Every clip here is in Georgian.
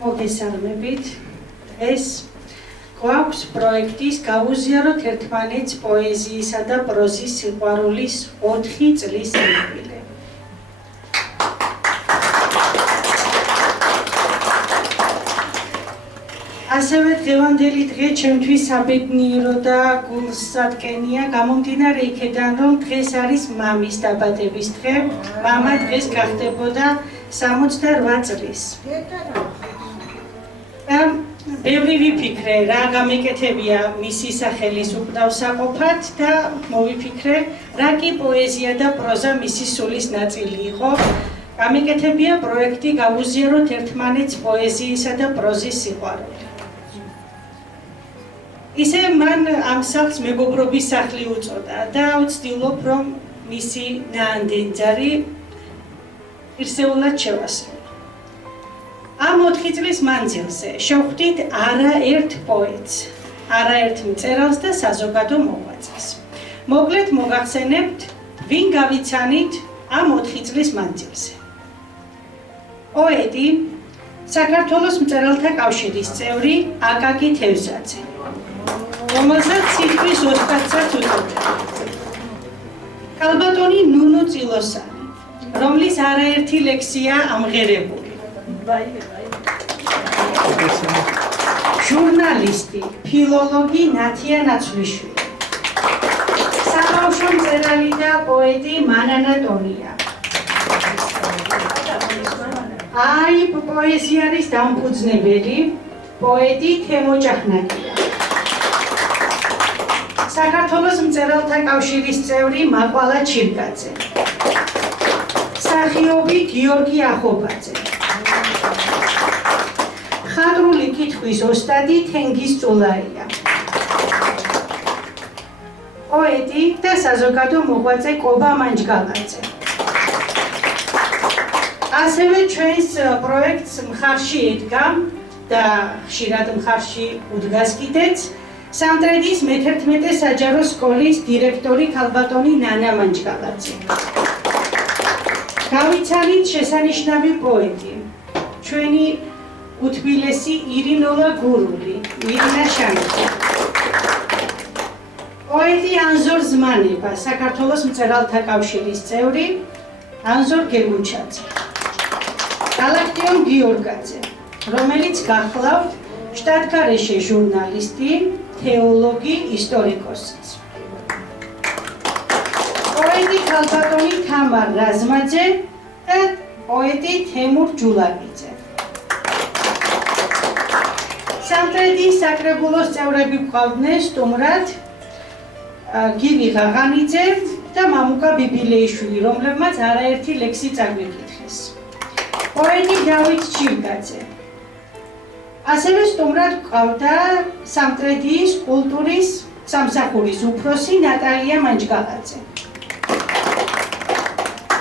მოგესალმებით. ეს გვაქვს პროექტის გავუზიაროთ ერთმანეთს პოეზიისა და პროზის სიყვარულის 4 წლის იუბილე. ასევე დღევანდელი დღე ჩემთვის საბედნიერო და გულსატკენია გამომდინარე იქედან, რომ დღეს არის მამის დაბადების დღე. მამა დღეს გახდებოდა 68 წლის. ბევრი ვიფიქრე, რა გამეკეთებია მისი სახელის უკდავსაყოფად და მოვიფიქრე, რა კი პოეზია და პროზა მისი სულის ნაწილი იყო. გამეკეთებია პროექტი გავუზიაროთ ერთმანეთს პოეზიისა და პროზის სიყვარული. ისე მან ამ სახლს მეგობრობის სახლი უწოდა და ვცდილობ, რომ მისი ნაანდენძარი ღირსეულად შევასრულო. ამ 4 წლის მანძილზე შევხვდით არაერთ პოეტს, არაერთ მწერალს და საზოგადო მოღვაწეს. მოკლედ მოგახსენებთ, ვინ გავიცანით ამ 4 წლის მანძილზე. პოეტი, საქართველოს მწერალთა კავშირის წევრი აკაკი თევზაძე, რომელსაც სიტყვის ოსტატსაც უწოდებენ. კალბატონი ნუნუ წილოსანი, რომლის არაერთი ლექსია ამღერებული. ჟურნალისტი, ფილოლოგი ნათია ნაცვლიშვილი. საბავშვო მწერალი და პოეტი მანანა ტონია. პოეზიარის დამფუძნებელი პოეტი თემო ჭაჰნაკია. საქართველოს მწერალთა კავშირის წევრი მაყვალა ჩირკაძე. მსახიობი გიორგი ახობაძე. ხატრული კითხვის ოსტატი თენგიზ წულაია. პოეტი და საზოგადო მოღვაწე კობა მანჯგალაძე. ასევე ჩვენს პროექტს მხარში ედგა და ხშირად მხარში უდგას კიდეც სამტრედის მე-11 საჯარო სკოლის დირექტორი ქალბატონი ნანა მანჯგალაძე. გავიცანით შესანიშნავი პოეტი, ჩვენი უთბილესი ირინოლა გურული, ირინა შანიძე. პოეტი ანზორ ზმანება, საქართველოს მწერალთა კავშირის წევრი ანზორ გეგუჩაძე. გალაქტიონ გიორგაძე, რომელიც გახლავთ შტატგარეშე ჟურნალისტი, თეოლოგი, ისტორიკოსიც. პოეტი ქალბატონი თამარ რაზმაძე და პოეტი თემურ ჯულაკიძე. სამტრედის საკრებულოს წევრები გვყავდნენ სტუმრად გივი ღაღანიძე და მამუკა ბიბილეიშვილი, რომლებმაც არაერთი ლექსი წაგვიკითხეს. პოეტი დავით ჩირკაძე. ასევე სტუმრად გვყავდა სამტრედიის კულტურის სამსახურის უფროსი ნატალია მანჯგალაძე.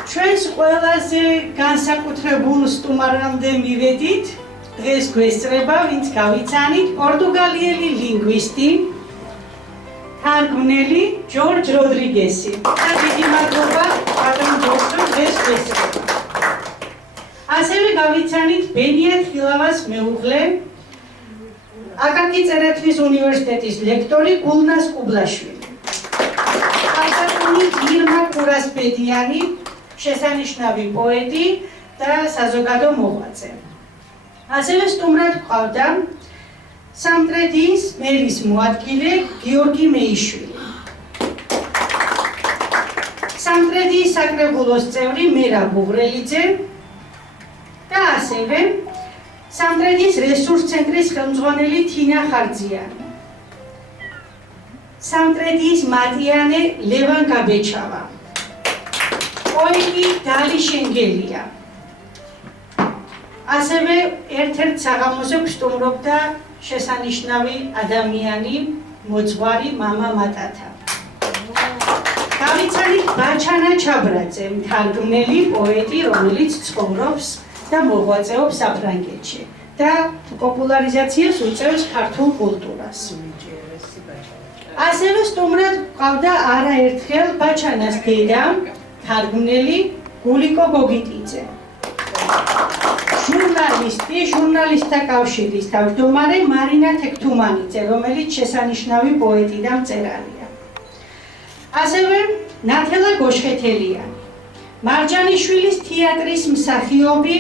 ჩვენს ყველაზე განსაკუთრებულ სტუმარამდე მივედით, დღეს გვესწრება, ვინც გავიცანით, პორტუგალიელი ლინგვისტი, თარგმნელი ჯორჯ როდრიგესი. და დიდი მადლობა პატრონ ჯორჯ, დღეს გვესწრება. ასევე გავიცანით ბენია თხილავას მეუღლე, აკაკი წერეთლის უნივერსიტეტის ლექტორი გულნას კუბლაშვილი. კალბატონი ირმა კურასბედიანი, შესანიშნავი პოეტი და საზოგადო მოღვაწე. ასევე სტუმრად გვყავდა სამტრედიის მერის მოადგილე გიორგი მეიშვილი. სამტრედიის საკრებულოს წევრი მერა ბუღრელიძე და ასევე სამტრედის რესურს ცენტრის ხელმძღვანელი თინა ხარძიანი. სამტრედის მატიანე ლევან გაბეჩავა. პოეტი დალი შენგელია. ასევე ერთ-ერთ საღამოზე გვსტუმრობდა შესანიშნავი ადამიანი, მოძღვარი მამა მატათა. გავიცანით ბაჩანა ჩაბრაძე, მთარგმნელი პოეტი, რომელიც ცხოვრობს და მოღვაწეობს საფრანგეთში და პოპულარიზაციას უწევს ქართულ კულტურას. ასევე სტუმრად გვყავდა არაერთხელ ბაჩანას დედა, თარგმნელი გულიკო გოგიტიძე. ჟურნალისტი, ჟურნალისტთა კავშირის თავმჯდომარე მარინა თექთუმანიძე, რომელიც შესანიშნავი პოეტი და მწერალია. ასევე ნათელა გოშხეთელიანი, მარჯანიშვილის თეატრის მსახიობი,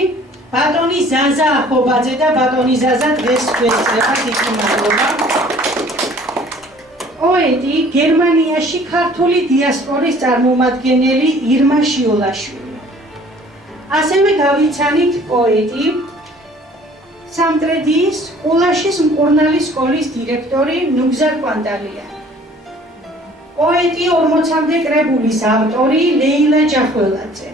ბატონი ზაზა ახობაძე და ბატონი ზაზა დღეს გვესწრება დიდი მადლობა. პოეტი გერმანიაში ქართული დიასპორის წარმომადგენელი ირმა შიოლაშვილი. ასევე გავიცანით პოეტი სამტრედიის ყულაშის მკურნალი სკოლის დირექტორი ნუგზარ კვანტალიანი. პოეტი 40-მდე კრებულის ავტორი ლეილა ჯახველაძე.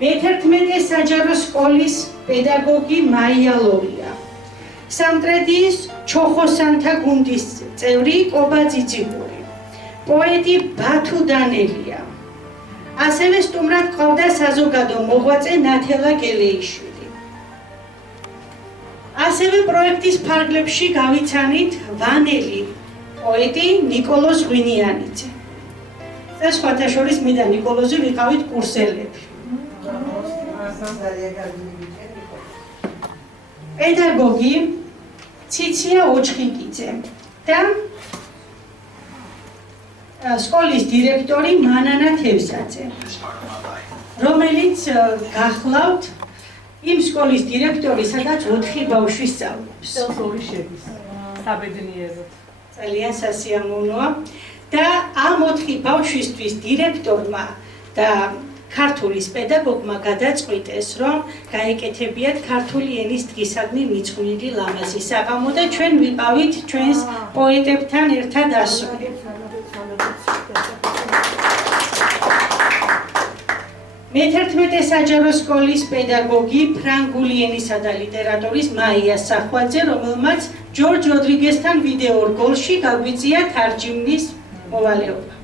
მე-11 საჯარო სკოლის პედაგოგი მაია ლორია. სამტრედიის ჩოხოსანთა გუნდის წევრი კობა ძიძიგური. პოეტი ბათუ დანელია. ასევე სტუმრად ყავდა საზოგადო მოღვაწე ნათელა გელეიშვილი. ასევე პროექტის ფარგლებში გავიცანით ვანელი პოეტი ნიკოლოზ ღვინიანიძე. და სხვათა შორის მე და ნიკოლოზი ვიყავით კურსელები. პედაგოგი ციცია ოჩხიკიძე და სკოლის დირექტორი მანანა თევზაძე, რომელიც გახლავთ იმ სკოლის დირექტორი, სადაც 4 ბავშვი სწავლობს. ორი შედის საბედნიეროდ. ძალიან სასიამოვნოა და ამ 4 ბავშვისთვის დირექტორმა და ქართულის პედაგოგმა გადაწყვიტეს, რომ გაეკეთებიათ ქართული ენის დღისადმი მიძღვნილი ლამაზი საღამო და ჩვენ ვიყავით ჩვენს პოეტებთან ერთად ასული. მე-11 საჯარო სკოლის პედაგოგი ფრანგული ენისა და ლიტერატურის მაია სახვაძე, რომელმაც ჯორჯ როდრიგესთან ვიდეო რგოლში გაგვიწია თარჯიმნის მოვალეობა.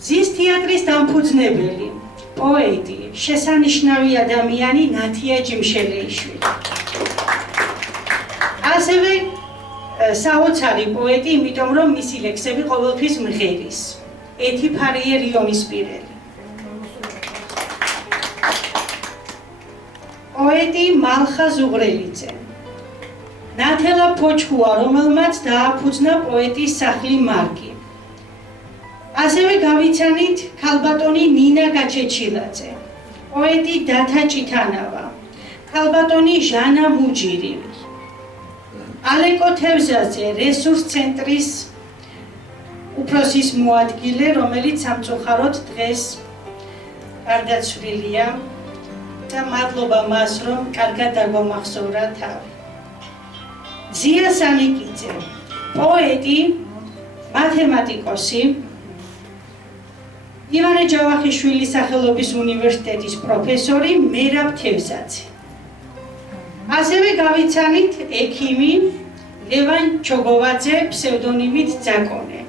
ზის თეატრის დამფუძნებელი, პოეტი, შესანიშნავი ადამიანი ნათია ჯიმშელეიშვილი. ასევე საოცარი პოეტი, იმიტომ რომ მისი ლექსები ყოველთვის მღერის. ეთი ფარიე რიონისპირელი. პოეტი მალხა ზუღრელიძე. ნათელა ფოჩხუა, რომელმაც დააფუძნა პოეტის სახლი მარგი. ასევე გავიცანით ქალბატონი ნინა გაჩეჩილაძე, პოეტი დათა ჭითანავა, ქალბატონი ჟანა მუჯირი, ალეკო თევზაძე, რესურს ცენტრის უფროსის მოადგილე, რომელიც სამწუხაროდ დღეს გარდაცვლილია და მადლობა მას, რომ კარგად დაგვამახსოვრა თავი. ზია სანიკიძე, პოეტი, მათემატიკოსი, ივანე ჯავახიშვილის სახელობის უნივერსიტეტის პროფესორი მერაბ თევზაძე. ასევე გავიცანით ექიმი ლევან ჩოგოვაძე ფსევდონიმით ძაკონე.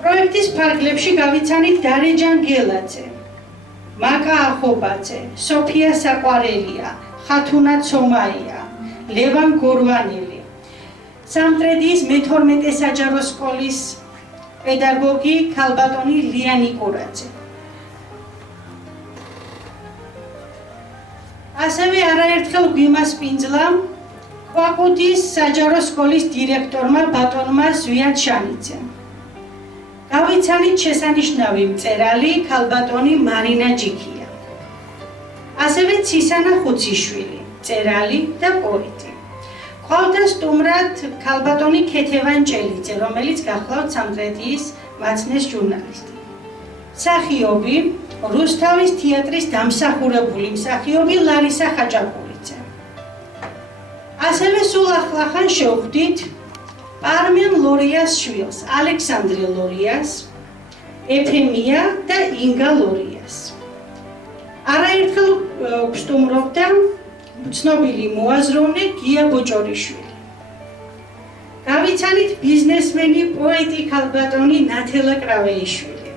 პროექტის ფარგლებში გავიცანით დარეჯან გელაძე, მაკა ახობაძე, სოფია საყვარელია, ხათუნა ცომაია, ლევან გორვანელი. სამტრედიის მე-12 საჯარო სკოლის პედაგოგი ქალბატონი ლიანი კურაძე. ასევე არაერთხელ გვიმასპინძლა კვაკუდის საჯარო სკოლის დირექტორმა ბატონმა ზვიან შანიძემ. გავიცანით შესანიშნავი მწერალი ქალბატონი მარინა ჯიქია. ასევე ცისანა ხუციშვილი, მწერალი და პოეტი. ყავდა სტუმრად ქალბატონი ქეთევან ჭელიძე, რომელიც გახლავთ სამტრედიის მაცნეს ჟურნალისტი. მსახიობი, რუსთავის თეატრის დამსახურებული მსახიობი ლარისა ხაჭაპურიძე. ასევე სულ ახლახან შევხვდით პარმენ ლორიას შვილს, ალექსანდრე ლორიას, ეფემია და ინგა ლორიას. არაერთხელ გვსტუმრობდა ცნობილი მოაზროვნე გია ბოჭორიშვილი. გავიცანით ბიზნესმენი, პოეტი ქალბატონი ნათელა კრავეიშვილი.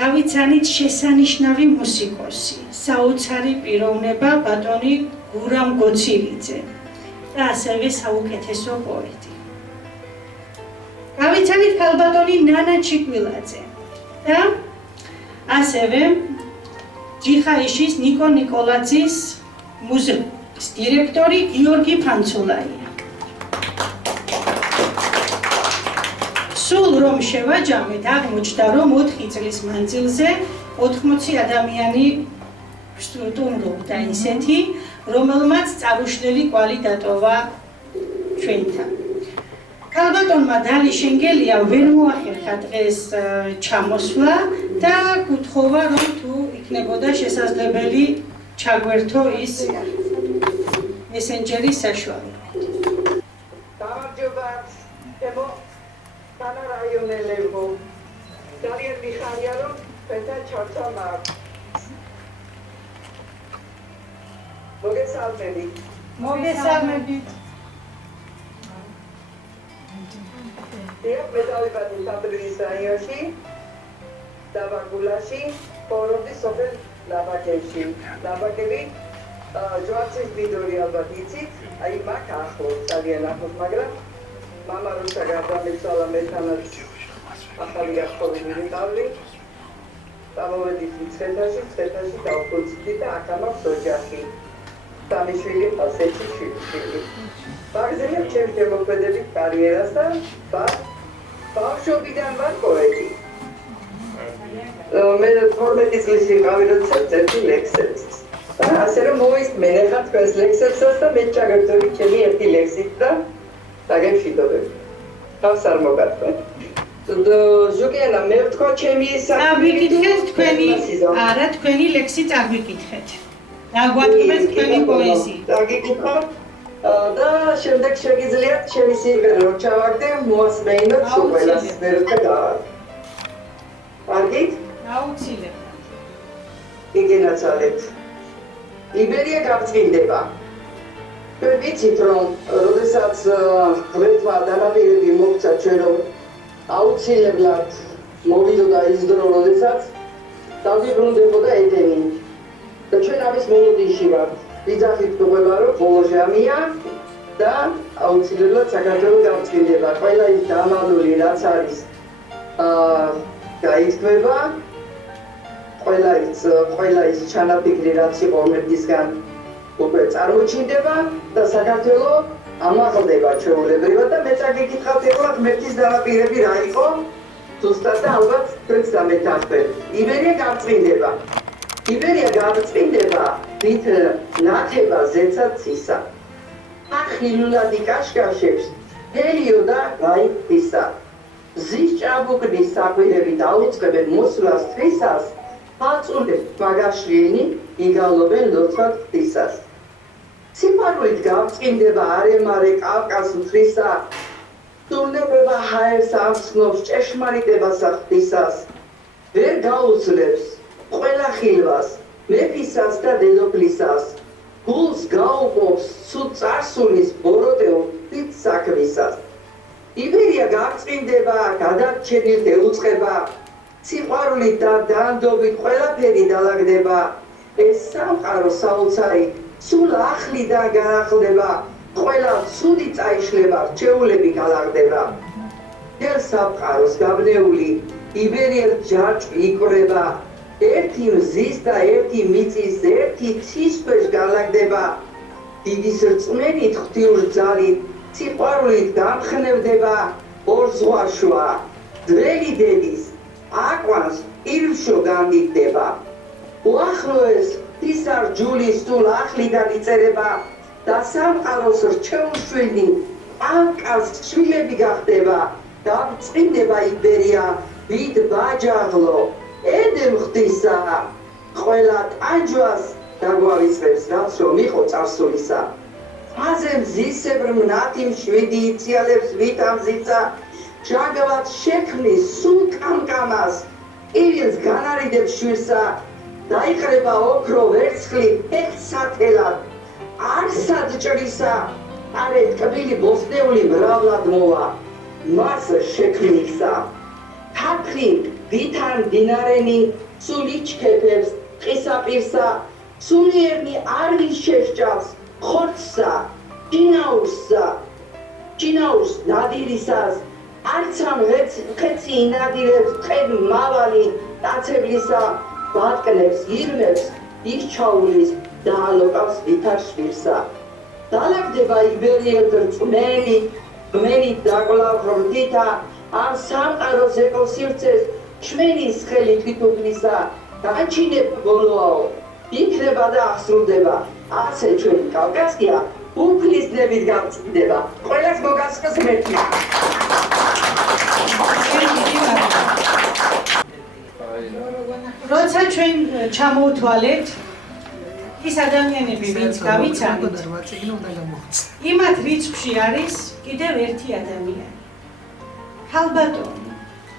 გავიცანით შესანიშნავი მუსიკოსი, საოცარი პიროვნება ბატონი გურამ გოცილიძე და ასევე საუკეთესო პოეტი. გავიცანით ქალბატონი ნანა ჩიკვილაძე და ასევე ჯიხაიშის ნიკო ნიკოლაძის მუზეუმის დირექტორი გიორგი ფანცულაია. სულ რომ შევაჯამეთ, აღმოჩნდა, რომ 4 წლის მანძილზე 80 ადამიანი სტუმრობდა ისეთი, რომელმაც წარუშლელი კვალი დატოვა ჩვენთან. ქალბატონმა დალი შენგელია ვერ მოახერხა დღეს ჩამოსვლა და გუთხოვა, რომ თუ იქნებოდა შესაძლებელი ჩაგვერთო ის მესენჯერის საშუალებით. გამარჯობა, ჩემო თანარაიონელებო. ძალიან მიხარია, რომ თქვენთან ჩართვა მაქვს. მოგესალმებით. მოგესალმებით. მე დავიბადე საფრანგეთის რაიონში, დაბაგულაში, ხორობდის სოფელ ლაბაკებში. ლაბაკები ჯვარცის ბიდორი ალბათ იცით, აი მაგ ახლოს, ძალიან ახლოს, მაგრამ მამა როცა გარდაეცვალა მეთანაც ახალი გახურული ვიყავი. დავოვედი ცხეთაში დავხუცდი და აქ ამაქვს ოჯახი. სამი შვილი ყავს, ერთი შვილი. ბაგზეა ჩემი შემოქმედებით კარიერას და ბავშვობიდან ვარ პოეტი. მე 12 წლის ვიყავი, როცა წერდი ლექსებს. და ასე რომ მოისმენე ხარ თქვენს ლექსებსაც და მე ჩაგერთვები ჩემი ერთი ლექსით და დაგემშვიდობები. თავს არ მოგატყვეთ. ზოგიერთ მე ვთქვა ჩემი წაგვიკითხეთ თქვენი ლექსი წაგვიკითხეთ. დაგვატყმეთ თქვენი პოეზია. დაგიკითხავ და შემდეგ შეგიძლიათ ჩემი სიმღერა რომ ჩავაგდე, მოასმენინოთ ყველას მერე და კარგით? აუცილებლად. იგენაცვალეთ. იბერია გავწმინდება. თქვენ ვიცით რომ როდესაც ღმერთმა დანაპირები მოგცა ჩვენ რომ აუცილებლად მოვიდოდა ის დრო, როდესაც დავიბრუნდებოდა ედენი. და ჩვენ ამის მოლოდინში ვართ. ვიძახით ყველა რომ ბოლო ჟამია და აუცილებლად საქართველო გავწმინდება. ყველა ის დამალული რაც არის გაიწვება. ყველა ის ჩანაფიქრი რაც იყო ღმერთისგან უკვე წარმოჩინდება და საქართველო ამაღლდება ჩვეულებრივად და მე წაგიკითხავთ ახლა ღმერთის დანაპირები რა იყო? ზუსტად და ალბათ თქვენს დამეთანხმებით. იბერია გავწმინდება. იბერია გავწმინდება, ვით ნათება ზეცა ცისა. ახილულად იკაშკაშებს, ჰელიო და გაიქთისა. ზის ჭაბუკნის საყვირები დაუწყებენ მოსვლას თვისას, აწუნებს მაგაშრიენი, იგავლობენ ლოცვად ღვთისას. სიყვარულით გავწმინდება არემარე კავკას მთრისა, სურნებება ჰაერს ამსხნობს ჭეშმარიტებასა ღვთისას. ვერ გაუძლებს ყველა ხილვას, მეფისას და დედოფლისას, გულს გაუყოფს ცუდ წარსულის ბოროტეულ თვით საქმისას. იბერია გავწმინდება, გადარჩენილ ეუწყება, სიყვარულით და დანდობით ყველაფერი დალაგდება. ეს სამყარო საოცარი სულ ახლიდან განახლდება, ყველა ცუდი წაიშლება, რჩეულები გალაგდება. მთელ სამყაროს გაბნეული იბერიელ ჯაჭვ იკვრება, ერთი მზის და ერთი მიწის, ერთი ცის ქვეშ გალაგდება. დიდის რწმენით ღვთიურ ძალით, სიყვარულით გამხნევდება ორ ზღვაშვა. ძველი დედის აკვანს ირვშო განდიდდება. უახლოეს ღვთისარ ჯულის სულ ახლიდან იწერება და სამყაროს რჩეულშვილი ანკას შვილები გახდება. დავწმინდება იბერია ვით ბაჯაღლო ედემ ღვთისა, ყველა ტანჯვას დაგვავიწყებს, რაც რომ იყო წარსულისა. ფაზე მზისებრ მნათი მშვიდი იციალებს ვით ამზიცა, ჯაგავად შექმნის სულ კამკამას, ირილს განარიდებს შვირსა, დაიყრება ოქრო ვერცხლი ეხსათელად, არსად ჭრისა, არე ტკბილი ბოსტნეული მრავლად მოვა, მას შექმნისა. თაფლი ვითარ მდინარენი სულ იჩქეფებს ტყისაპირსა, სულიერნი არვის შეშჭავს ხორცსა, ჭინაურს ნადირისას, არცამ ხეცი ინადირებს ტყედ მავალი ტაცებლისა, ბატკნებს, ირმებს, ის ჩაულის და ალოკავს ვითარშვირსა. დალაგდება იბერიელ რწმენი, გმენით დაკვლავ ღვთითა, ამ სამყაროს ეკოსივრცეს ჩვენის ხელი თვითუბნისა, დაჩინებ ბოლოაო, იქნება და აღსრულდება, ასე ჩვენი კავკასია უფლის დნებით გამწყდება. ყველას მოგასწროს მერქია. როცა ჩვენ ჩამოვთვალეთ ის ადამიანები, ვინც გავიცანით, იმათ რიცხვში არის კიდევ ერთი ადამიანი. ქალბატონი,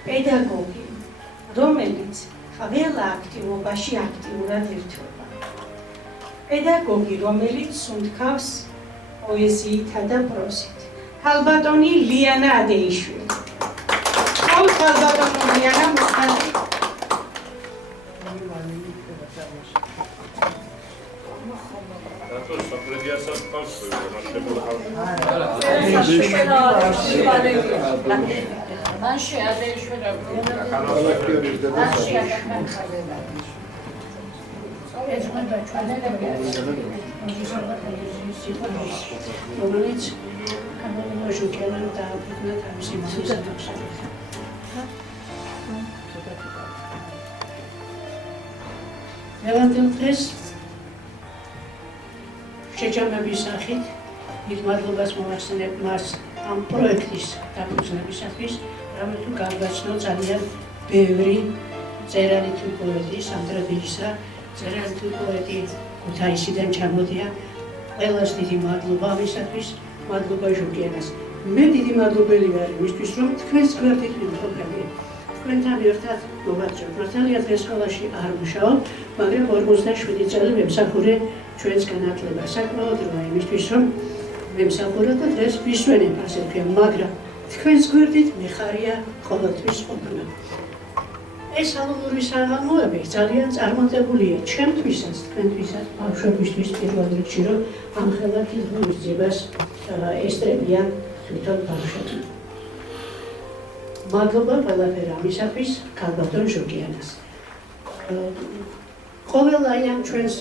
პედაგოგი, რომელიც ყველა აქტივობაში აქტიურად ერთვება. პედაგოგი, რომელიც სუნთქავს პოეზიითა და პროზით. ქალბატონი ლიანა ადეიშვილი. ქალბატონი ლიანა მუსტანი. შეჯამების სახით იქ მადლობას მოვახსენებ მას ამ პროექტის დაფუძნებისათვის, რამე თუ გავგაცნო ძალიან ბევრი წერალი თუ პოეტი სანდრაბილისა, წერალი თუ პოეტი ქუთაისიდან ჩამოდია. ყველას დიდი მადლობა ამისათვის, მადლობა ჟუკიანას. მე დიდი მადლობელი ვარ იმისთვის, რომ თქვენს გვერდით ვიმყოფები. თქვენთან ერთად მოვაწყობ. მართალია დღეს სკოლაში არ ვმუშაობ, მაგრამ 47 წელი ვემსახურე ჩვენს განათლებას. საკმაოდ როა იმისთვის, რომ ვემსახურე და დღეს ვისვენებ, ასე ვქია, მაგრამ თქვენს გვერდით მე ხარია ყოველთვის ყოფნა. ეს ალუმინური საღამოები ძალიან წარმატებულია ჩემთვისაც, თქვენთვისაც, ბავშვებისთვის პირველ რიგში, რომ ამხელა თითქმის ძებას ესწრებიან თვითონ ბავშვები. მადლობა ყველაფერ ამისათვის ქალბატონ ჟუკიანას. ყოველ აი ამ ჩვენს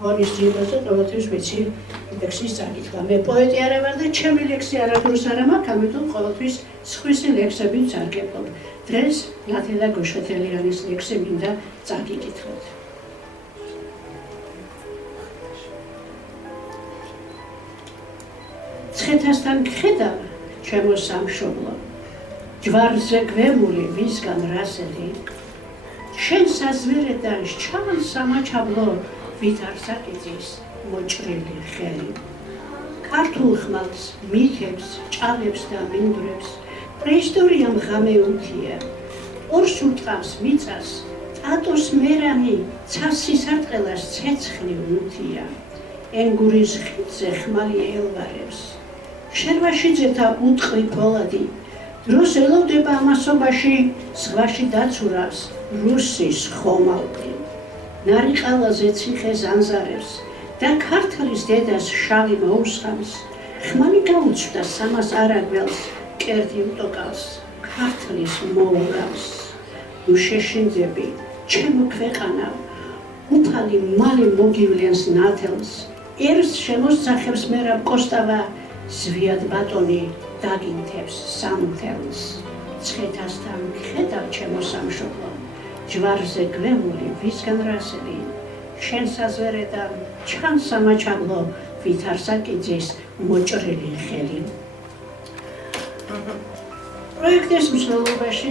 ღონისძიებაზე ყოველთვის ვიცი ლექსის წაკითხვა. მე პოეტი არა ვარ და ჩემი ლექსი არაფერს არ მაქვს, ამიტომ ყოველთვის სხვისი ლექსები წარგებობ. დღეს ნათელა გოშხეთელიანის ლექსი მინდა წაგიკითხოთ. ცხეთასთან გხედავ ჩემო სამშობლო, ჯვარზე გვემული ვისგან რასელი, შენ საზვერედან შჩავალ სამაჩაბლო, ვით არ საკიძის მოჭრილი ხელი. ქართულ ხმალს, მითებს, ჭალებს და მინდვრებს, პრეისტორიამ ღამე უთია, ორს უტყავს მიწას, ტატოს მერანი, ცასის არტყელას ცეცხლი უთია, ენგურის ხიდზე ხმალი ელვარებს, შერვაშიძეთა უტყვი ფოლადი, დროს ელოდება ამასობაში, ზღვაში დაცურავს, რუსის ხომალდი. ნარიყალაზე ციხეს ანზარებს და ქართლის დედას შავი მოუსხამს, ხმალი გაუწვდა სამას არაგველს, კერდი უტოკავს, ქართლის მოურავს. ნუ შეშინდები, ჩემო ქვეყანავ, უფალი მალე მოგივლენს ნათელს, ერს შემოსძახებს მერაბ კოსტავა, ზვიად ბატონი დაგინთებს სამთელს. ცხეთასთან გხედავ ჩემო სამშობლო, ჯვარზე გვემული ვისგან რასელი, შენ საზვერედან ჩანს სამაჩაბლო, ვით არ საკიძის მოჭრილი ხელი. პროექტის მსვლელობაში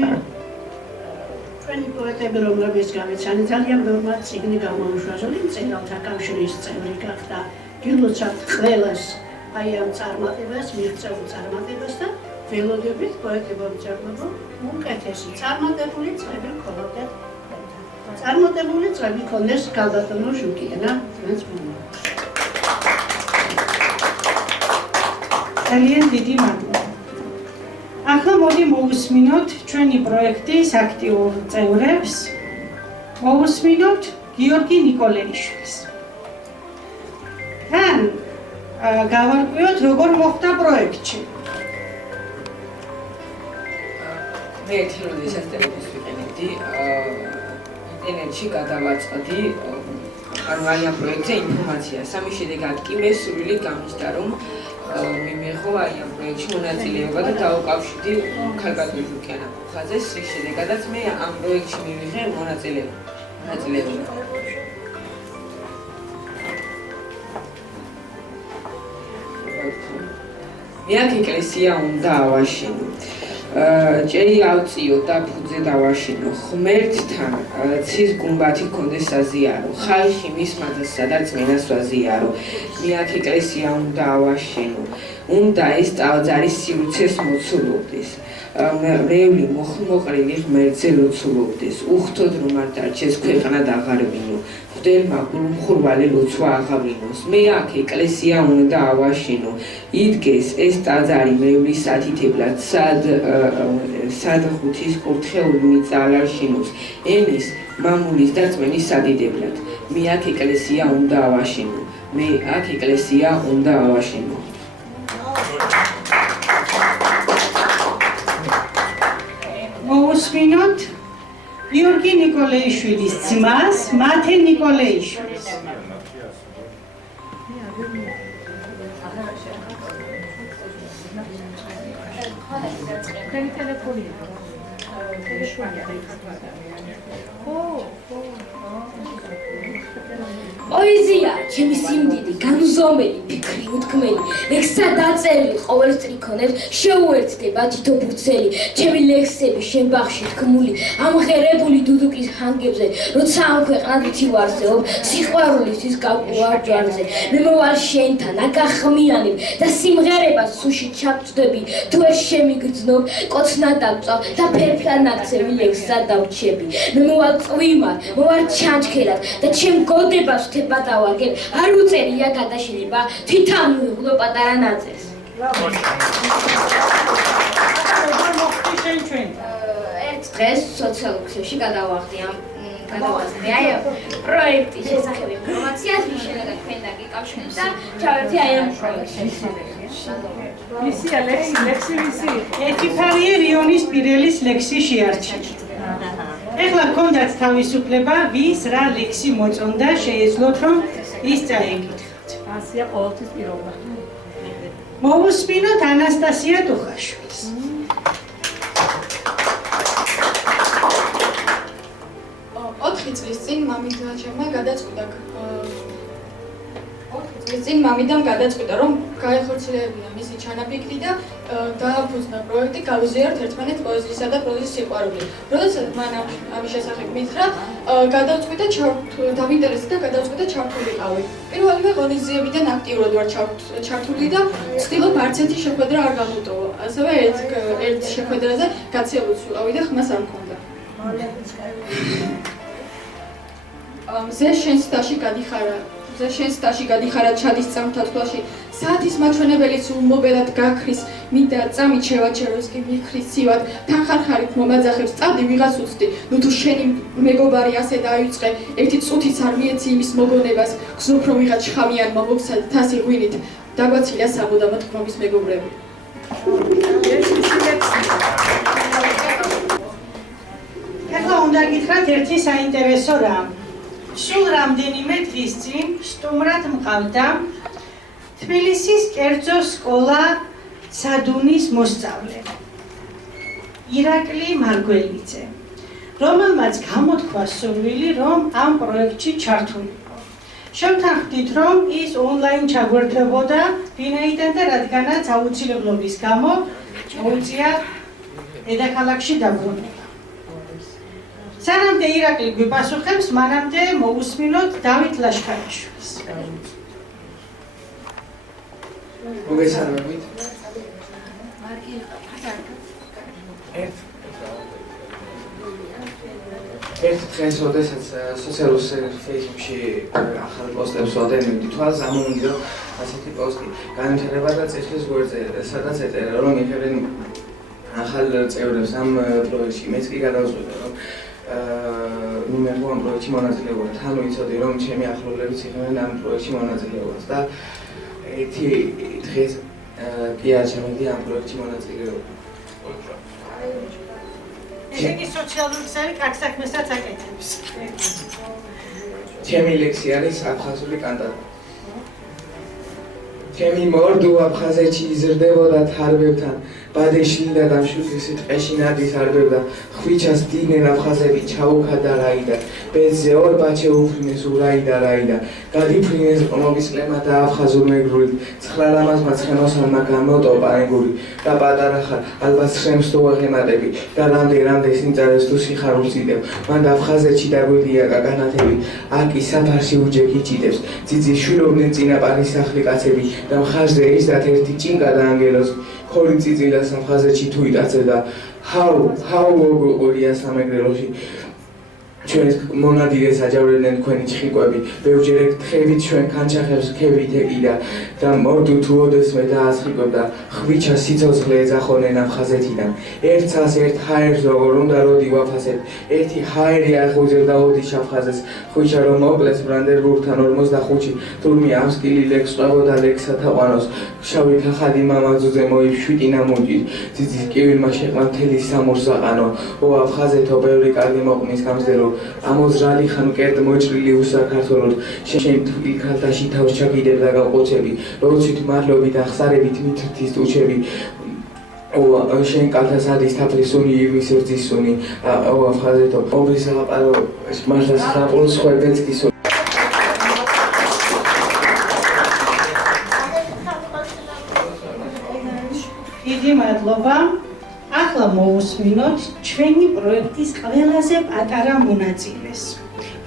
ჩვენი პოეტები, რომლებიც გამეცანი, ძალიან ბევრმა წიგნი გამოუშვა, ზოგი მწერალთა კავშირის წევრი გახდა. გილოცავთ ყველას აი ამ წარმატებას, მიღწეულ წარმატებას და ველოდებით პოეტებმა მწერლობა უკეთესი წარმატებული წლები გქონდეთ. წარმატებული წლები გქონდეს ქალბატონო ჟუკიანა ჩვენს მომავალს. ძალიან დიდი მადლობა. ახლა მოდი მოვუსმინოთ ჩვენი პროექტის აქტიურ წევრებს. მოვუსმინოთ გიორგი ნიკოლეიშვილს. თან გავარკვიოთ როგორ მოხდა პროექტში. მე ერთილოდი ეს ტელევიზიის ვიყენებდი. ინტერნეტში გადავაწყდი ანუ აი ამ პროექტზე ინფორმაცია. სამის შედეგად კი მე სრული გამიჩნდა რომ მიმიღო აი ამ პროექტში მონაწილეობა და დავუკავშირდი ქალბატონ ჟუკიანა-ხაზეს. რის შედეგადაც მე ამ პროექტში მივიღე მონაწილეობა. მე აქ ეკლესია უნდა ავაშენო. ჭერი ავწიო და ფუძე დავაშინო. ღმერთთან ცის გუმბათი გქონდეს საზიარო. ხალხი მის მადას სადაც მენას ვაზიარო. მე აქ ეკლესია უნდა ავაშენო. უნდა ეს ტაძარი სივრცეს მოცულობდეს. მევლი მოყრილი ღმერთზე ლოცულობდეს. უხთოდ რომ არ დარჩეს ქვეყნა და აღარ ვინო. ხვდელმა გულმხურვალი ლოცვა აღავლინოს. მე აქ ეკლესია უნდა ავაშენო. იდგეს ეს ტაძარი მევლის ათითებლად სად ღვთის კურთხეული მიწალა შინოს. ენის მამულის და წმენის სადიდებლად. მე აქ ეკლესია უნდა ავაშენო. მე აქ ეკლესია უნდა ავაშენო. მოусმინოთ გიორგი ნიკოლეიშვილის ძმას, მათე ნიკოლეიშვილს. პოეზია, ჩემი სიმდიდრე, განუზომელი, ფიქრი უთქმელი, ლექსა დაწერილი ყოველ სტრიქონებს შეუერთდება თითო ბურცელი, ჩემი ლექსები შენ ბაღში თქმული, ამღერებული დუდუკის ჰანგებზე, როცა ამ ქვეყნად ვითივარსეობ, სიყვარულისთვის გავყუარ ჯვარზე, მე მოვალ შენთან, აკახმიანებ და სიმღერებას სუში ჩავწდები, თუ ეს შემიგრძნობ, კოცნა დავწავ და ფერფლად ნაქცევი ლექსსა დავჩები, მე მოვალ წვიმად, მოვალ ჩანჩქერად და ჩემ გოდებას ვთება დავაგებ, არ უწერია გადაშენება, თვითონ მივიღო პატარა ნაწერს. ერთ დღეს სოციალურ ქსელში გადავახდი აი პროექტის შესახებ ინფორმაციას, რის შედეგად თქვენ დაგიკავშირებთ და ჩავერთი აი ამ პროექტში. მისია ლექსი ვისი? ეთიფარიე რიონის პირელის ლექსი შეარჩიეთ. ეხლა გქონდათ თავისუფლება, ვის რა ლექსი მოწონდა, შეეძლოთ რომ ის წაეკითხოთ. ასია ყოველთვის პირობა. მოვუსმინოთ ანასტასია ტუხაშვილს. 4 წლის წინ მამიდამ გადაწყვიტა, რომ გაეხორციელებინა მისი ჩანაფიქრი და დააფუძნა პროექტი გავიზიაროთ ერთმანეთს პოეზიისა და პროზის სიყვარული. როდესაც მან ამის შესახებ მითხრა, გადაწყვიტა დავინტერესდა და გადაწყვიტა ჩართულიყავი. პირველივე ღონისძიებიდან აქტიურად ვარ ჩართული და ვცდილობ არც ერთი შეხვედრა არ გამოტოვა. ასევე ერთ შეხვედრაზე გაცილებით ვიყავი და ხმას არ მქონდა. შენ სტაში გადიხარა ჩადის წამთა თვალში, საათის მაჩვენებელიც უმობელად გაქრის, მინდა წამით შევაჩეროს კი მიქრის ცივად, თანხარხარით მომაძახებს წავდი ვიღაც უცდი, ნუ თუ შენი მეგობარი ასე დაივიწყე, ერთი წუთიც არ მიეცი იმის მოგონებას, გზნობ რომ ვიღაც შხამიანმა მოგცადე თასი ღვინით, დაგვაცილია სამუდამოდ გმობის მეგობრები. ეხლა უნდა გითხრათ ერთი საინტერესო რამ. სულ რამდენიმე დღის წინ სტუმრად მყავდა თბილისის კერძო სკოლა სადუნის მოსწავლე ირაკლი მარგველიძე, რომელმაც გამოთქვა სურვილი, რომ ამ პროექტში ჩართულიყო. შევთანხმდით, რომ ის ონლაინ ჩაგვერთვებოდა, ვინაიდან და რადგანაც აუცილებლობის გამო მოუწია დედაქალაქში დაბრუნება. სანამდე ირაკლი გვიპასუხებს, მანამდე მოусმინოთ დავით ლაშქარიშვილს. მოგესალმებით. ერთ დღეს, როდესაც სოციალურ ფეისბუქში ახალ პოსტებს ვადენებდი თვალს, ამომიგდო ასეთი პოსტი განვითარება და წესის გვერდზე, სადაც ეწერა, რომ იღებენ ახალ წევრებს ამ პროექტში. მეც კი გადავწყვიტე, რომ მე ამ პროექტში მონაწილეობა. თან ვიცოდი, რომ ჩემი ახლობლებიც იღებენ ამ პროექტში მონაწილეობას და ერთი დღეს კი არ ჩამოვიდი ამ პროექტში მონაწილეობა. ესე იგი სოციალური ქსელი კარგ საქმესაც აკეთებს. ჩემი ლექსი არის აფხაზური კანტატა. ჩემი მორდუ აფხაზეთში იზრდებოდა თარბებთან, ბადეშლი და დამშუქი სიტყეში ნადის არბევდა, ხვიჩას დინენ აფხაზები ჩაუქადა რაიდა, ბედზე ორ ბაჩე უფრინეს ურაიდა რაიდა, გადიფრინეს ყმობის ყლემა და აფხაზურ მეგრული, ცხრალამაზმა ცხენოსანმა გამოტოპა ეგური, და პატარა ხარ, ალბათ სხემს თუ აღემატები, და რამდენ სიმწარეს თუ სიხარულს იდევ, მან აფხაზეთში დაგვიდია კაკანათები, აკი საფარში უჯექი ჭიდებს, ძიძი შვილობდნენ წინაპარის სახლი კაცები, და მხარზე ისდათ ერთი ჭინკა და ანგელოზი, ხორი წიწილა საფხაზეთში თუ იტაცებდა, ჰაუ ოღურია სამეგრელოში, ჩვენს მონადირეს აჯავრებდნენ თქვენი ჩხიკვები, ბევრჯერ თხევით ჩვენ ქანჩახებს ქევით ეკიდა და მორდუ თუ ოდესმე დაასხიკვებდა, ხვიჩა სიცოცხლე ეძახოდნენ აფხაზეთიდან, ერთ ცას ერთ ჰაერს როგორ უნდა როდი ვაფასებ, ერთი ჰაერი აღუძერდა ოდიშ აფხაზეს, ხვიჩა რომ მოკლეს ბრანდენბურგთან 45, თურმე ამსკილი ლექს ყვებოდა ლექსათა ყვანოს, შავი ქახადი მამაძუძე მოიფშვიტინა მუნჯით, ძიძის კივილმა შეყმა მთელი სამურზაყანო, ო აფხაზეთო ბევრი კარგი მოყმის გამზერო, ამოზრალი ხან კერტ მოჭრილი უსაქართლოდ, შენ თბილ ქალთაში თავს ჩაგიდებ და გავყოცები, როცით მადლობით ახსარებით მითრთის ტუჩები, ო შენ კალთას ადის თაფლის სუნი ირმის რძის სუნი, ო აფხაზეთო, ობის აღაპარო მართლაც ხაპულს ხვებენს კი სუნი. დიდი მადლობა. ახლა მოვუსმინოთ ჩვენი პროექტის ყველაზე პატარა მონაწილეს,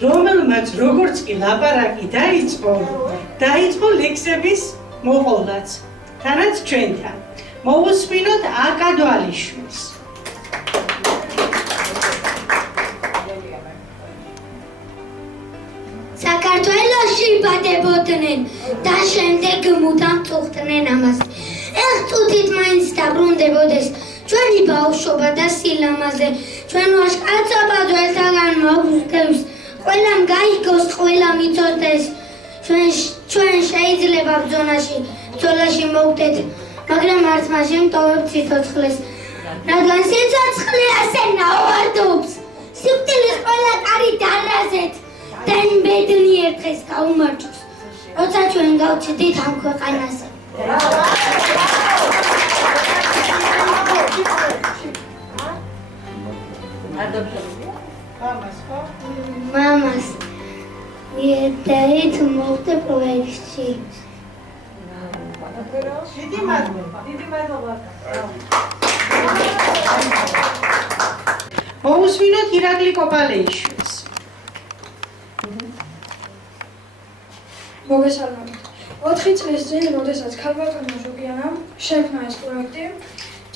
რომელმაც როგორც კი ლაპარაკი დაიწყო ლექსების მოყოლაც, თანაც ჩვენთან. მოვუსმინოთ აკა დვალიშვილს. საქართველოში ბადებოდნენ და შემდეგ მუდამ წუხდნენ ამას. ეხ წუთით მაინც დაბრუნდებოდეს ჩვენი ბავშვობა და სილამაზე, ჩვენ ვაშკაცობა ძველთაგან მოგზდევს, ყველამ გაიგოს, ყველამ იცოდეს, ჩვენ შეიძლება ბრძოლაში მოვდეთ, მაგრამ არც მაშინ ტოვებთ სიცოცხლეს, რადგან სიცოცხლე ასე ნაوارდობს, სიკვდილის ყველა კარი დარაზეთ, დენ ბედნიერ დღეს გაუმარჯოს, როცა ჩვენ გავჩდით ამ ქვეყანაზე. მამას მიედით მოვდე პროექტში. დიდი მადლობა. მოვუსმინოთ ირაკლი კოპალეიშვილს. მოგესალმებით. 4 წლის წინ, როდესაც ქალბატონმა ჟუგიანამ შექმნა ეს პროექტი,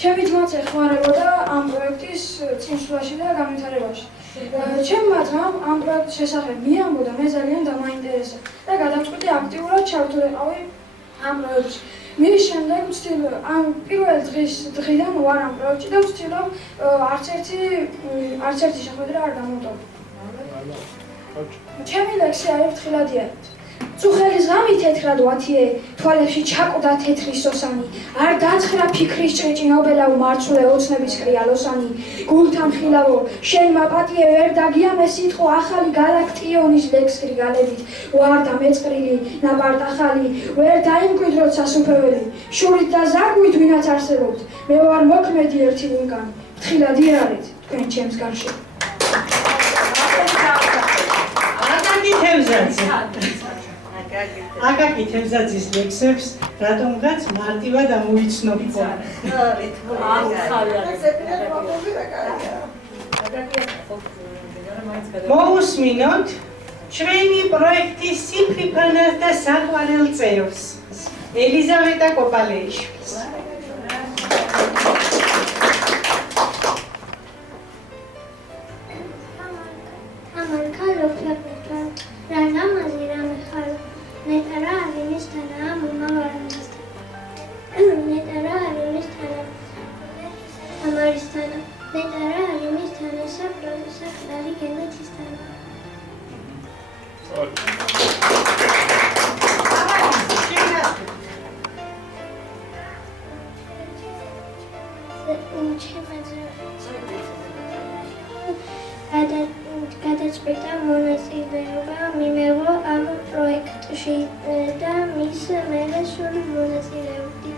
ჩემი ძმაც ეხმარებოდა ამ პროექტის წინსვლაში და განვითარებაში. ჩემმა ძმამ ამ პროექტის შესახებ მიამბო და მე ძალიან დამაინტერესა და გადავწყვიტე აქტიურად ჩავთვლიყავი ამ პროექტში. მის შემდეგ ამ პირველ დღიდან ვარ ამ პროექტში და ვცდილობ არც ერთი შეხვედრა არ გამოვტოვო. ჩემი ლექსი არის ფრთხილადია. წუხელის ღამი თეთრად ვათიე, თვალებში ჩაკვდა თეთრი სოსანი, არ დაცხრა ფიქრის ჭრიჭინობელა უმარცვლე ოცნების კრიალოსანი, გულთან ხილავო, შენ მაპატიე ვერ დაგიამე სიტყვა ახალი გალაქტიონის ლექსკრი გალებით, ვარ და მეწყრილი, ნაპარტახალი, ვერ დაიმკვიდროთ სასუფეველი, შურით და ზაგვით ვინაც არსებობთ, მე ვარ მოქმედი ერთი ვულკანი, ფრთხილად იარეთ თქვენ ჩემს გარშემო. აკაკი თევზაძის ლექსებს რატომღაც მარტივად ამოიცნობ. მოვუსმინოთ ჩვენი პროექტის სიფრიფანას და საყვარელ წევრს, ელიზავეტა კოპალეიშვილს. გადაწყვიტა მონაწილეობა მიმეღო ამ პროექტში და მის მერე სულ მონაწილეობდი.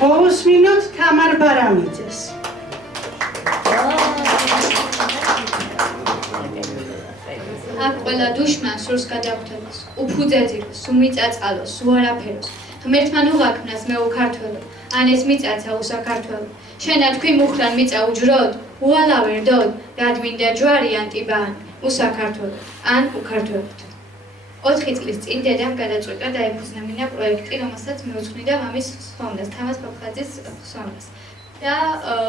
მოусმინოთ თამარ ბარამიძეს. აქ ყველა დუშმა სურს გადახვდებას, უფუძეძილოს, უმიწაწალოს, უარაფეროს. ღმერთმა უღაქმნას მე უქართველო, ან ეს მიწაცა უსაქართველო. შენ თქვი მუხრან მიწა უჯროდ, უალავერდოდ, გადმინდა ჯვარი ან ტიბანი, უსაქართველო, ან უქართველოდ. 4 წლის წინ დედამ გადაწყვიტა დაეფუძნებინა პროექტი, რომელსაც მიუძღვნიდა მამის ხსოვნას, თამაზ ფოფხაძის ხსოვნას. და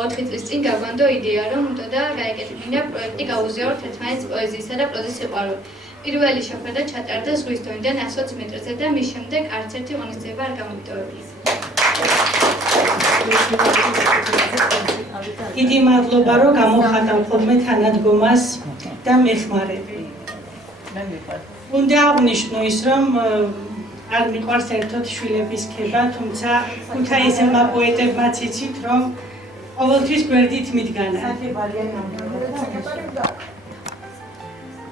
4 წლის წინ გაგვანდო იდეა, რომ უნდა გაეკეთებინა პროექტი გაუზიაროთ ერთმანეთს პოეზიისა და პროზის სიყვარული. პირველი შეხვედრა ჩატარდა ზღვის დონიდან 120 მეტრზე და მის შემდეგ არც ერთი ღონისძიება არ გამომიტოვებია. დიდი მადლობა, რომ გამოხატავ ხოლმე თანადგომას და მეხმარები. უნდა აღნიშნო ის, რომ არ მიყვარს ერთად შვილების ქება, თუმცა ქუთაისელმა პოეტებმაც იცით, რომ ყოველთვის გვერდით მიდგანან.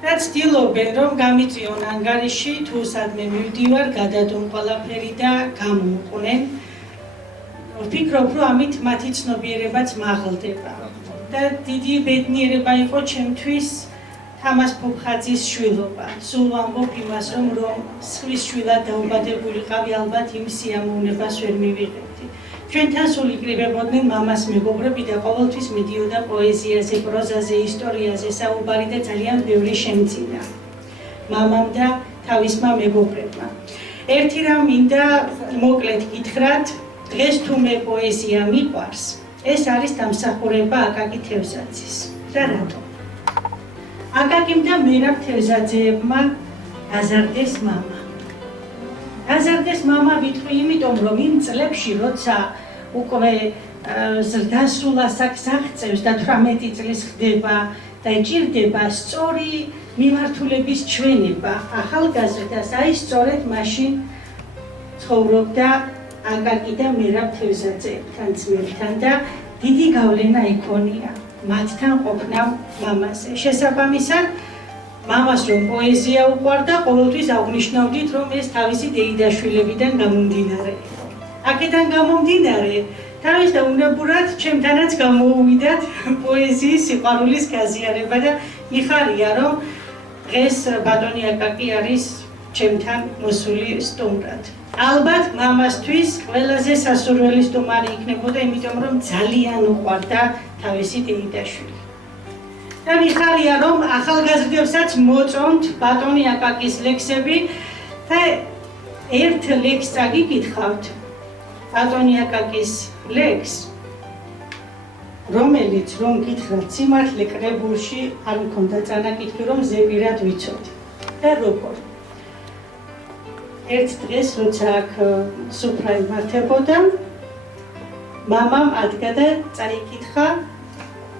და ცდილობენ, რომ გამიწიონ ანგარიში, თუ სადმე მივდივარ, გადადონ ყველაფერი და გამოვყვნენ. ვფიქრობ, რომ ამით მათი ცნობიერებაც მაღლდება. და დიდი ბედნიერება იყო ჩემთვის თამაზ ფოფხაძის შვილობა. სულ ვამბობ იმას, რომ სხვის შვილად დაუბადებულიყავი, ალბათ იმ სიამოვნებას ვერ მივიღებდი. ჩვენთან სულ იკრიბებოდნენ მამას მეგობრები და ყოველთვის მიდიოდა პოეზიაზე, პროზაზე, ისტორიაზე საუბარი და ძალიან ბევრი შემძინა მამამ და თავისმა მეგობრებმა. ერთი რამ მინდა მოკლედ გითხრათ, დღეს თუ მე პოეზია მიყვარს, ეს არის დამსახურება აკაკი თევზაძის. და რატო? აკაკიმ და მერაბ თევზაძეებმა გაზარდეს მამა. გაზარდეს მამა ვიტყვი იმიტომ, რომ იმ წლებში, როცა უკვე ზრდასრულ ასაკს აღწევს და 18 წლის ხდება და ჭირდება სწორი მიმართულების ჩვენება ახალგაზრდას, აი სწორედ მაშინ ცხოვრობდა აკაკი და მერაბ თევზაძეებთან ძმებთან და დიდი გავლენა იქონია მათთან ყოფნა მამაზე. შესაბამისად, მამას რომ პოეზია უყვარდა, ყოველთვის აღნიშნავდით, რომ ეს თავისი დეიდაშვილებიდან გამომდინარე იყო. აქედან გამომდინარე, თავის და უნებურად ჩემთანაც გამოუვიდათ პოეზიის სიყვარულის გაზიარება და მიხარია, რომ დღეს ბატონი აკაკი არის ჩემთან მოსული სტუმრად. ალბათ მამასთვის ყველაზე სასურველი სტუმარი იქნებოდა, იმიტომ რომ ძალიან უყვარდა თავისი დეიდაშვილი. და მიხარია, რომ ახალგაზრდებსაც მოწონთ ბატონი აკაკის ლექსები და ერთ ლექსს წაგიკითხავთ, ბატონი აკაკის ლექსს, რომელიც რომ გითხრათ სიმართლე კრებულში არ მქონდა წანაკითხი, რომ ზეპირად ვიცოდი. და როგორ? ერთ დღეს, როცა აქ სუფრა იმართებოდა, მამამ ადგა და წაიკითხა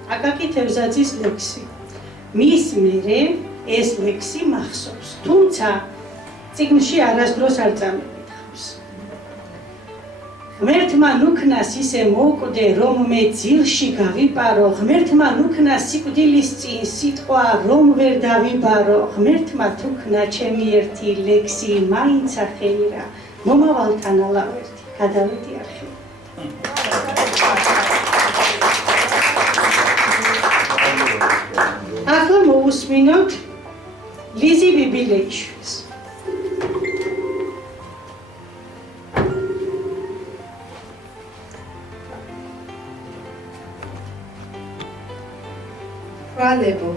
აკაკი თევზაძის ლექსი. მის მერე ეს ლექსი მახსოვს, თუმცა წიგნში არასდროს არ წამიკითხავს. ღმერთმა ნუქნას ისე მოვკვდე, რომ მე ძილში გავიპარო, ღმერთმა ნუქნა სიკვდილის წინ სიტყვა, რომ ვერ დავიბარო, ღმერთმა თუქნა ჩემი ერთი ლექსი, მაინც ახერა, მომავალთან ალავერდი, გადავედი არხი. ახლა მოусმინოთ ლიზი ბიბილეიშვილს. თვალებო,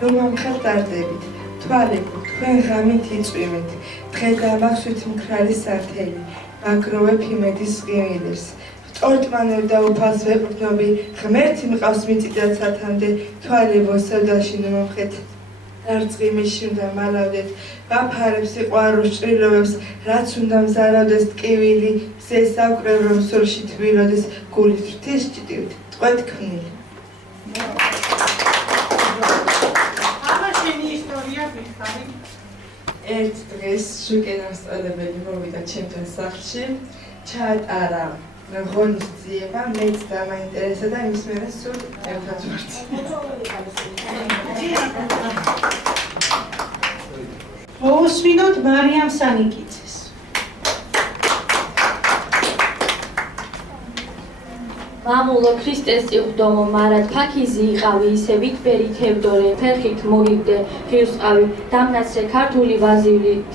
რომ ამხელდარდებით, თვალებო, თქვენ ღამით იწვიმით, დღე დამახსვით მქრალი სათელი, მაგროვებ იმედის ღიმილებს. ორტმანებ და უფალს ვეყრდნობი, ღმერთი მყავს მიწიდან სათამდე, თვალებო სევდაში ნუმხეთ. რარწყიმიში უნდა მალავდეთ, ვაფარებ სიყვარულს ჭრილობებს, რაც უნდა მზარავდეს ტკივილი, მზეს აკვრევ, რომ სულში თბილოდეს, გულით ვრთის ჭდივთ, ტყვეთ ქმნილი. ერთ დღეს შუკენა მასწავლებელი მოვიდა ჩემთან სახლში, ჩაატარა ღონის ძიება მეც დამაინტერესა და იმის მერე სულ ერთად ვართ. მოусმინოთ მარიამ სანიკიძეს. მამულო ქრისტეს წიღვდომო მარად ფაქიზი იყავი ისევით ბერი თევდორე ფერხით მოგიგდე ღირსყავი დამნაცრე ქართული ვაზივლით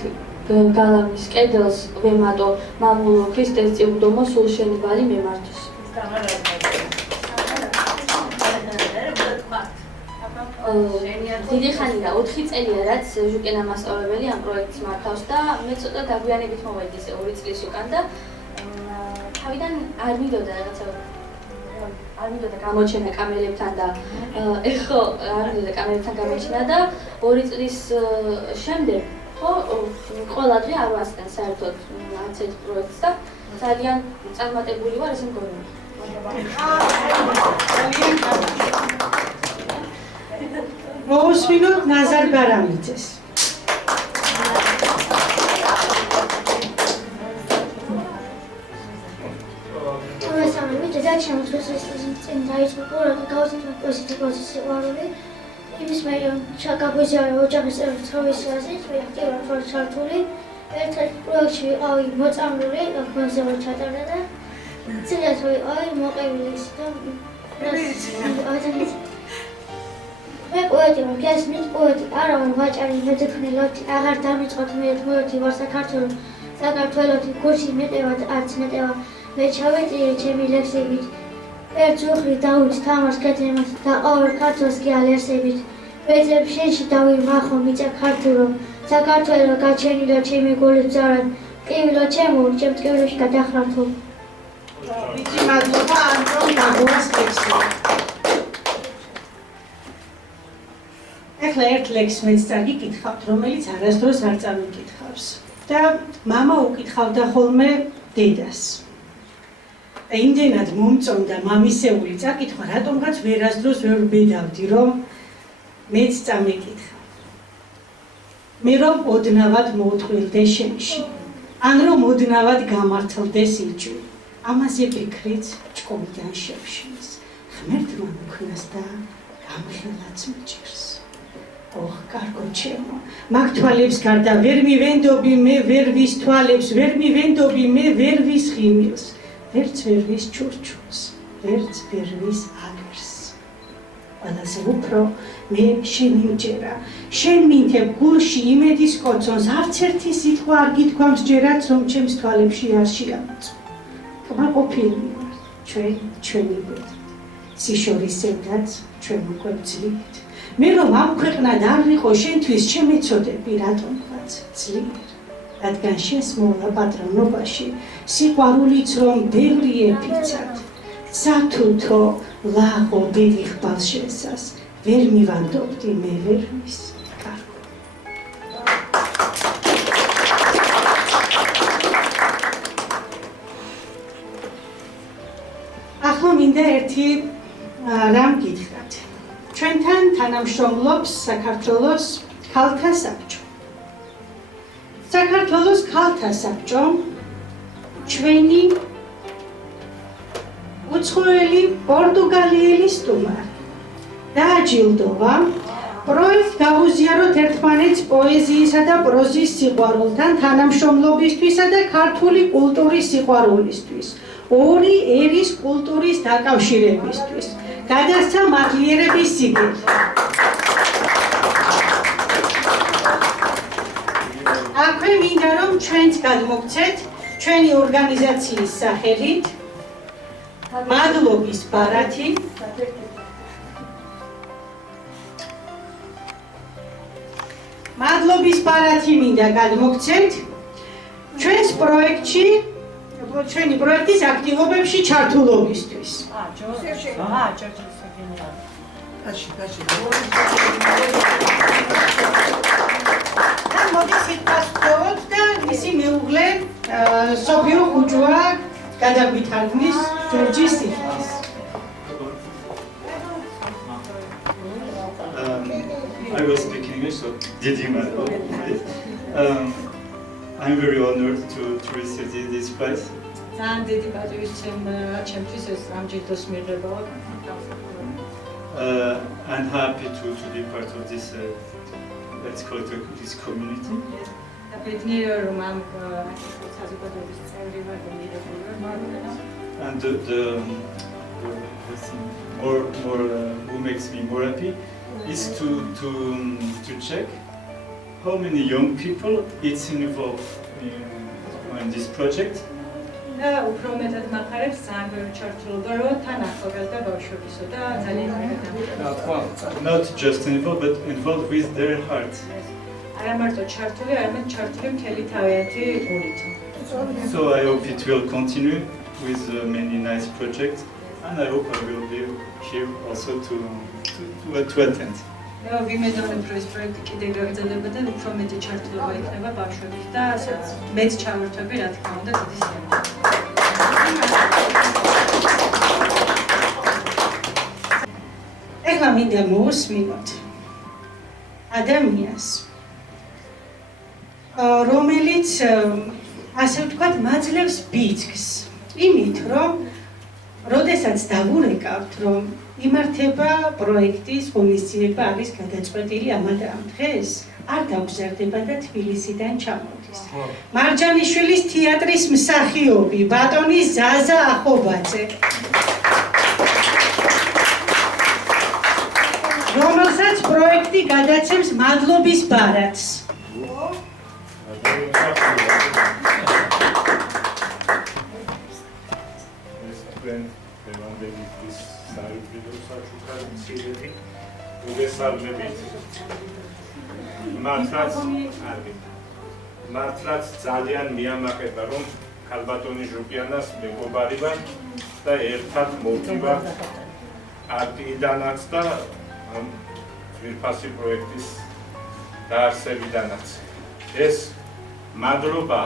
გალავნის კედელს ვემატო მამულო ქრისტეს წიღვდომო სულ შენი ბალი მემართოს. დიდი ხანია 4 წელია რაც ჟუკენა მასწავლებელი ამ პროექტს მართავს და მე ცოტა დაგვიანებით მოვედი ესე 2 წლის უკან და თავიდან არ მინდოდა რაღაცა არ მინდოდა გამოჩენა კამერებთან და ეხო არ მინდოდა კამერებთან გამოჩენა და 2 წლის შემდეგ ხო ყველა დღე არ ვასწრენ საერთოდ არც ერთ პროექტს და ძალიან წარმატებული ვარ ესე მგონი. მოусმინოთ ნაზარ ბარამიძეს. წინ დაიწყო პროექტი გავზრდა პოზიტიური სიყვარული. იმის მერე ჩაგაბეზიარა ოჯახის წევრების ცხოვრების აზრით, მე აქტიურად ვარ ჩართული. ერთ-ერთ პროექტში ვიყავი მოწამლული, გონზე ვარ ჩატარდა და ცილად ვიყავი მოყევილი და მე პოეტი ვარ, გესმით პოეტი, არა ვარ ვაჭარი, მეძებნელად, აღარ დამიწყოთ მე პოეტი ვარ საქართველოში კურსი მეტევა და არც მეტევა. მე ჩავეწირი ჩემი ლექსებით. ერთ ზუხრი დავით თამარს კეთილმას და ყოველ ქართველს კი ალერსებით. ვეძებ შენში დავიმახო მიწა ქართულო, საქართველო გაჩენილა ჩემი გულის ბზარად, ტკივილო ჩემო, ჩემ ტკივილში გადახრართო. ვიცი მადლობა ანტონ გაგუას ლექსი. ეხლა ერთ ლექსს მეც წაგიკითხავთ, რომელიც არასდროს არ წამიკითხავს. და მამა უკითხავდა ხოლმე დედას. და იმდენად მომწონდა მამისეული წაკითხვა, რატომღაც ვერასდროს ვერ ვბედავდი, რომ მეც წამეკითხა. მე რომ ოდნავად მოუთხრილდე შენში, ან რომ ოდნავად გამართლდეს იჯი. ამაზე ფიქრიც ჭკობიდან შევშინეს. ღმერთმა მქონას და გამხელაც მიჭირს. ოხ, კარგო ჩემო, მაგ თვალებს გარდა ვერ მივენდობი მე ვერ ვის თვალებს, ვერ მივენდობი მე ვერ ვის ხიმილს. ვერც ვერ ვის ჩურჩულს, ვერც ვერ ვის აგერს. ყველაზე უფრო მე შენი მჯერა, შენ მინთებ გულში იმედის კოცონს, არც ერთი სიტყვა არ გითქვამს ჯერაც, რომ ჩემს თვალებში არ შეამოწმო. კმაყოფილი ვარ, ჩვენი ბედით, სიშორისედაც ჩვენ უკვე ვძლიერთ. მე რომ ამ ქვეყნად არ ვიყო შენთვის შემეცოდები რატომღაც ძლიერ. რადგან შენს მოვლა პატრონობაში, სიყვარულიც რომ ბევრი ეფიცად, სათუთო ლაღო დიდი ხბალშესას, ვერ მივანდობდი მე ვერ ვის კარგო. ახლა მინდა ერთი რამ გითხრათ. ჩვენთან თანამშრომლობს საქართველოს ქალთა საბჭო. საქართველოს ქალთა საბჭო ჩვენი უცხოელი პორტუგალიელი სტუმარი დააჯილდოვა პროექტ გავუზიაროთ ერთმანეთს პოეზიისა და პროზის სიყვარულთან თანამშრომლობისთვისა და ქართული კულტურის სიყვარულისთვის, ორი ერის კულტურის დაკავშირებისთვის. გადასცა მადლიერების სიგელი. აქვე მინდა რომ ჩვენც გადმოგცეთ ჩვენი ორგანიზაციის სახელით მადლობის ბარათი. მადლობის ბარათი მინდა გადმოგცეთ ჩვენს პროექტში, ჩვენი პროექტის აქტივობებში ჩართულობისთვის. და მოდი სიტყვას ვთხოვოთ და მისი მეუღლე სოფიო ხუჭუა გადაგვითარგმნის ჯორჯის სიტყვას. I will speak English, so did you I'm very honored to receive this prize ძალიან დიდი პატივისცემა ჩემთვის ეს ამჯერადოს მიღება. I'm happy to be part of this, let's call it this community. And the thing who makes me more happy is to check how many young people it's involved in this project. Not just involved, but involved with their heart. So I hope it will continue with many nice projects, and I hope I will be here also to attend. ვიმედოვნებ რომ ეს პროექტი კიდევ გაგრძელდება და უფრო მეტი ჩართულობა იქნება ბავშვების და მეც ჩავერთვები რა თქმა უნდა დიდი სიამოვნებით. ეხლა მინდა მოვუსმინოთ ადამიანს რომელიც ასე ვთქვათ მაძლევს ბიძგს იმით რომ როდესაც დავურეკავთ რომ იმართება პროექტის ღონისძიება არის გადაწყვეტილი ამ დღეს არ დაგვზარდება და თბილისიდან ჩამოდის. მარჯანიშვილის თეატრის მსახიობი ბატონი ზაზა ახობაძე რომელსაც პროექტი გადაცემს მადლობის ბარათს. მართლაც ძალიან მიამაყება რომ ქალბატონი ჟუპიანას მეგობარი ვარ და ერთად მოვდივარ არტიდანაც და ამ ძვირფასი პროექტის დაარსებიდანაც. ეს მადლობა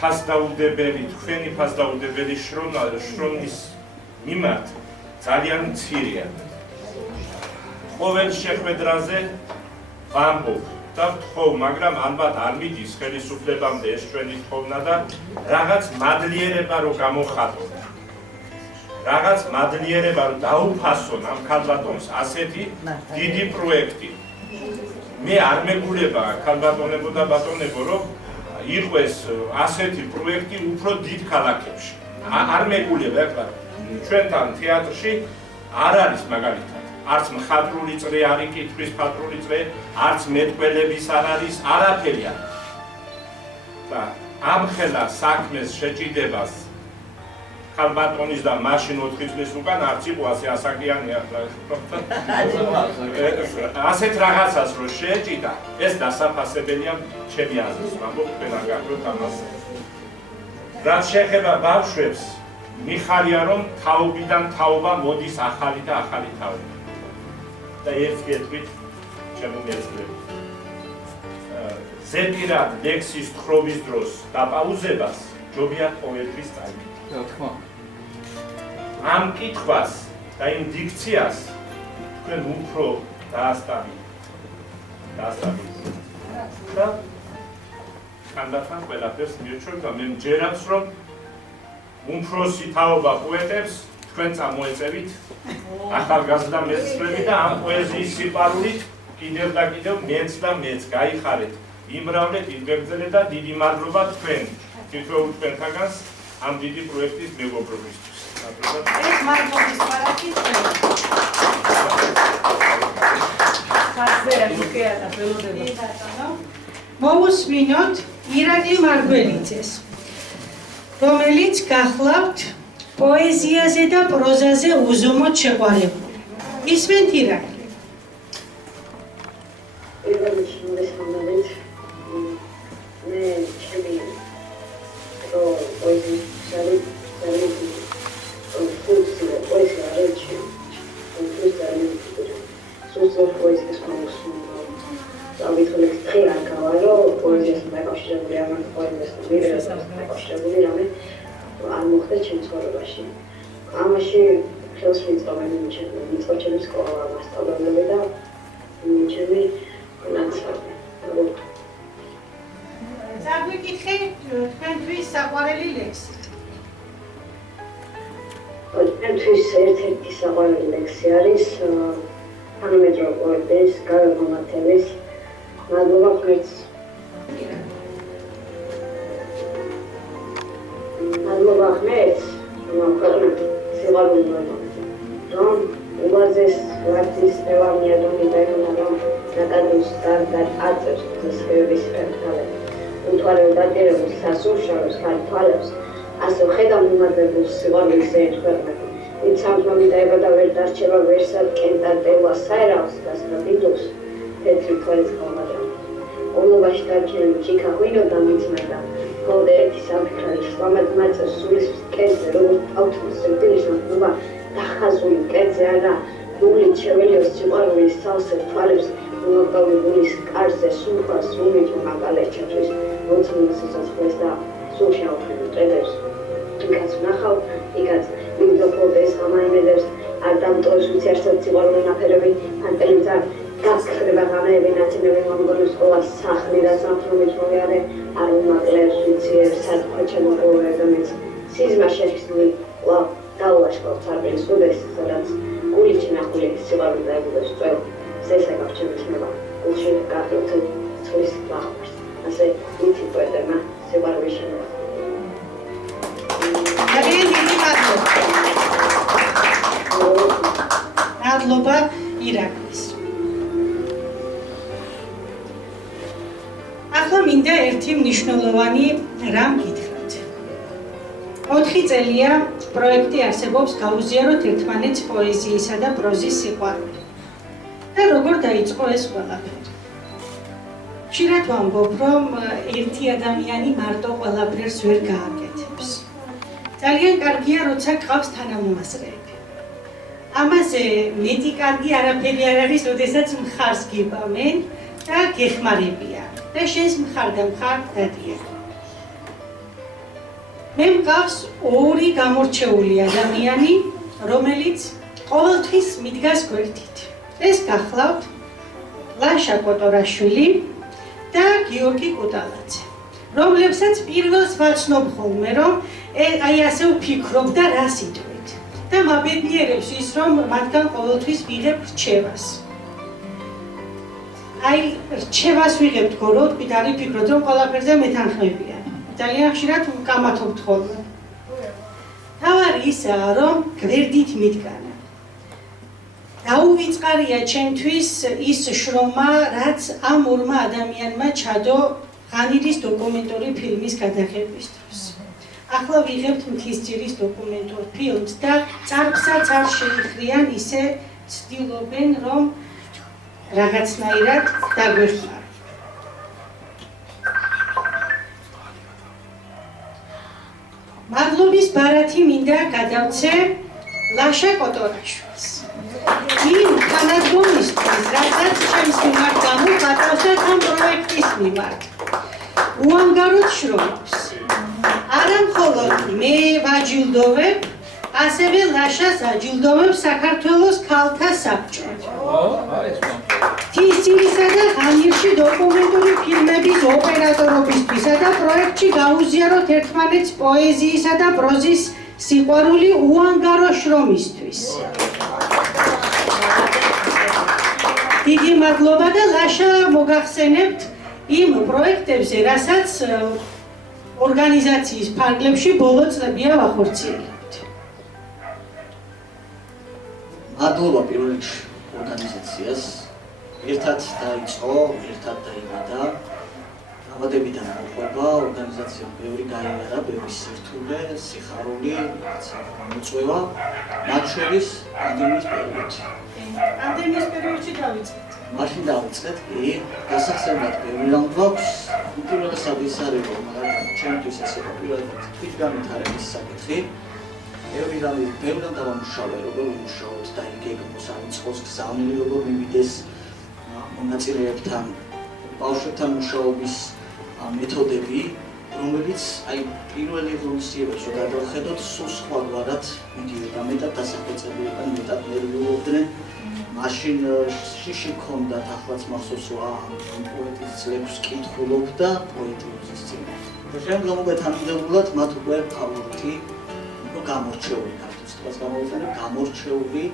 ფასდაუდებელი, თქვენი ფასდაუდებელი შრომის მიმართ ძალიან მცირეა. ყოველ შეხვედრაზე ვამბობ და ვთხოვ, მაგრამ ალბათ არ მიდის ხელისუფლებამდე ეს ჩვენი თხოვნა და რაღაც მადლიერება რო გამოხატოთ. რაღაც მადლიერება რო დაუფასონ ამ ქალბატონს ასეთი დიდი პროექტი. მე არ მეგულება ქალბატონებო და ბატონებო რომ იყოს ასეთი პროექტი უფრო დიდ ქალაქებში. არ მეგულება ეხლა ჩვენთან თეატრში არ არის მაგალითად არც მხატვრული წრე არ იკითხვის ფატრული წრე, არც მეტყველების არ არის, არაფერი არ. და ამ ხელა საქმეს შეჭიდებას ქალბატონის და მაშინ 4 წლის უკან არც იყო ასე ასაკიანი ახლა. ასეთ რაღაცას რო შეეჭიდა, ეს დასაფასებელია ჩემი აზრით, ვამბობ თქვენ არ გაქვთ ამას. რაც შეეხება ბავშვებს, მიხარია რომ თაობიდან თაობა მოდის ახალი და ახალი თაობა. და ერთ კეთვით შემომეძლებით. ზეპირად ლექსის თხრობის დროს დაპაუზებას ჯობია ყოველთვის წაიგეთ. რა თქმა. ამ კითხვას და იმ დიქციას თქვენ უფრო დაასწავლეთ. და კანდახან ყველაფერს მირჩევ და მე მჯერავს რომ უმფროსი თაობა პოეტებს თქვენ წამოეწევით ახალგაზრდა მეცხრები და ამ პოეზიის სიყვარულით კიდევ და კიდევ მეც და მეც გაიხარეთ, იმრავლეთ, იდგებძელეთ და დიდი მადლობა თქვენ თითოეულ თქვენთაგანს ამ დიდი პროექტის მეგობრობისთვის. ეს მადლობის პარაკი მოვუსმინოთ ირაკლი მარგველიძეს, რომელიც გახლავთ პოეზიაზე და პროზაზე უზომოდ შეყვარებული. ისმენთ ირაკლი. მე ჩემი პოეზია არ მოხდა ჩემ ცხოვრებაში. ამაში ხელს ვიწყობ მიწყო ჩემი სკოლა, მასწავლებლები და ჩემი განათლება. საგვიკითხე თქვენთვის საყვარელი ლექსი. ჩვენთვის ერთ-ერთი საყვარელი ლექსი არის თანამედროვე პოეტის გაგა გომართელის მადლობა ღმერთს. მადლობა ღმერთს, რომ ქვეყნად სიყვარული მოეპოვეთ, რომ უგაზეს ვარდის პევამი ადამი დაიმონა, რომ ნაკადოს კარგად აწევს ზესხევების ფერხალებს, უთვალელ დატირებულ სასულშავებს ქართვალებს, ასე ხედავ მიმაგრებულს სიყვარულის ერთ ქვეყნად, ვით სამწმომი დაიბადა ვერ დარჩება ვერსად კენტარ დევა საერავს გასდა ბინდოს თეთრი თვალის გამაგრა. ოლობაში დარჩენილი ჩიქა ღვინოდა მიწმედა, მხოლოდ ერთი საფიქრალი შლამად მაწევს სულის კენზე, როგორც ავთმის სიკვდილის მატლობა დახაზული კენზე არა, გულით შეველიოს სიყვარულის სავსე თვალებს, უმოკლავი გულის კარზე სულხას სულით მომაკალეს ჩათვის, როცა სიცოცხლეს და სულ შეავხედო წერებს. იქაც ვნახავ, იქაც ვიმდოქოლდეს გამაიმედებს, არ დამტოვებს ვიცი არსად სიყვარული ნაფერები, ფანტელიც არ გასხრება ღამეები, ნაცინები მომგონებს ყოლას სახლი და სამთრომით მოვიარე, არ უმაკლებს ვიციებს, სადხვა ჩემოყოლე და მეც სიზმა შეფისნული ყლავ დაულაშქავ ცარბილის უდეს, სადაც გული ჩინახული სიყვარული დაებუდეს წვევა, ზესაგავ ჩემისნება, გულში გაყლოთ ცოლის ლაღბარს, ასე ვიცი პოეტებმა სიყვარული შემოვა. მადლობა ირაკლის. ახლა მინდა ერთი მნიშვნელოვანი რამ გითხრათ. 4 წელია პროექტი არსებობს გავუზიაროთ ერთმანეთს პოეზიისა და პროზის სიყვარული. და როგორ დაიწყო ეს ყველაფერი? ხშირად ვამბობ, რომ ერთი ადამიანი მარტო ყველაფერს ვერ გააკეთებს. ძალიან კარგია, როცა გყავს თანამოაზრეები. ამაზე მეტი კარგი არაფერი არ არის, როდესაც მხარს გიბამენ და გეხმარებიან და შენს მხარდამხარ დადიან. მე მყავს ორი გამორჩეული ადამიანი, რომელიც ყოველთვის მიდგას გვერდით. ეს გახლავთ ლაშა კოტორაშვილი და გიორგი კუტალაძე, რომლებსაც პირველს ვაცნობ ხოლმე, რომ აი ასე ვფიქრობ და რას იტყვით და მაბედნიერებს ის, რომ მათგან ყოველთვის ვიღებ რჩევას. აი რჩევას ვიღებთ ხოლმე, თქვით არ ვიფიქროთ, რომ ყველაფერზე მეთანხმებიან. ძალიან ხშირად ვკამათობთ ხოლმე. თავარი ისაა, რომ გვერდით მიდგან. დაუვიწყარია ჩემთვის ის შრომა, რაც ამ ორმა ადამიანმა ჩადო ღანილის დოკუმენტური ფილმის გადაღების დროს. ახლა ვიღებთ მთისძირის დოკუმენტურ ფილმს და წარბსაც არ შეიხრიან, ისე ცდილობენ, რომ რაღაცნაირად დაგვეხმაროთ. მადლობის ბარათი მინდა გადავცე ლაშა კოტორაშვილს. იმ თანადგომისთვის, რასაც ჩემს მიმართ გამოხატავს და ამ პროექტის მიმართ. უანგაროდ შრომობს. არა მხოლოდ მე ვაჯილდოვებ, ასევე ლაშას აჯილდოვებს საქართველოს ქალთა საბჭო. თისძირისა და ღანირში დოკუმენტური ფილმების ოპერატორობისთვისა და პროექტში გავუზიაროთ ერთმანეთს პოეზიისა და პროზის სიყვარული უანგარო შრომისთვის. დიდი მადლობა და ლაშა მოგახსენებთ იმ პროექტებზე, რასაც ორგანიზაციის ფარგლებში ბოლო წლებია ვახორციელებთ. მადლობა პირველ რიგში ორგანიზაციას. ერთად დაიწყო, ერთად დაიბადა. დაბადებიდან მოყვება ორგანიზაცია ბევრი გაიარა, ბევრი სირთულე, სიხარული, მოწვევა, მათ შორის პანდემიის პერიოდში. პანდემიის პერიოდში დავიწყეთ. მაშინ დავიწყეთ, კი, გასახსენებლად ბევრი რამ გვაქვს. უპირველესად ის არის, რომ ჩემთვის ეს იყო პირველად თვითგანვითარების საკითხი. ბევრი რამ დავამუშავე, როგორ ვიმუშაოთ და იგეგმოს ამ წყოს გზავნილი როგორ მივიდეს მონაწილეებთან, ბავშვებთან მუშაობის მეთოდები, რომელიც აი პირველი ღონისძიებაში რომ გადავხედოთ, სულ სხვაგვარად მიდიოდა, მეტად დასახვეწები იყვნენ, მეტად ნერვიულობდნენ. მაშინ შიში ჰქონდათ, ახლაც მახსოვს ამ პოეტის ძლებს კითხულობდა პოეტის წინ. შემდგომ უკვე თანამდებულად მათ უკვე ფავორიტი გამორჩეული ქართულ სიტყვას გამოვიყენებ, გამორჩეული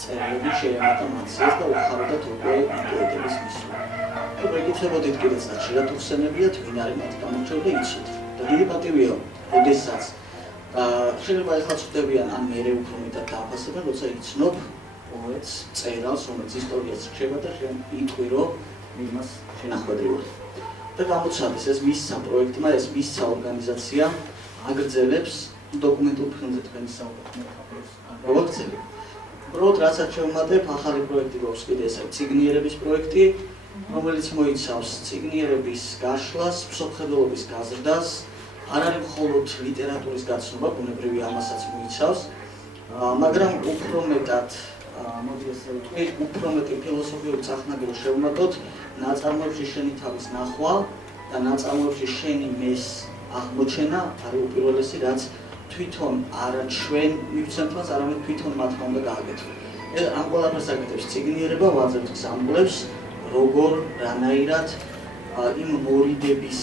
წერილები შეემატა მაციას და უხაროდათ უკვე პოეტების მისვლა. მეკითხებოდით კიდეც და შეიძლება თუ ხსენებიათ, ვინ არის მათი გამორჩეული და იცით. და დიდი პატივია, როდესაც შეიძლება ეხლა ხვდებიან ან მერე უფრო მეტად დააფასებენ, როცა იცნობ პოეტს, წერალს, რომელიც ისტორიას რჩება და შენ იტყვირო იმას შენახვედრივად. და გამოცხადეს ეს მისცა პროექტმა, ეს მისცა ორგანიზაცია აგრძელებს დოკუმენტურ ფილმზე თქვენი საუბარს. როგორცელი. უბრალოდ რასაც შევმატებ, ახალი პროექტი გვაქვს კიდე ეს ციგნიერების პროექტი, რომელიც მოიცავს ციგნიერების გაშლას, მსოფლმხედველობის გაზრდას, არ არის მხოლოდ ლიტერატურის გაცნობა, ბუნებრივი ამასაც მოიცავს, მაგრამ უფრო მეტად მოდი ასე ვთქვი, უფრო მეტი ფილოსოფიური წახნაგები შევმატოთ ნაწარმოებში შენი თავის ნახვა და ნაწარმოებში შენი მეს აღმოჩენა არის უპირველესი, რაც თვითონ არა ჩვენ მივცემთ მას, არამედ თვითონ მათმა უნდა გააკეთოს. ამ ყველაფერს აკეთებს ციგნიერება, ვაძებთ გზამბლებს, როგორ, რანაირად იმ მორიდების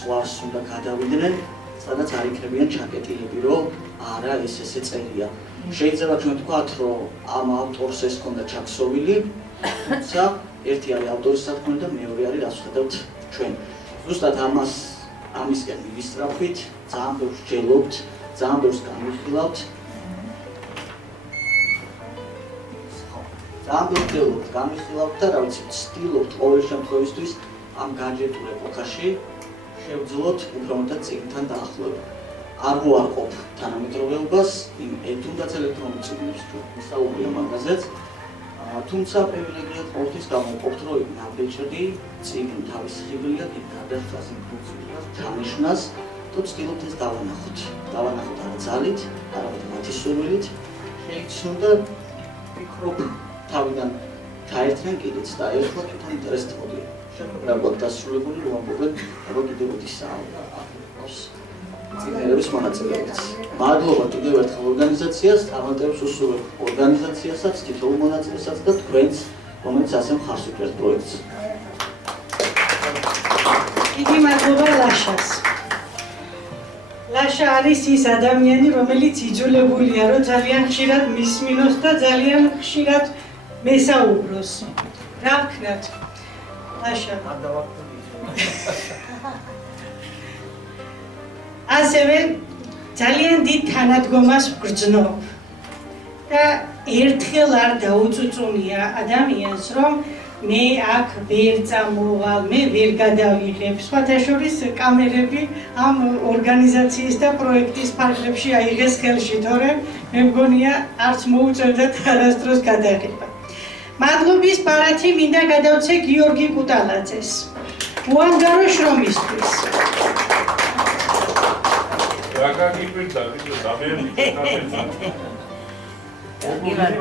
ზღვარს უნდა გადავიდნენ, სადაც არ იქნებიან ჩაკეტილები, რომ არა ეს ესე წერია. შეიძლება ჩვენ ვთქვათ, რომ ამ ავტორს ეს ჰქონდა ჩაქსოვილი, თუმცა ერთი არის ავტორის სათქმელი და მეორე არის რაც ვხედავთ ჩვენ. ზუსტად ამისკენ მივისწრაფვით, ძალიან ბევრს ვჯელობთ, ძალიან ბევრს განვიხილავთ. განვიხილავთ და რა ვიცი, ვცდილობთ ყოველ შემთხვევისთვის ამ გაჯეტურ ეპოქაში შევძლოთ უფრო მეტად წიგნთან დაახლოება. არ მოარყოფ თანამედროვეობას, იმ თუნდაც ელექტრონულ წიგნებს ვისაუბრია მაგაზეც, თუმცა პრივილეგია ყოველთვის გამოვყოფთ, რომ ნაბეჭდი წიგნი თავის ხიბლია, იქ გადასვლას იმ ფუნქციას, ჩანიშვნას, თუ ვცდილობთ ეს დავანახოთ არა ძალით, არამედ მათი სურვილით, შეიცნო და ვფიქრობ თავიდან გაერთნენ კიდეც და ერთხელ თვითონ ინტერესით მოდიან. შეგვიძლია დასრულებული რომ ამბობენ, რომ კიდევ ორი საუბარი აქვს ციგნიერების მონაწილეობით. მადლობა კიდევ ერთხელ ორგანიზაციას, წარმატებებს უსურვებ ორგანიზაციასაც, თითოეულ მონაწილესაც და თქვენს, რომელიც ასე მხარს უჭერთ პროექტს. დიდი მადლობა ლაშას. ლაშა არის ის ადამიანი, რომელიც იძულებულია, რომ ძალიან ხშირად მისმინოს და ძალიან ხშირად მესაუბროს. რა ვქნათ? ლაშა. ასევე ძალიან დიდ თანადგომას ვგრძნობ და ერთხელ არ დაუწუწუნია ადამიანს, რომ მე აქ ვერ წამოვალ, მე ვერ გადავიღებ. სხვათა შორის კამერები ამ ორგანიზაციის და პროექტის ფარგლებში აიღეს ხელში, თორემ მე მგონია არც მოუწევდათ არასდროს გადაღება. მადლობის ბარათი მინდა გადავცე გიორგი კუტალაძეს. უანგარო შრომისთვის. გაგიგიბრდა, ვიდეო დაბერდი.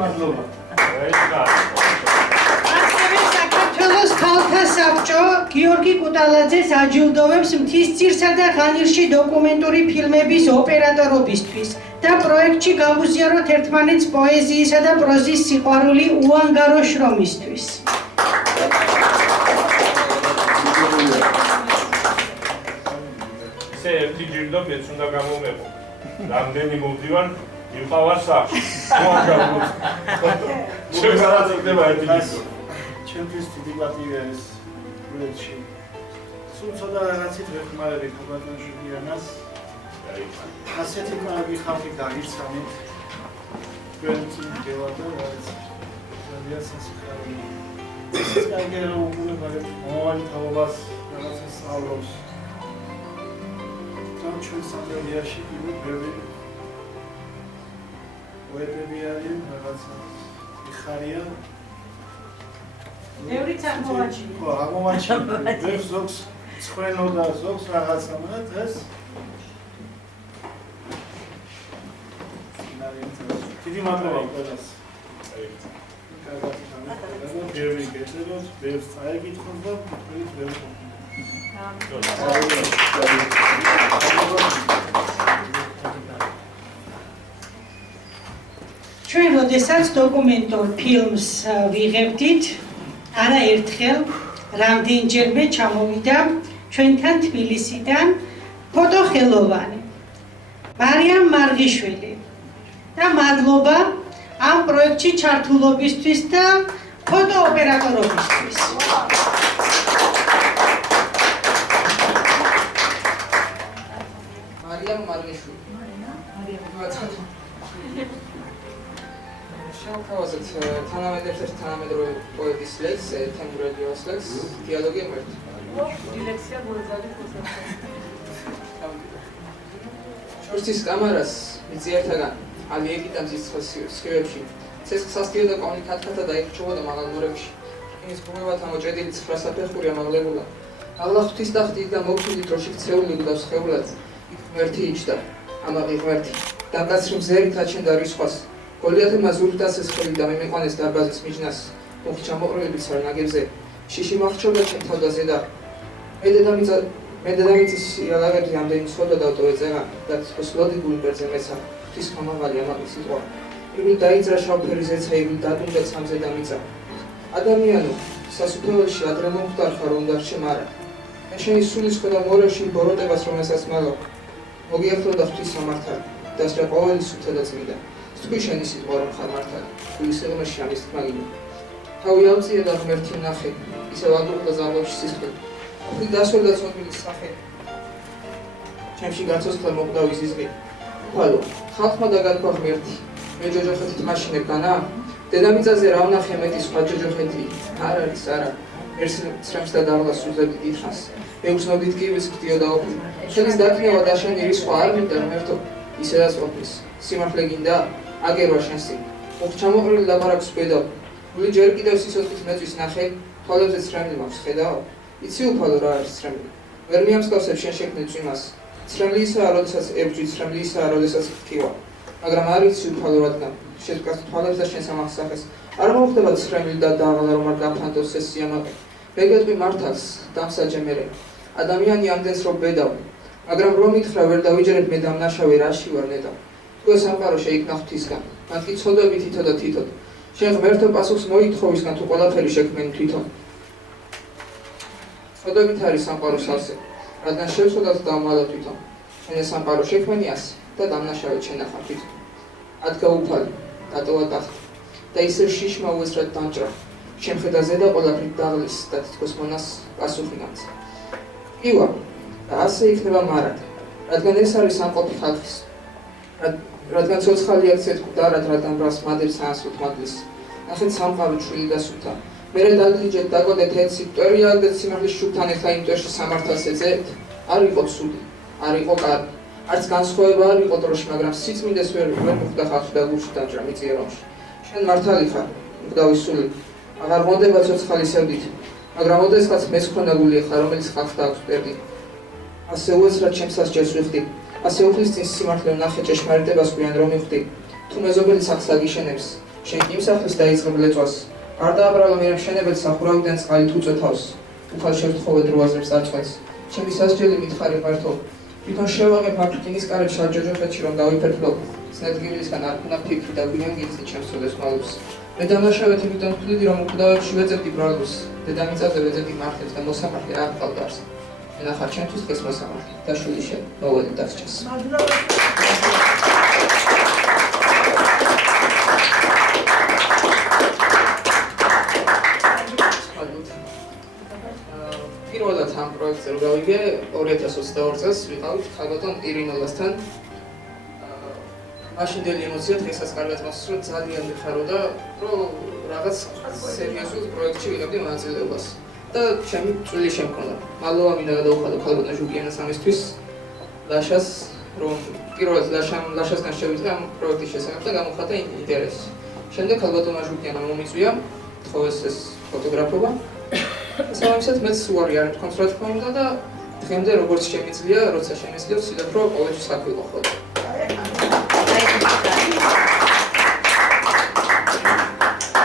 მადლობა. ასევე საქართველოს ქალთა საბჭო გიორგი კუტალაძეს აჯილდოვებს მთისძირსა და ღანირში დოკუმენტური ფილმების ოპერატორობისთვის და პროექტში გავუზიაროთ ერთმანეთს პოეზიისა და პროზის სიყვარული უანგარო შრომისთვის. ესე ერთი ჯილდო მეც უნდა გამომეყო. რამდენი მოვდივარ, მიყავარ სახში. უანგარო. ჩვენ არ აწევდება ერთი ჯილდო. ჩემთვის დიდი პატივია ეს პროექტში. სულ ცოტა რაღაცით ვეხმარებით ბატონ ჟულიანას. ასეთი კარგი ხალხი გაგიცანით. თქვენ წინდელა და რაღაც ძალიან სასიხარული. ეს კარგი რომ უყურებთ მომავალი თაობას რაღაცა სწავლობს. ჩვენ სამედიაში პირველი პოეტები არიან რაღაცა იხარია. მეურიც აღმოვაჩინე. ხო, აღმოვაჩინე. ზოგს ცხენო და ზოგს რაღაცა, მაგრამ დღეს დიდი მადლობა ყველას. კარგად გამიგეთ. ბევრი გეწეროთ, ბევრს წაეკითხოთ და თქვენით ბევრ ჩვენ როდესაც დოკუმენტურ ფილმს ვიღებდით, არაერთხელ რამდენჯერმე ჩამოვიდა ჩვენთან თბილისიდან ფოტოხელოვანი. მარიამ მარღიშვილი და მადლობა ამ პროექტში ჩართულობისთვის და ფოტოოპერატორობისთვის. მარიამ მარღიშვილი. შევთავაზეთ თანამედროვე პოეტის ლექს, თემურელიოს ლექს, დიალოგი ერთ. დილექსია გულზადის მოსახლე. შორცის კამარას მიწიერთაგან ალიეკიტა მზის სხივებში ცეცხლს ასდიოდა კომუნიკატთა და იხჩებოდა მაღალ ნორებში. იმის გუმებად ამოჭედილი ცხრა საფეხური ამაღლებულა. ალლა ღვთის ტახტით და მოვჩილი დროში ქცეული გუდავს ხეულად იქ ღმერთი იჯდა, ამაღი ღმერთი. დაკაცრი მზერით აჩენდა რისხვას. გოლიათებმა ზურგდა სესხელი და მიმიყვანეს დარბაზის მიჯნას. მუხი ჩამოყრილების არ ნაგებზე შიში მახრჩობდა ჩემ თავდაზე და მე დედამიწის იალაღები ამდენი სხოდა დავტოვეწეღა და თქოს ლოდი გულბერძე მეცა ღვთის ხომაღალი ამაყი სიტყვა. ირული დაიძრა შავფერი ზეცა, ირული დადუნდა ცამზე და მიწა. ადამიანო, სასუფეველში ადრე მომხდარ ხარ უნდა შემარა. მე შენი სულის ხვდა მორევში ბოროტებას რომელსაც მალო. მოგიერთო და ღვთის სამართალი, დასრა ყოველი სუფთა და წმიდა. თქვი შენი სიტყვა რომ ხარ მართალი, თქვი სიღრმეში ამის თმაგინო. თავი ავწია და ღმერთი ნახე, ისევ აგუყდა ზამბებში სისხლი. ღვთი დასვედა ცოდვილის სახე. ჩემში გაცოცხლა მოგდავის ზიზღი. უფალო, ხალხმა დაგარქვა ღმერთი. მე ჯოჯოხეთით მაშინებგანა? დედამიწაზე რა ვნახე მეტი სხვა ჯოჯოხეთი? არ არის არა. ერს და დაღლა სულები დიდხანს. მე უცნობდით კი ვის გდიოდა ოფლი. შენის დაქნევა და შენი რისხვა არ მინდა ღმერთო, ისედაც ოფლის. სიმართლე გინდა? აგერვა შენს წინ. მუხ ჩამოყრილი ლაპარაკს ვბედავ. გული ჯერ კიდევ სიცოცხლის მეწვის ნახე, თვალებზე ცრემლი მაქვს ხედავ? იცი უფალო რა არის ცრემლი? ვერ მიამსგავსებ შენ შექმნილ წვიმას. ცრემლი ისაა, როდესაც ებჯვი, ცრემლი ისაა, როდესაც გტკივა. მაგრამ არ იცი უფალო რადგან შედგას თვალებს და შენს ამახსახეს. არ მოხდება ცრემლი და დაღლა რომ არ გაფანტოს ეს სიამაყე. მე გეტყვი მართალს, დამსაჯე მერე. ადამიანი ამდენს რომ ბედავ, მაგრამ რომ ითხრა ვერ დავიჯერებ მე დამნაშავე რაში ვარ ნეტავ. თუ ეს სამყარო შეიქმნა ღვთისგან, მათ კი ცოდები თითო და თითოდ. შენ ღმერთო პასუხს მოითხოვისგან თუ ყველაფერი შექმენი თვითონ. ცოდებით არის სამყაროს ასე, რადგან შევცოდათ და დავმალავ თვითონ. შენ ეს სამყარო შექმენი ასე და დამნაშავე შენ ახარ თვითონ. ადგა უფალი, დატოვა ტახტი და ისევ შიშმა უესრად დამჭრა. შემხედა ზედა ყველაფრით დაღლის და თითქოს მონას პასუხი განცა. ივა და ასე იქნება მარად, რადგან ეს არის სამყოფი ხალხის. რადგან ცოცხალი აქცეთ გვდარად, რადგან ბრას მადებს ანსვით მადლის. ნახეთ სამყარო ჩვილი და სუფთა. მერე დაგლიჯეთ, დაგოდეთ ეთსი, მტვერი აგდეთ სიმართლის შუბთან ეხლა იმ მტვერში სამართალს ეძებთ. არ იყო ცუდი, არ იყო კარგი. არც განსხვავება არ იყო დროში, მაგრამ სიწმინდეს ვერ მოხვდა ხალხი და გულში დამჭრა მიწიერომში. შენ მართალი ხარ, მგდავი სული. აღარ მონდება ცოცხალი სევდით, მაგრამ ოდესღაც მეც ქონა გული ხარ, რომელიც ხალხს დააქვს მტერდი. ასე უეცრად ჩემს სასჯელს ვიხდი. ასე უფლის წინ სიმართლე ვნახე ჭეშმარიტებას გვიან რომ მივხვდი. თუ მეზობელი სახლს აგიშენებს, შენ იმ სახლის დაიწყებ ლეწვას. არ დააბრალო მე მშენებელს სახურავიდან წყალით უწოთავს. უფალ შევთხოვე დროაზრებს არწყვეტს. ჩემი სასჯელი მითხარი ღმერთო. თვითონ შევაღებ აქ რკინის კარებში არ ჯოჯოხეთში რომ დავიფერფლო. სნედგილისგან არ ქნა ფიქრი და გვიან გიცი ჩემს ცოდეს მალავს. მე დამნაშავეთ იმითომ ვთვლიდი რომ უკვდავებში ვეძებდი ბრალოს. დედამიწაზე ვეძებდი მართლებს და მოსამართლე არ ჰყავდა არსად. მე ნახარ ჩემთვის დღეს მოსამართლე და შვილი შენ მოვედი დასჯას. პირველად ამ პროექტზე რო გავიგე 2022 წელს ვიყავით ხალბატონ ირინოლასთან. მაშინდელი ემოცია დღესაც კარგად მოსწრო, ძალიან მიხაროდა, რომ რაღაც სერიოზულ პროექტში ვიღებდი მონაწილეობას. და ჩემი წვლილი შემქონდა. მალოვა მინდა გადავუხადო ხალბატონ ჟუკიანას ამისთვის ლაშას, რომ პირველად ლაშასთან შევიწყე ამ პროექტის შესახებ და გამოხატა ინტერესი. შემდეგ ხალბატონმა ჟუკიანმა მომიწვია თხოვეს ეს ფოტოგრაფობა. სამისად მეც უარი არ მქონს რა თქმა უნდა და დღემდე როგორც შემიძლია, როცა შემიძლია ვცდილებ რომ ყოველთვის აქ ვიყო ხოლმე.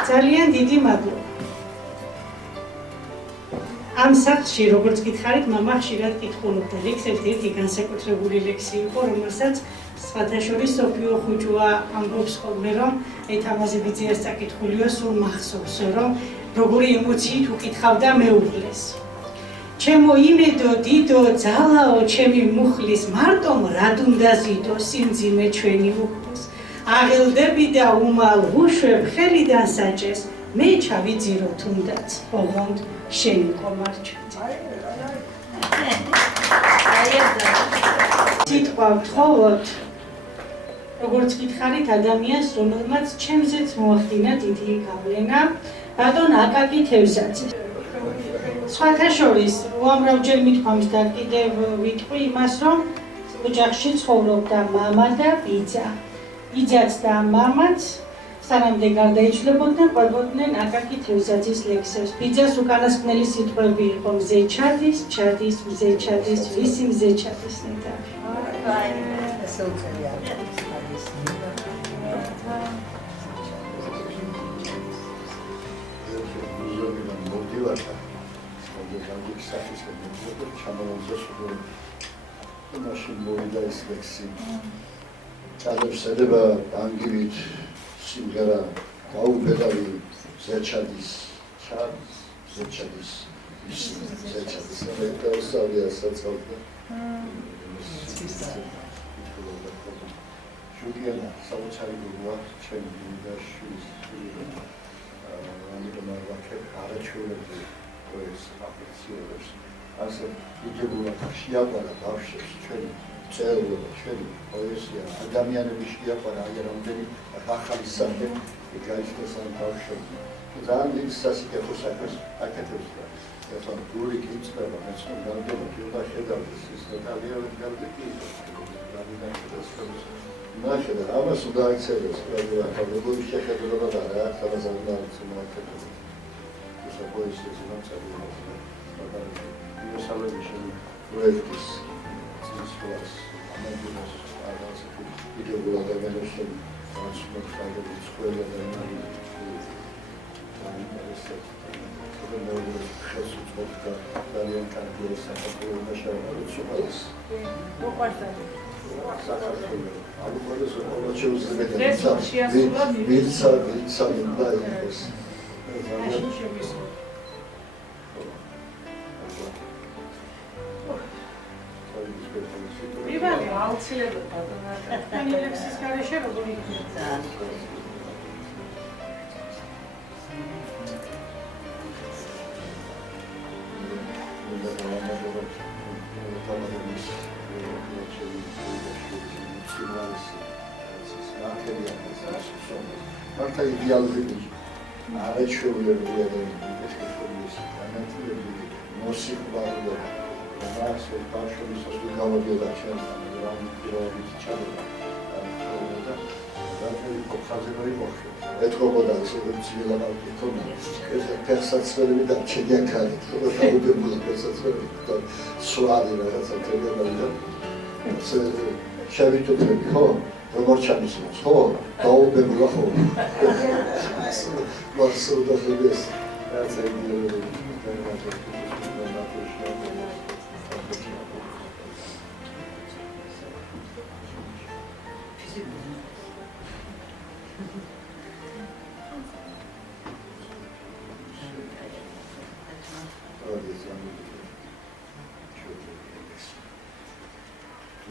ძალიან დიდი მადლობა. ამ სახლში როგორც გითხარით, მამა ხშირად კითხულობდა ლექს, ერთ-ერთი განსაკუთრებული ლექსი იყო, რომელსაც სხვათა შორის სოფიო ხუჭუა ამბობს ხოლმე, რომ ეთამაზე ბიძიას წაკითხულიო სულ მახსოვსო, რომ როგორი ემოციით უკითხავდა მეუღლეს. ჩემო იმედო დიდო ძალაო ჩემი მუხლის მარტომ რად უნდა ზიდო სიმძიმე ჩვენი უხლის აღელდები და უმალ უშვებ ხელიდან საჭეს მე ჩავიძირო თუნდაც ოღონდ შენი ყომარჩვით სიტყვა ვთხოვოთ როგორც გითხარით ადამიანს რომელმაც ჩემზეც მოახდინა დიდი გავლენა ბატონ აკაკი თევზაძე სხვათა შორის უამრავჯერ მithქვამს და კიდევ ვიტყვი იმას რომ ოჯახში ცხოვრობდა მამა და ბიძა ბიძაც და მამაც სანამდე გარდაიცვლებოდნენ ყვებოდნენ აკაკი თევზაძის ლექსებს ბიძას უკანასკნელი სიტყვები იყო მზე ჩადის ჩადის მზე ჩადის ვისი მზე ჩადის ნეტარი მაშინ მოვიდა ეს ლექსი ჭადებს ედება ანგივით სიმღერა გაუბედავი ზეჩადის ზეჩადის დაუსავია საწავდა ჯულიანა საოცარი გოგოა ჩემი და შვილის ამიტომ არ ვაქებ არაჩვეულებრივ ეს აფექციებს ასე იდეულად შეაყვარა ბავშვებს ჩვენი წერილობა ჩვენი პოეზია ადამიანების შეაყვარა აი რამდენი ახალი სახე გაიჩნდა სამ ბავშვებს ძალიან დიდ სასიკეთო საქმეს აკეთებს და ეხლა გული კი იწყება მეცნო გამგებოდი და ხედავთ ის დეტალები გარდაքի ნახე და ამას უნდა აიქცევდეს ყველა ახალგაზრდა შეხედულობა და რა ახალგაზრდა მოაკეთებს ეს პოეზიის მომწევია Salvation Breakfast Since America's Advanced Video Organization Transport Fighter Square and Ivani, აუცილებლად ბატონო. Ani ლექსის გარეშე როგორ იქნება? მართა იდეალები არაჩვეულებრივია და ეს განათლებული მოსიყვარული That's what partially so we go with the action around the channel. That will be very much. Let's go with that. So let's see about the economy. Because the persons will be that changing kind. So that will be the persons will be that swadi. That's a terrible. So shall we to the home? The more chances. Oh, the open home. What's so the best? That's a very much.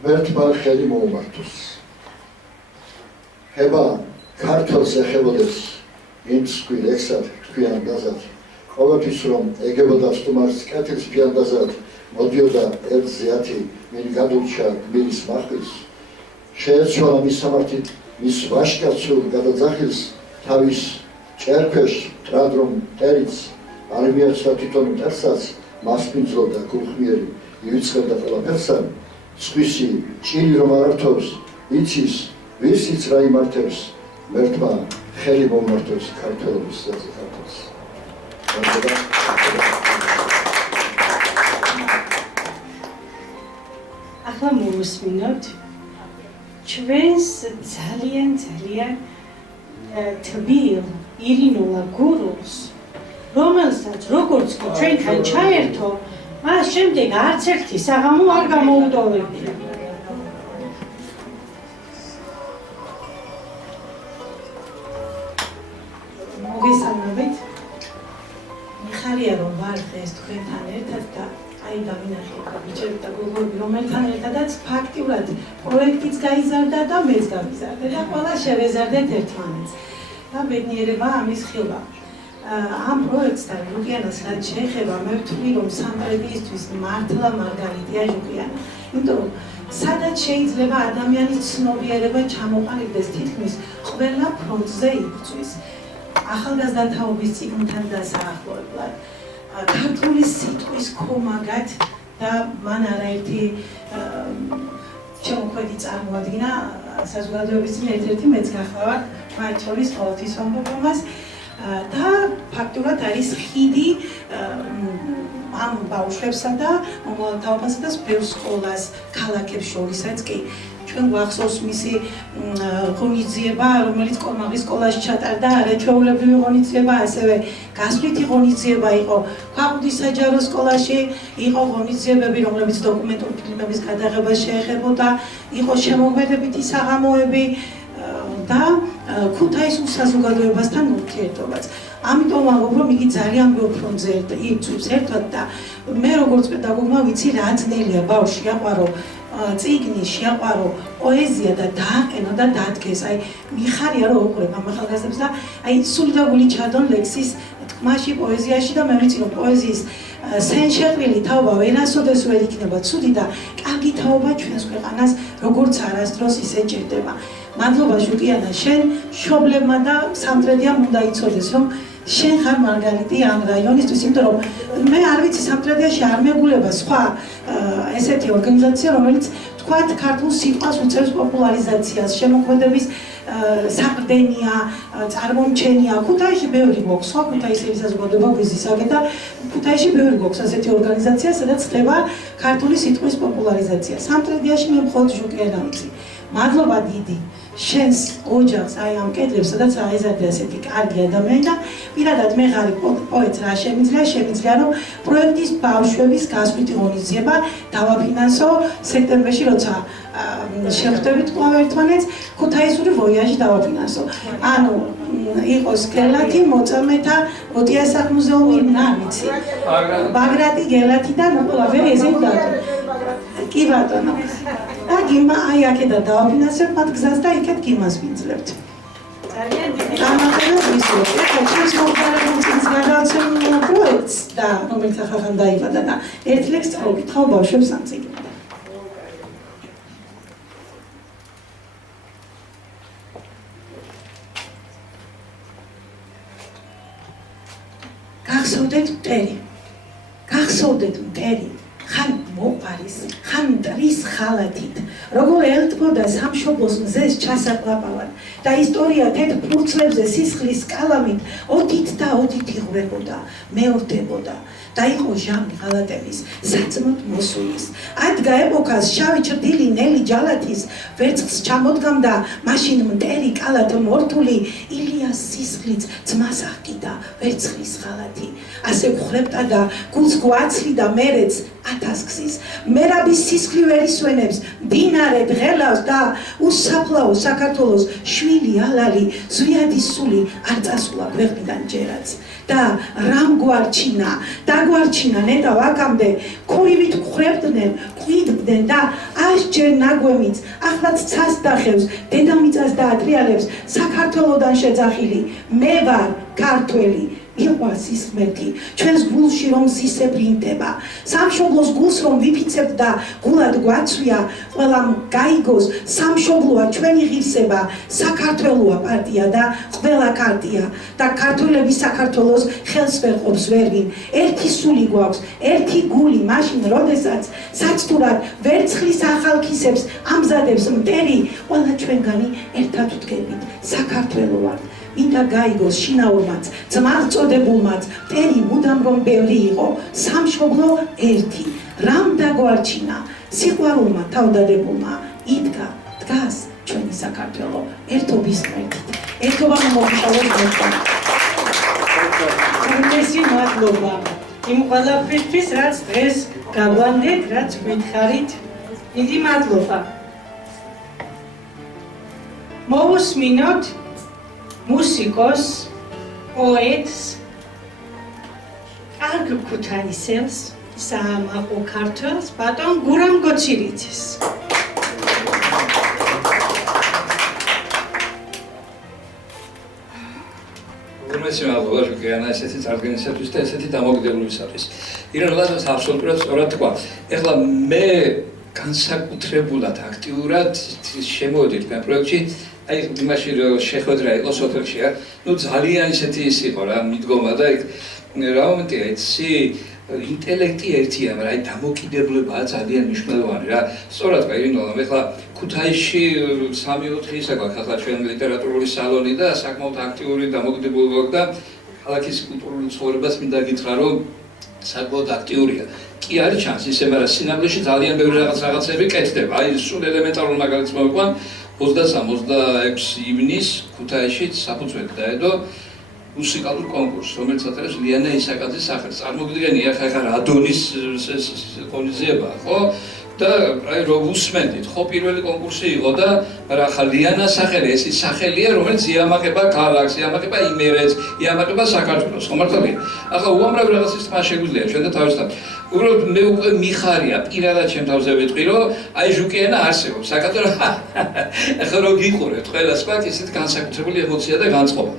მერთმა ხელი მოუმართოს. ხება ქართელს ეხებოდეს ინცკვი ლექსად თქვიან დაზად. ყოველთვის რომ ეგებოდა სტუმარს კეთილს ფიან დაზად მოდიოდა ერთ ზეათი მინ გადურჩა გმირის მახვილს. შეეცვალა მის სამართით მის ვაშკაცურ გადაძახილს თავის ჭერქვეშ ტრადრომ ტერიც არ მიეცვა თვითონ მტერსაც მას პინძლობდა გულხმიერი ივიწყებდა ყველაფერსა სხვისი ჭილი რომ არ ართობს იცის ვისიც რა იმართებს მერთმა ხელი მომართოს ქართველობის საზღაპოს ახლა მოვუსმინოთ ჩვენს ძალიან თბილ ირინოლა გურულს რომელსაც როგორც კი ჩვენთან ჩაერთო მას შემდეგ არც ერთი საღამო არ გამოუტოვებია. მოგესალმებით. მიხარია რომ ვარ დღეს თქვენთან ერთად და აი დავინახე ბიჭები და გოგოები, რომელთან ერთადაც ფაქტიურად პროექტიც გაიზარდა და მეც გავიზარდე და ყველა შევეზარდეთ ერთმანეთს. და ბედნიერება ამის ხილვა. ამ პროექტთან ჟუკიანას რაც შეეხება, მე ვთვლი, რომ სამტრედიისთვის მართლა მარგალიტია ჟუკიანა. იმიტომ რომ სადაც შეიძლება ადამიანის ცნობიერება ჩამოყალიბდეს თითქმის ყველა ფრონტზე იბრძვის. ახალგაზრდათაობის წიგნთან დასაახლებლად, ქართული სიტყვის ქომაგად და მან არაერთი შემოქმედი წარმოადგინა საზოგადოების წინ ერთ-ერთი მეც გახლავარ მათ შორის ყოველთვის ამბობ და ფაქტურად არის ხიდი ამ ბავშვებსა და მომავალთაობასა და ბევრ სკოლას, ქალაქებს შორისაც კი. ჩვენ გვახსოვს მისი ღონისძიება, რომელიც კორმაღის სკოლაში ჩატარდა, არაჩვეულებრივი ღონისძიება, ასევე გასვლითი ღონისძიება იყო ქვაბუდის საჯარო სკოლაში, იყო ღონისძიებები, რომლებიც დოკუმენტური ფილმების გადაღებას შეეხებოდა, იყო შემოქმედებითი საღამოები და ქუთაისურ საზოგადოებასთან ურთიერთობაც. ამიტომ ამბობ, რომ იგი ძალიან ბევრ ფრონტზე იბრძვის ერთად და მე როგორც პედაგოგმა ვიცი რა ძნელია ბავშვი შეაყვარო წიგნი, შეაყვარო პოეზია და დააყენო და დადგეს. აი მიხარია რომ უყურებ ამ ახალგაზრდებს და აი სული და გული ჩადონ ლექსის თქმაში, პოეზიაში და მე ვიცი რომ პოეზიის სენშეყრილი თაობა ვერასოდეს ვერ იქნება ცუდი და კარგი თაობა ჩვენს ქვეყანას როგორც არასდროს ისე ჭირდება. მადლობა ჟუკიანა, შენ მშობლებმა და სამტრედიამ უნდა იცოდეს, რომ შენ ხარ მარგალიტი ამ რაიონისთვის, იმიტომ რომ მე არ ვიცი სამტრედიაში არ მეგულება სხვა ესეთი ორგანიზაცია, რომელიც თქვათ ქართულ სიტყვას უწევს პოპულარიზაციას, შემოქმედების საყრდენია, წარმომჩენია. ქუთაისში ბევრი გვაქვს, სხვა ქუთაისელი საზოგადოება გვიზისაგე და ქუთაისში ბევრი გვაქვს ასეთი ორგანიზაცია, სადაც ხდება ქართული სიტყვის პოპულარიზაცია. სამტრედიაში მე მხოლოდ ჟუკიანა ვიცი. მადლობა დიდი შენს ოჯახს აი ამ კედლებს, სადაც აიზარდა ასეთი კარგი ადამიანი და პირადად მე ღარი პოეტს რა შემიძლია რომ პროექტის ბავშვების გასვლითი ღონისძიება დავაფინანსო სექტემბერში, როცა შევხვდებით კვლავ ერთმანეთს, ქუთაისური ვოიაჟი დავაფინანსო. ანუ იყოს გელათი, მოწამეთა, ოტიასახ მუზეუმი, რა ვიცი. ბაგრატი, გელათი და ყველაფერი ესე დაატო. კი ბატონო. და გიმა აი აქედან დავაფინანსებ მათ გზას და იქეთ გიმას ვინძლებთ. ძალიან დიდი გამარჯვება ვისურვებ. ეხლა ჩვენს მომხმარებელს გადავცემ პროექტს და რომელიც ახალგან დაიბადა და ერთ ლექსს წავიკითხავ ბავშვებს ამ წიგნიდან. გახსოვდეთ მტერი, ხან მოყარის, ხან მტრის ხალათით, როგორ ელტბოდა სამშობლოს მზეს ჩასაყლაპავად და ისტორია თეთრ ფურცლებზე სისხლის კალამით ოდით და ოდით იღვრებოდა, მეორდებოდა და იყო ჟამი ღალატების საწმოთ მოსულის. ადგა ეპოქას შავი ჩრდილი ნელი ჯალათის ვერცხლს ჩამოდგამდა მაშინ მტერი კალათ მორთული ილიას სისხლიც ძმას აღკიდა ვერცხლის ღალათი. ასე ვხრებდა და გულს გვაცლიდა მერეც ათასგზის. მერაბის სისხლი ვერ ისვენებს, მდინარე დღელავს და უსაფლაო საქართველოს შვილი ალალი ზვიადის სული არ წასულა ქვეყნიდან ჯერაც. და რამ გვარჩინა, დაგვარჩინა ნეტავ აქამდე, ქურივით ვხრებდნენ, ყვიდდნენ და ასჯერ ნაგვემიც, ახლაც ცას დახევს, დედამიწას დაატრიალებს, საქართველოდან შეძახილი, მე ვარ ქართველი. მიყვარს სისხლმეთი, ჩვენს გულში რომ ზისებრი ინდება, სამშობლოს გულს რომ ვიფიცებთ და გულად გვაცვია, ყველამ გაიგოს, სამშობლოა ჩვენი ღირსება, საქართველოა პარტია და ყველა ქარტია და ქართველების საქართველოს ხელს ვერ ყოფს ვერვინ. ერთი სული გვაქვს, ერთი გული, მაშინ როდესაც საცდურად ვერცხლის ახალქისებს ამზადებს მტერი, ყველა ჩვენგანი ერთად ვდგებით, საქართველო ვართ. მინდა გაიგოს შინაურმაც, ძმად წოდებულმაც, მტერი მუდამ რომ ბევრი იყო, სამშობლო ერთი. რამ დაგვარჩინა, სიყვარულმა თავდადებულმა, იდგა, დგას ჩვენი საქართველო, ერთობის ღმერთით. ერთობა მომხდაროს მოხდა. უმეტესი მადლობა იმ ყველაფრისთვის, რაც დღეს გავანდეთ, რაც გვითხარით. დიდი მადლობა. მოვუსმინოთ მუსიკოს, პოეტს, კარგ ქუთაისელს, საამაყო ქართველს ბატონ გურამ გოცირიძეს. უმეტესი მადლობა ჟუკიანა ესეთი წარდგენისათვის და ესეთი დამოკიდებულებისათვის. ირონულად აბსოლუტურად სწორად თქვა. ეხლა მე განსაკუთრებულად აქტიურად შემოვედი თქვენ პროექტში, აი იმაში შეხვედრა იყო სოფელშია, ну ძალიან ისეთი ის იყო რა მიდგომა და რა მომენტია იცი ინტელექტი ერთია, მაგრამ აი დამოკიდებულებაა ძალიან მნიშვნელოვანი რა. სწორად თქვა ირინოლა, ეხლა ქუთაისში 3-4 ისა გვაქვს ახლა ჩვენ ლიტერატურული სალონი და საკმაოდ აქტიური დამოკიდებულება აქვს და ქალაქის კულტურული ცხოვრებას მინდა გითხრა რომ საკმაოდ აქტიურია. კი არის ჩანს ისე, მაგრამ სინამდვილეში ძალიან ბევრი რაღაცები კეთდება. აი სულ ელემენტარულ მაგალითს მოვიყვან 23-26 ივნის ქუთაისში საფუძველი დაედო მუსიკალურ კონკურსს, რომელიც ატარებს ლიანა ისაკაძის სახელს. წარმოგიდგენია ხა რადონის ღონისძიება, ხო? და აი რომ უსმენდით, ხო პირველი კონკურსი იყო და რა ხა ლიანა სახელი, ეს ის სახელია, რომელიც იამაყება ქალაქს, იამაყება იმერეთს, იამაყება საქართველოს, ხო მართალია? ახლა უამრავ რაღაცის თქმა შეგვიძლია ჩვენ და თავისთავად. უბრალოდ მე უკვე მიხარია პირადად ჩემ თავზე ვიტყვი რომ აი ჟუკიანა არსებობს საქართველოს ახლა რო გიყურებთ ყველას გვაქვს ისეთ განსაკუთრებული ემოცია და განწყობა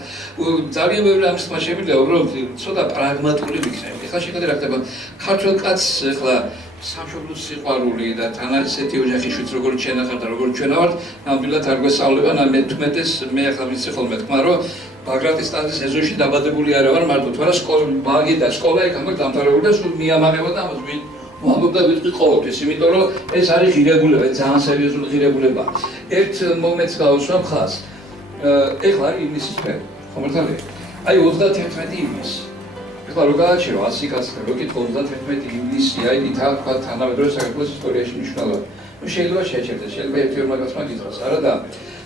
ძალიან ბევრი ამის თქმა შეგვიძლია უბრალოდ ცოტა პრაგმატული ვიქნები ახლა შეხედე რა ხდება ქართველ კაცს ახლა სამშობლოს სიყვარული და თან ისეთი ოჯახის შვილს როგორც ჩვენ ახლა და როგორც ჩვენ ვართ ნამდვილად არ გვესწავლება მე 11-ს მე ახლა ვიცი ხოლმე თქმა რომ ბაგრატის სტანდის ეზოში დაბადებული არა ვარ მარტო თორე სკოლა მაგი და სკოლა იქ ამბობ დამთავრებული და სულ მიამაღება და ამას ვამბობ და ვიტყვი ყოველთვის იმიტომ რომ ეს არის ღირებულება ძალიან სერიოზული ღირებულებაა ერთ მომენტს გავუსვამ ხაზს ეხლა არის ივნისის თვე ხო მართალია აი 31 ივნისი ეხლა რო გააჩერო 100 კაცს რო კითხო 31 ივნისია იქა თქვა თანამედროვე საქართველოს ისტორიაში მნიშვნელოვანი ну შეიძლება შეეჩერდეს შეიძლება ერთი-ორი მაგას მაგითხრას არა და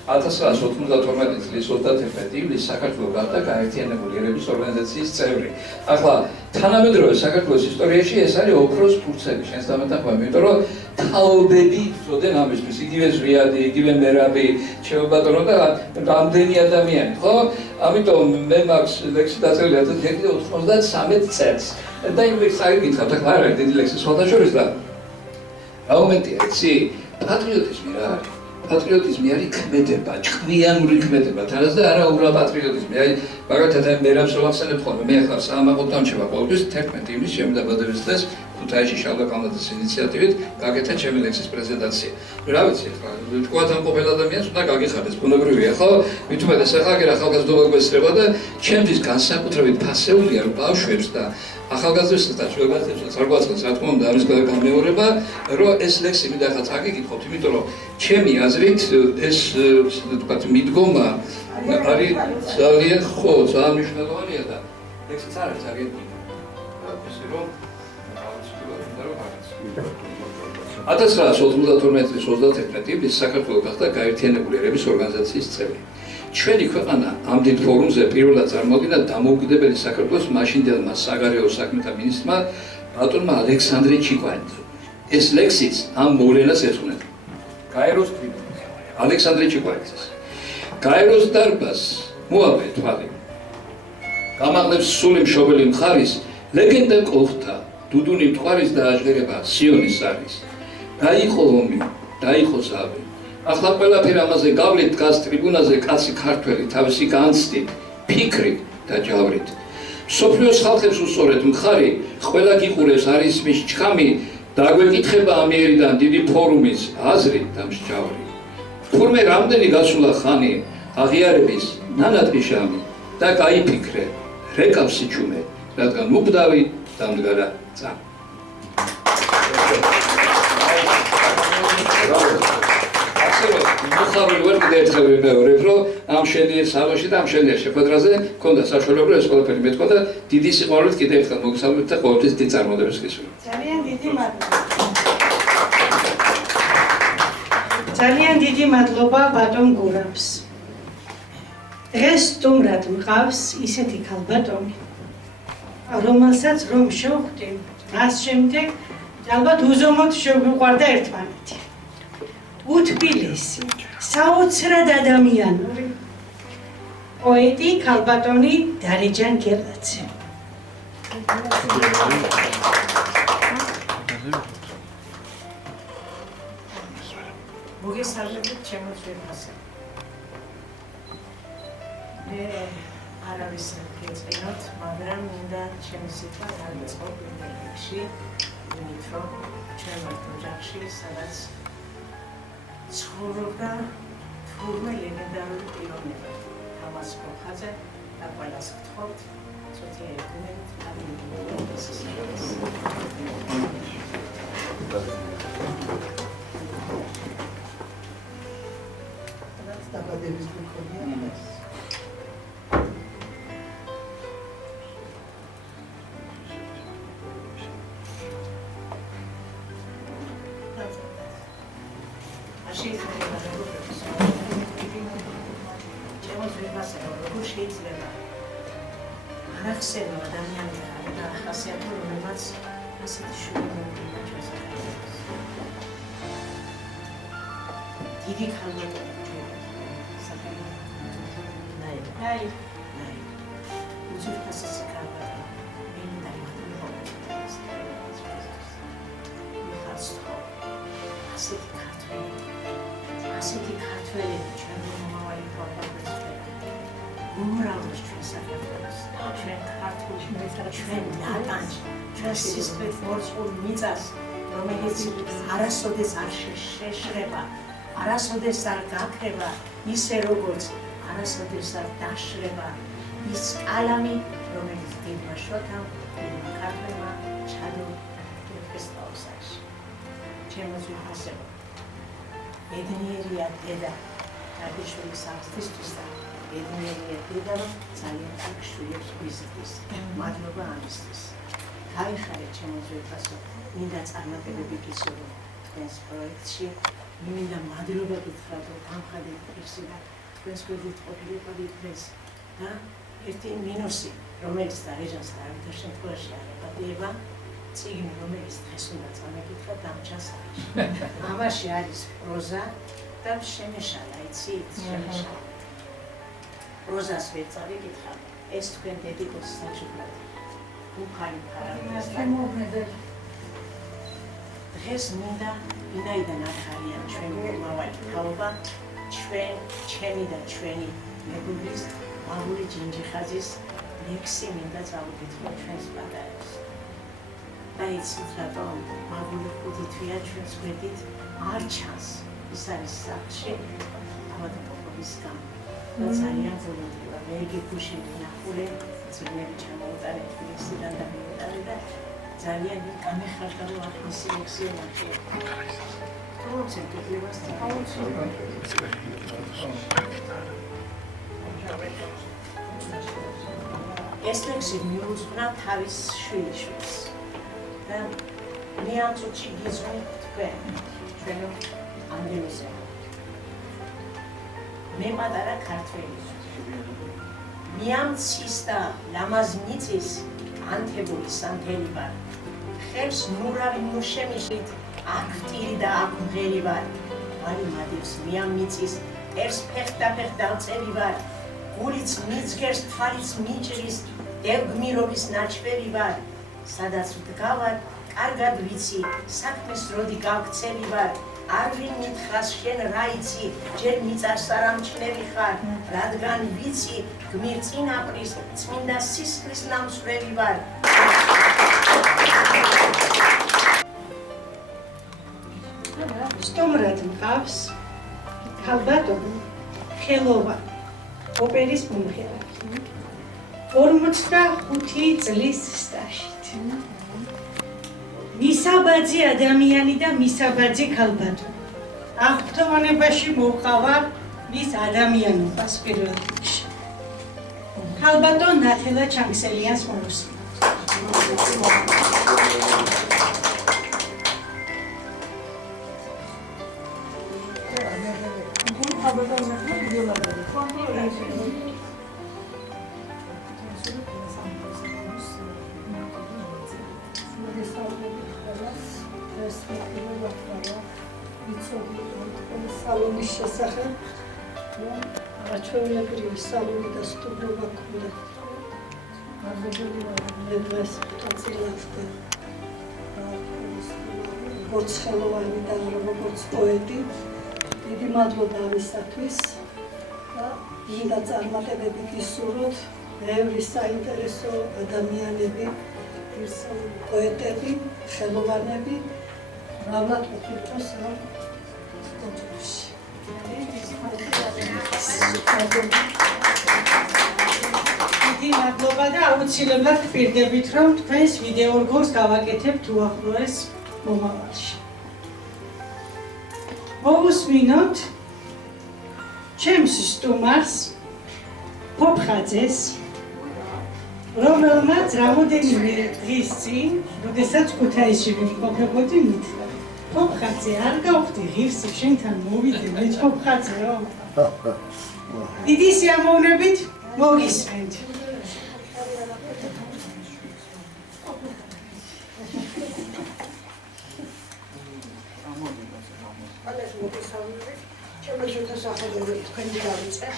1992 წლის 31 ივლისს საქართველოს გახდა გაერთიანებული ერების ორგანიზაციის წევრი. ახლა თანამედროვე საქართველოს ისტორიაში ეს არის ოქროს ფურცელი, შენს დამეთანხმება, იმიტომ რომ თაობები იწოდენ ამისთვის, იგივე ზვიადი, იგივე მერაბი, ჩემბატონო და რამდენი ადამიანი, ხო? ამიტომ მე მაქვს ლექსი დაწერილი 1993 წელს. და იმ ლექსს აგიკითხავთ, ახლა არ არის დიდი ლექსი სხვადასხვა და რა მომენტია, იცი, პატრიოტიზმი რა არის? პატრიოტიზმი არის ქმედება, ჭკვიანური ქმედება, თანაც და არა უბრალოდ პატრიოტიზმი. აი, მაგალითად აი მერაბს რო ახსენებ ხოლმე, მე ახლა საამაყოდ დამჩება ყოველთვის 11 ივნისს ჩემი დაბადების დღეს ქუთაისში შალვა კამაძის ინიციატივით გაკეთა ჩემი ლექსის პრეზენტაცია. რა ვიცი, ახლა თქვათ ამ ყოფილ ადამიანს უნდა გაგიხარდეს, ბუნებრივია, ხო? მით უმეტეს ახლა აგერ ახალგაზრდობა გვესწრება და ჩემთვის განსაკუთრებით ფასეულია რომ ბავშვებს და ახალგაზრდებს და ჩვენგანაც არ გვაწყობს რა თქმა უნდა ამის გამეორება, რომ ეს ლექსი მინდა ახლა წაგიკითხოთ, იმიტომ რომ ჩემი აზრით ეს თქვათ მიდგომა არის ძალიან ხო, ძალიან მნიშვნელოვანია და ლექსიც არის ძალიან ისე რომ 1992 წლის 31 ივლისს საქართველოს გახდა გაერთიანებული ერების ორგანიზაციის წევრი. ჩვენი ქვეყანა ამ დიდ ფორუმზე პირველად წარმოადგინა დამოუკიდებელი საქართველოს მაშინდელმა საგარეო საქმეთა მინისტრმა ბატონმა ალექსანდრე ჩიკვანიძემ. ეს ლექსიც ამ მოვლენას ეძღვნება. გაეროს ალექსანდრე ჩიკვანიძეს. გაეროს დარბაზს მოავე თვალი. გამაღლებს სული მშობელი მხარის ლეგენდა კოხთა დუდუნი მტყარის დააჟღერება სიონის არის. დაიყო ომი, დაიყო ზავი. ახლა ყველაფერი ამაზე გავლით დგას ტრიბუნაზე კაცი ქართველი თავისი განცდით, ფიქრით და ჯავრით. მსოფლიოს ხალხებს უსწორეთ მხარი, ყველა გიყურებს არის მის ჩქამი, დაგვეკითხება ამიერიდან დიდი ფორუმის აზრი და მსჯავრი. თურმე რამდენი გასულა ხანი აღიარების ნანატყიშამი და გაიფიქრე, რეკავს სიჩუმე, რადგან მუკვდავი დამდგარა წამი. მოხარული ვარ კიდე ერთხელ ვიმეორებ, რომ ამ შენიერ სალონში და ამ შენიერ შეხვედრაზე მქონდა საშუალება ეს ყველაფერი მეთქვა და დიდი სიყვარულით კიდე ერთხელ მოგესალმებით და ყოველთვის დიდ წარმატებებს გისურვებთ. ძალიან დიდი მადლობა. ძალიან დიდი მადლობა ბატონ გურამს. დღეს სტუმრად მყავს ისეთი ქალბატონი, რომელსაც რომ შევხვდი, მას შემდეგ ალბათ უზომოდ შევგვიყვარდა ერთმანეთი. უთბილისი, საოცრად ადამიანური პოეტი ქალბატონი დარეჯან გელაძე. მოგესალმებით ჩემო ძვირფასო. მე არავის გეწინოთ, მაგრამ მინდა ჩემი სიტყვა დავიწყო ინტერვიუში, იმით რომ ჩვენ ვართ ოჯახში, სადაც ცხოვრობდა თურმე ლეგენდარული პიროვნება თამაზ კოხაძე და ყველას გთხოვთ ცოტა ერთმანეთს დაბადების მქონია ეს. შეიძლება არ ახსენო ადამიანს და ახასიათო რომელმაც ასეთი შვილი მომდინა ჩვენს სახელმწიფოს. დიდი ქალბატონი აი უძირფასეს ქალბატონი მინდა იმათმოყოს ასეთი ქართველები ჩვენ მომავალი ფორმატებს უმრავლეს ჩვენ საქართველოს, ჩვენ ქართულში, ჩვენ ნატანჯ, ჩვენ სისხლით მორწყულ მიწას, რომელიც არასოდეს არ შეშრება, არასოდეს არ გაქრება, ისე როგორც არასოდეს არ დაშრება ის კალამი, რომელიც დიდმა შოთამ, დიდმა ქართველმა ჩადო დღესდღეობით. ჩემო ძვირფასებო, ბედნიერია დედა, რადიშვილის აღზრდისთვის და ბედნიერია დედა, რომ ძალიან კარგ შვილებს გვიზრდის. მადლობა ამისთვის. გაიხარეთ ჩემო ძვირფასო, მინდა წარმატებები გისურვო თქვენს პროექტში. მინდა მადლობა გითხრათ, რომ გამხადეთ პირსი და თქვენს გვერდით ყოფილიყავი დღეს. და ერთი მინუსი, რომელიც და ეჟანს დავითარ შემთხვევაში არ ებადიება, წიგნი, რომელიც დღეს უნდა წამეკითხა დამჭას არის. ამაში არის პროზა და შემეშალა, იცით, შემეშალა. პროზას ვერ წავიკითხა, ეს თქვენ დედიკოს საჩუქრად. უხარი ფარაონისთან. დღეს მინდა ვინაიდან არ არიან ჩვენ მომავალი თაობა, ჩემი და ჩვენი მეგობრის მაღული ჯინჯიხაძის ლექსი მინდა წავიკითხო ჩვენს პატარებს. და იცით რატომ მაღული ხუთი თვია ჩვენს გვერდით არ ჩანს. ის არის სახლში ავადმყოფობის გამო. და ძალიან ზოგადია. მე იგი გუში ვნახულე, წიგნები ჩამოვუტარე თბილისიდან და მივუტარე და ძალიან გამეხარდა რომ ახლის ლექსი ვნახე. თუმცა კეთილებას ეს ლექსი მიუძღვნა თავის შვილიშვილს. და მე ამ წუთში გიზვნით თქვენ, ჩვენო ანგელოსებო. მე პატარა ქართველი. მე ამ ცის და ლამაზ მიწის ანთებული სანთელი ვარ. ხელს ნურავი მუშემიშით აქ ვტირი და აქ მღერი ვარ. მარი მადებს მე ამ მიწის ერს ფეხდაფეხ დავწევი ვარ. გულიც მიძგერს, თვალიც მიჭრის, დევგმირობის ნაჩვევი ვარ. სადაც ვდგავარ, კარგად ვიცი, საქმეს როდი გავქცევი ვარ. არ ვინ მითხრას შენ რა იცი, ჯერ მიწარს არ ამჩნევი ხარ, რადგან ვიცი, გმირ წინაპრის, წმინდა სისხლის ნამსვლელი ვარ. სტომრად მყავს ქალბატონი ხელოვანი, ოპერის მომღერალი, 45 წლის სტაჟით. მისაბაძი ადამიანი და მისაბაძი ქალბატონი. აღფრთოვანებაში მოვყავა მის ადამიანობას პირველ რიგში. ქალბატონ ნათელა ჩანგსელიანს მოვუსმინოთ. სალონის შესახებ, არჩევლებრივი სალონი და სტუმრობა ქონდა. მე დღეს წილად და როგორც ხელოვანი და როგორც პოეტი დიდი მადლობა ამისათვის და მინდა წარმატებები გისურვოთ, ბევრი საინტერესო ადამიანები, პოეტები, ხელოვანები, მრავლად მოგიწევს ამ კონკურსში. დიდი მადლობა და აუცილებლად გპირდებით, რომ თქვენს ვიდეო რგოლს გავაკეთებთ უახლოეს მომავალში. მოვუსმინოთ ჩემს სტუმარს ფოფხაძეს, რომელმაც რამოდენიმე დღის წინ, როდესაც ქუთაისში ვიმყოფებოდი, მითხრა: ფოფხაძე, არ გავხდი ღირსი, შენთან მოვიდე, მე ფოფხაძეო. დიდი სიამოვნებით მოგისმენთ. ჩემს შესაძლებელი თქვენი დავიწყე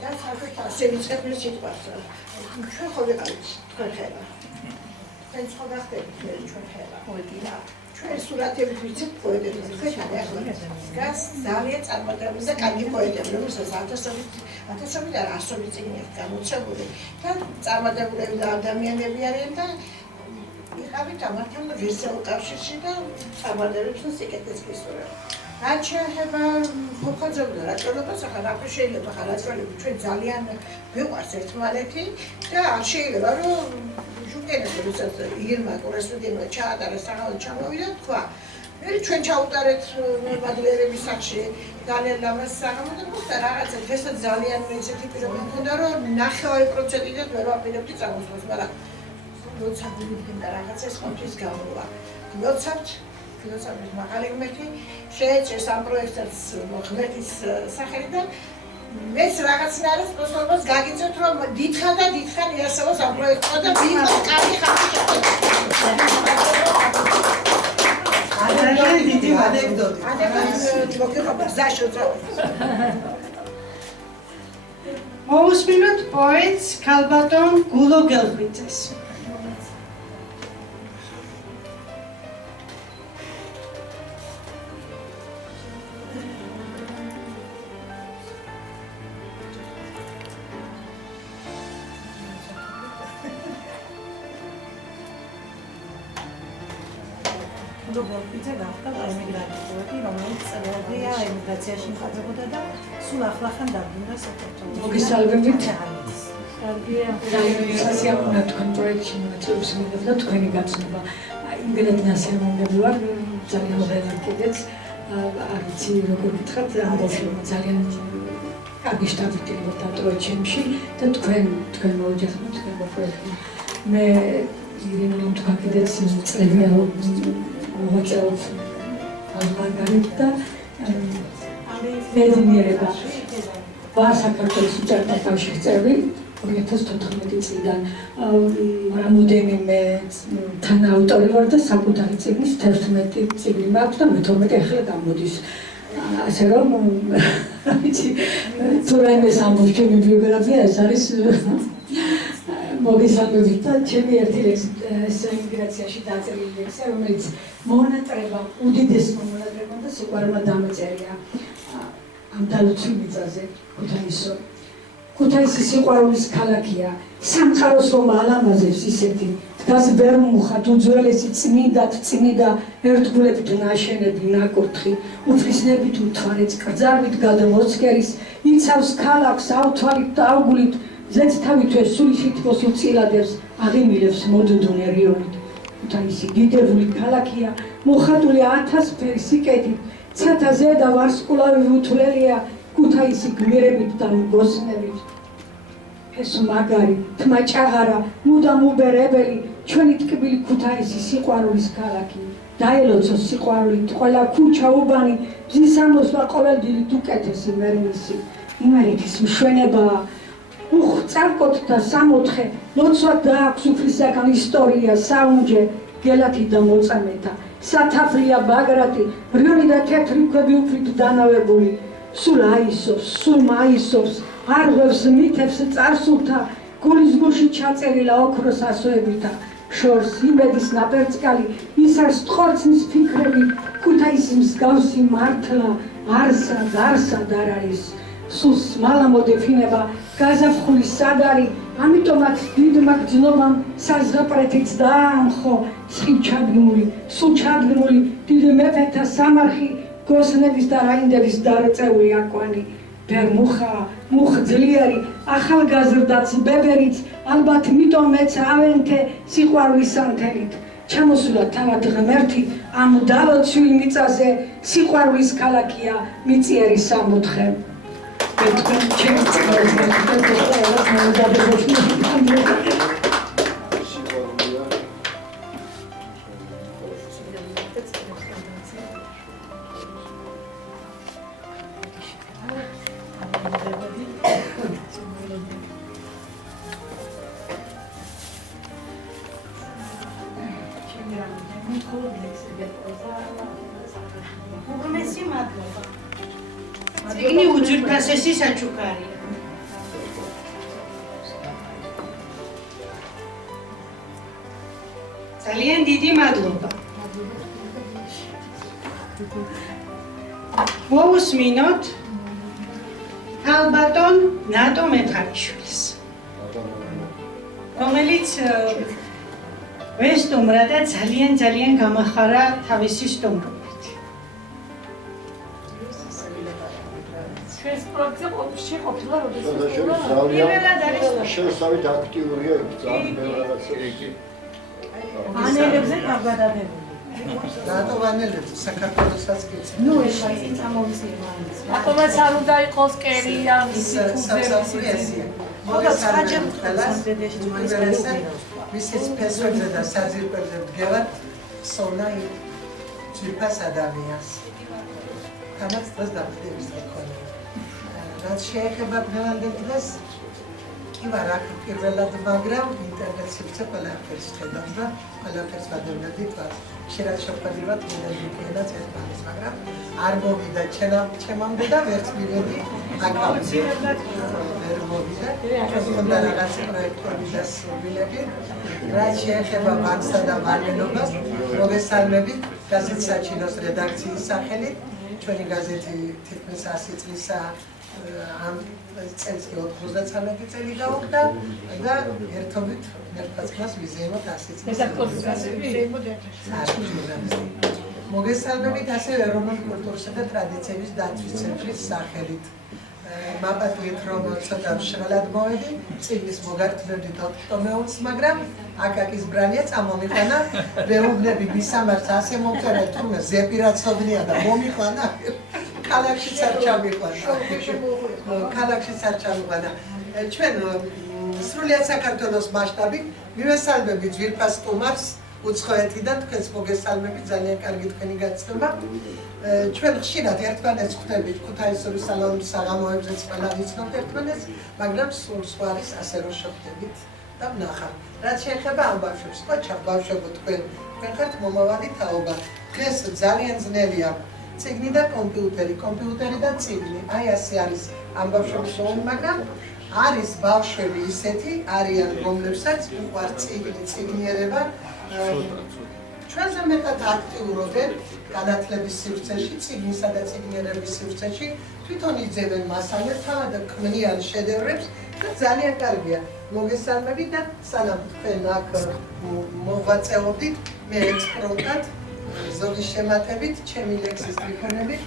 და საერთოდ ასე ვიწყებ მე სიტყვას. ჩვენ ხო ვიყავით თქვენ ხელა. თქვენ ხო გახდებით ჩვენ ხელა. მოიდინა. ჩვენ სურათებით ვიცით პოეტები. თქვენთან ახლა გას ძალიან წარმატებული და კარგი პოეტები, რომელსაც ათასობით და ასობით წიგნი აქვს გამოცემული და წარმატებულები და ადამიანები არიან და იყავით ამათთან ვერსიულ კავშირში და წარმატებებს სიკეთეს გისურვებ. რაც შეეხება ფოფხაძეებს და რაჭველობას, ახლა რა შეიძლება ხარ რაჭველები ჩვენ ძალიან გვიყვარს ერთმანეთი და არ შეიძლება რომ ჟუკენეს როდესაც ირმა კორესპონდენტმა ჩაატარა საღამო ჩამოვიდა თქვა მე ჩვენ ჩაუტარეთ მებადლიერების სახში დანიელ ლამას საღამო და მოხდა რაღაცა დღესაც ძალიან ესეთი პირობები მქონდა რომ 9% ვერ ვაპირებდი წამოსვლას, მაგრამ როცა ვიგებდა რაღაცას ხომთვის გამოვა ლოცავთ ფილოსოფიის მაღალი ღმერთი შეეჭერს ამ პროექტს ღმერთის სახელი და მეც რაღაცნაირად სპონსორობას გაგიწევთ რომ დიდხან და დიდხან იარსებოს ამ პროექტმა და ვიღოთ კარგი ხალხი ძალიან დიდი ანეკდოტი. მოგიყვება გზაში უწევთ. მოვუსმინოთ პოეტს ქალბატონ გულო გელხვიძეს. გოგოლიძე გახდა ემიგრანტი პოეტი, რომელიც წლებია ემიგრაციაში მხატვრობდა და სულ ახლახან დაბრუნდა საქართველოში. მოგესალმებით. სასიამოვნოა თქვენ პროექტში მონაწილეობს მიღებ და თქვენი გაცნობა. იმდენად ნასიამოვნები ვარ, ძალიან ველარ კიდეც. არ ვიცი როგორ გითხრათ, ამბობში ძალიან კარგი შტაბი ტილობდა პროექტში და თქვენ მოუჯახეთ თქვენ პროექტში. მე ირინე თქვა კიდეც წლებია მოღვაწეობ ალბანგარით და მეცნიერება ვარ საქართველოს უჯრეդთა კავშირის წევრი 2014 წლიდან რამოდენიმე თანაავტორი ვარ და საკუთარი წიგნის 11 წიგნი მაქვს და მე-12 ახლა გამოდის ასე რომ ვიცი თუ რაიმეს ამბობს ჩემი ბიოგრაფია ეს არის მოგესალმებით და ჩემი ერთი ლექსი ემიგრაციაში დაწერილი ლექსია, რომელიც მონატრება, უდიდესმა მონატრებამ და სიყვარულმა დამეწერია ამ დალოცულ მიწაზე, ქუთაისო. ქუთაისი სიყვარულის ქალაქია, სამყაროს რომ ალამაზებს ისეთი, დგას ვერ მუხად უძველესი წმინდა ერთგულებით ნაშენები ნაკურთხი, უფლისნებით უთვალეთ, კრძალვით გადმოცქერის, იცავს ქალაქს ავთვალით და ავგულით, ზეცთავითვე სული სითბოს უწილადებს, აღიმილებს მოდუდუნე რიონით. ქუთაისი დიდებული ქალაქია, მოხატული 1000 ფერის სიკეთით, ცათა ზედა ვარსკვლავი უთვლელია, ქუთაისი გმირებით და მგოსნებით. ეს მაგარი, თმაჭაღარა, მუდამ უბერებელი, ჩვენი ტკბილი ქუთაისი სიყვარულის ქალაქი. დაელოცოს სიყვარულით, ყველა ქუჩა უბანი, მზის ამოსვლა ყოველდღიურად უკეთესი მერმისი. იმერეთის მშვენებაა. წარკოთ და სამოთხე, ლოცვა დააქვს უფლისაგან ისტორია, საუნჯე, გელათი და მოწამეთა, სათაფლია ბაგრატი, რიონი და თეთრი ქვები უფლით დანავებული, სულ აისობს, სულ მაისობს, არღვევს მითებს წარსულთა, გულის გულში ჩაწერილა ოქროს ასოებითა, შორს იმედის ნაპერწკალი, ისარს ტყორცნის ფიქრები, ქუთაისის მსგავსი მართლა, არსად არ არის სულ სმალა მოდეფინება გაზაფხული სად არის ამიტომაც დიდმა გრძნობამ საზღაპრეთიც დაამხო სხივ ჩადგმული სულ ჩადგმული დიდ მეფეთა სამარხი გოსნების და რაინდების დარწეული აკვანი ვერ მუხ ძლიერი ახალგაზრდაც ბებერიც ალბათ მიტომ მეც ავენთე სიყვარვის სანთელით ჩამოსულა თავად ღმერთი ამ დალოცვილ მიწაზე სიყვარვის ქალაქია მიწიერი სამოთხე წიგნი უძვირფასესი საჩუქარია. ძალიან დიდი მადლობა. მოусმინოთ ქალბატონ ნატო მეფარიშვილს, რომელიც ვესტუმრა და ძალიან გამახარა თავისი სტუმრობით. ჩვენს პროექტზე ყოფილა როდესაც შესავით აქტიურია ძალიან ბევრი რაღაცა. ანელებზე გავგადებული. რატო ანელებზე საქართველოსაც კიც. ნუ ეს მაინც ამოვიცილება. ატომაც არ უნდა იყოს კერი ან სამსახურია. მოგესალმებით ყველას. ვისაც ფესვებზე და საძირკველზე დგევათ სონა ძვირფას ადამიანს. თანაც დღეს დაბადების დღე. რაც შეეხება დღევანდელ დღეს, კი ვარ აქ პირველად, მაგრამ ინტერნეტში ვცე ყველაფერს ხედავ და ყველაფერს ვადევნებდით ვარ. შეიძლება შეხვედრივად მინდა ერთმანეთს, მაგრამ არ მოვიდა ჩემამდე და ვერც მივედი აკაუნტში. ვერ მოვიდა. უნდა რაღაც პროექტები და სურვილები. რაც შეეხება ბანკსა და ვალენობას, მოგესალმებით გაზეთ საჩინოს რედაქციის სახელით. ჩვენი გაზეთი თითქმის 100 წლისა ამ წელს 99 წელი გაუხდა და ერთობით მერფასკას ვიზეიმოთ 100 წელს. მოგესალმებით ასევე ეროვნული კულტურისა და ტრადიციების დაცვის ცენტრის სახელით. მაპატიეთ რომ ცოტა მშრალად მოვედი, წიგნის მოგართმევდით ოქტომეულს, მაგრამ აკაკის ბრალია წამომიყვანა, ვეუბნები მისამართს ასე მომწერეთ, თუმცა ზეპირაცობნია და მომიყვანა. ქალაქშიც არ ჩამიყვანა. ჩვენ სრულიად საქართველოს მასშტაბით მივესალმებით ძვირფას სტუმარს უცხოეთიდან, თქვენს მოგესალმებით, ძალიან კარგი თქვენი გაცნობა. ჩვენ ხშირად ერთმანეთს ხვდებით ქუთაისური სალონის საღამოებზეც ყველა ვიცნობთ ერთმანეთს, მაგრამ სულ სხვა არის ასე რომ შევხვდებით და ვნახავთ. რაც შეეხება ამ ბავშვებს, კოჩა ბავშვებო თქვენ ხართ მომავალი თაობა. დღეს ძალიან ძნელია წიგნი და კომპიუტერი და წიგნი. აი ასე არის ამ ბავშვების შოუმი, მაგრამ არის ბავშვები ისეთი არიან, რომლებსაც უყვართ წიგნიერება. ჩვენზე მეტად აქტიურობენ განათლების სივრცეში, წიგნისა და წიგნიერების სივრცეში, თვითონ იძებენ მასალებს, თავად ქმნიან შედევრებს და ძალიან კარგია. მოგესალმებით და სანამ თქვენ აქ მოღვაწეობდით, მე ექსპრომტად ზოგი შემატებით, ჩემი ლექსის ტრიფონებით,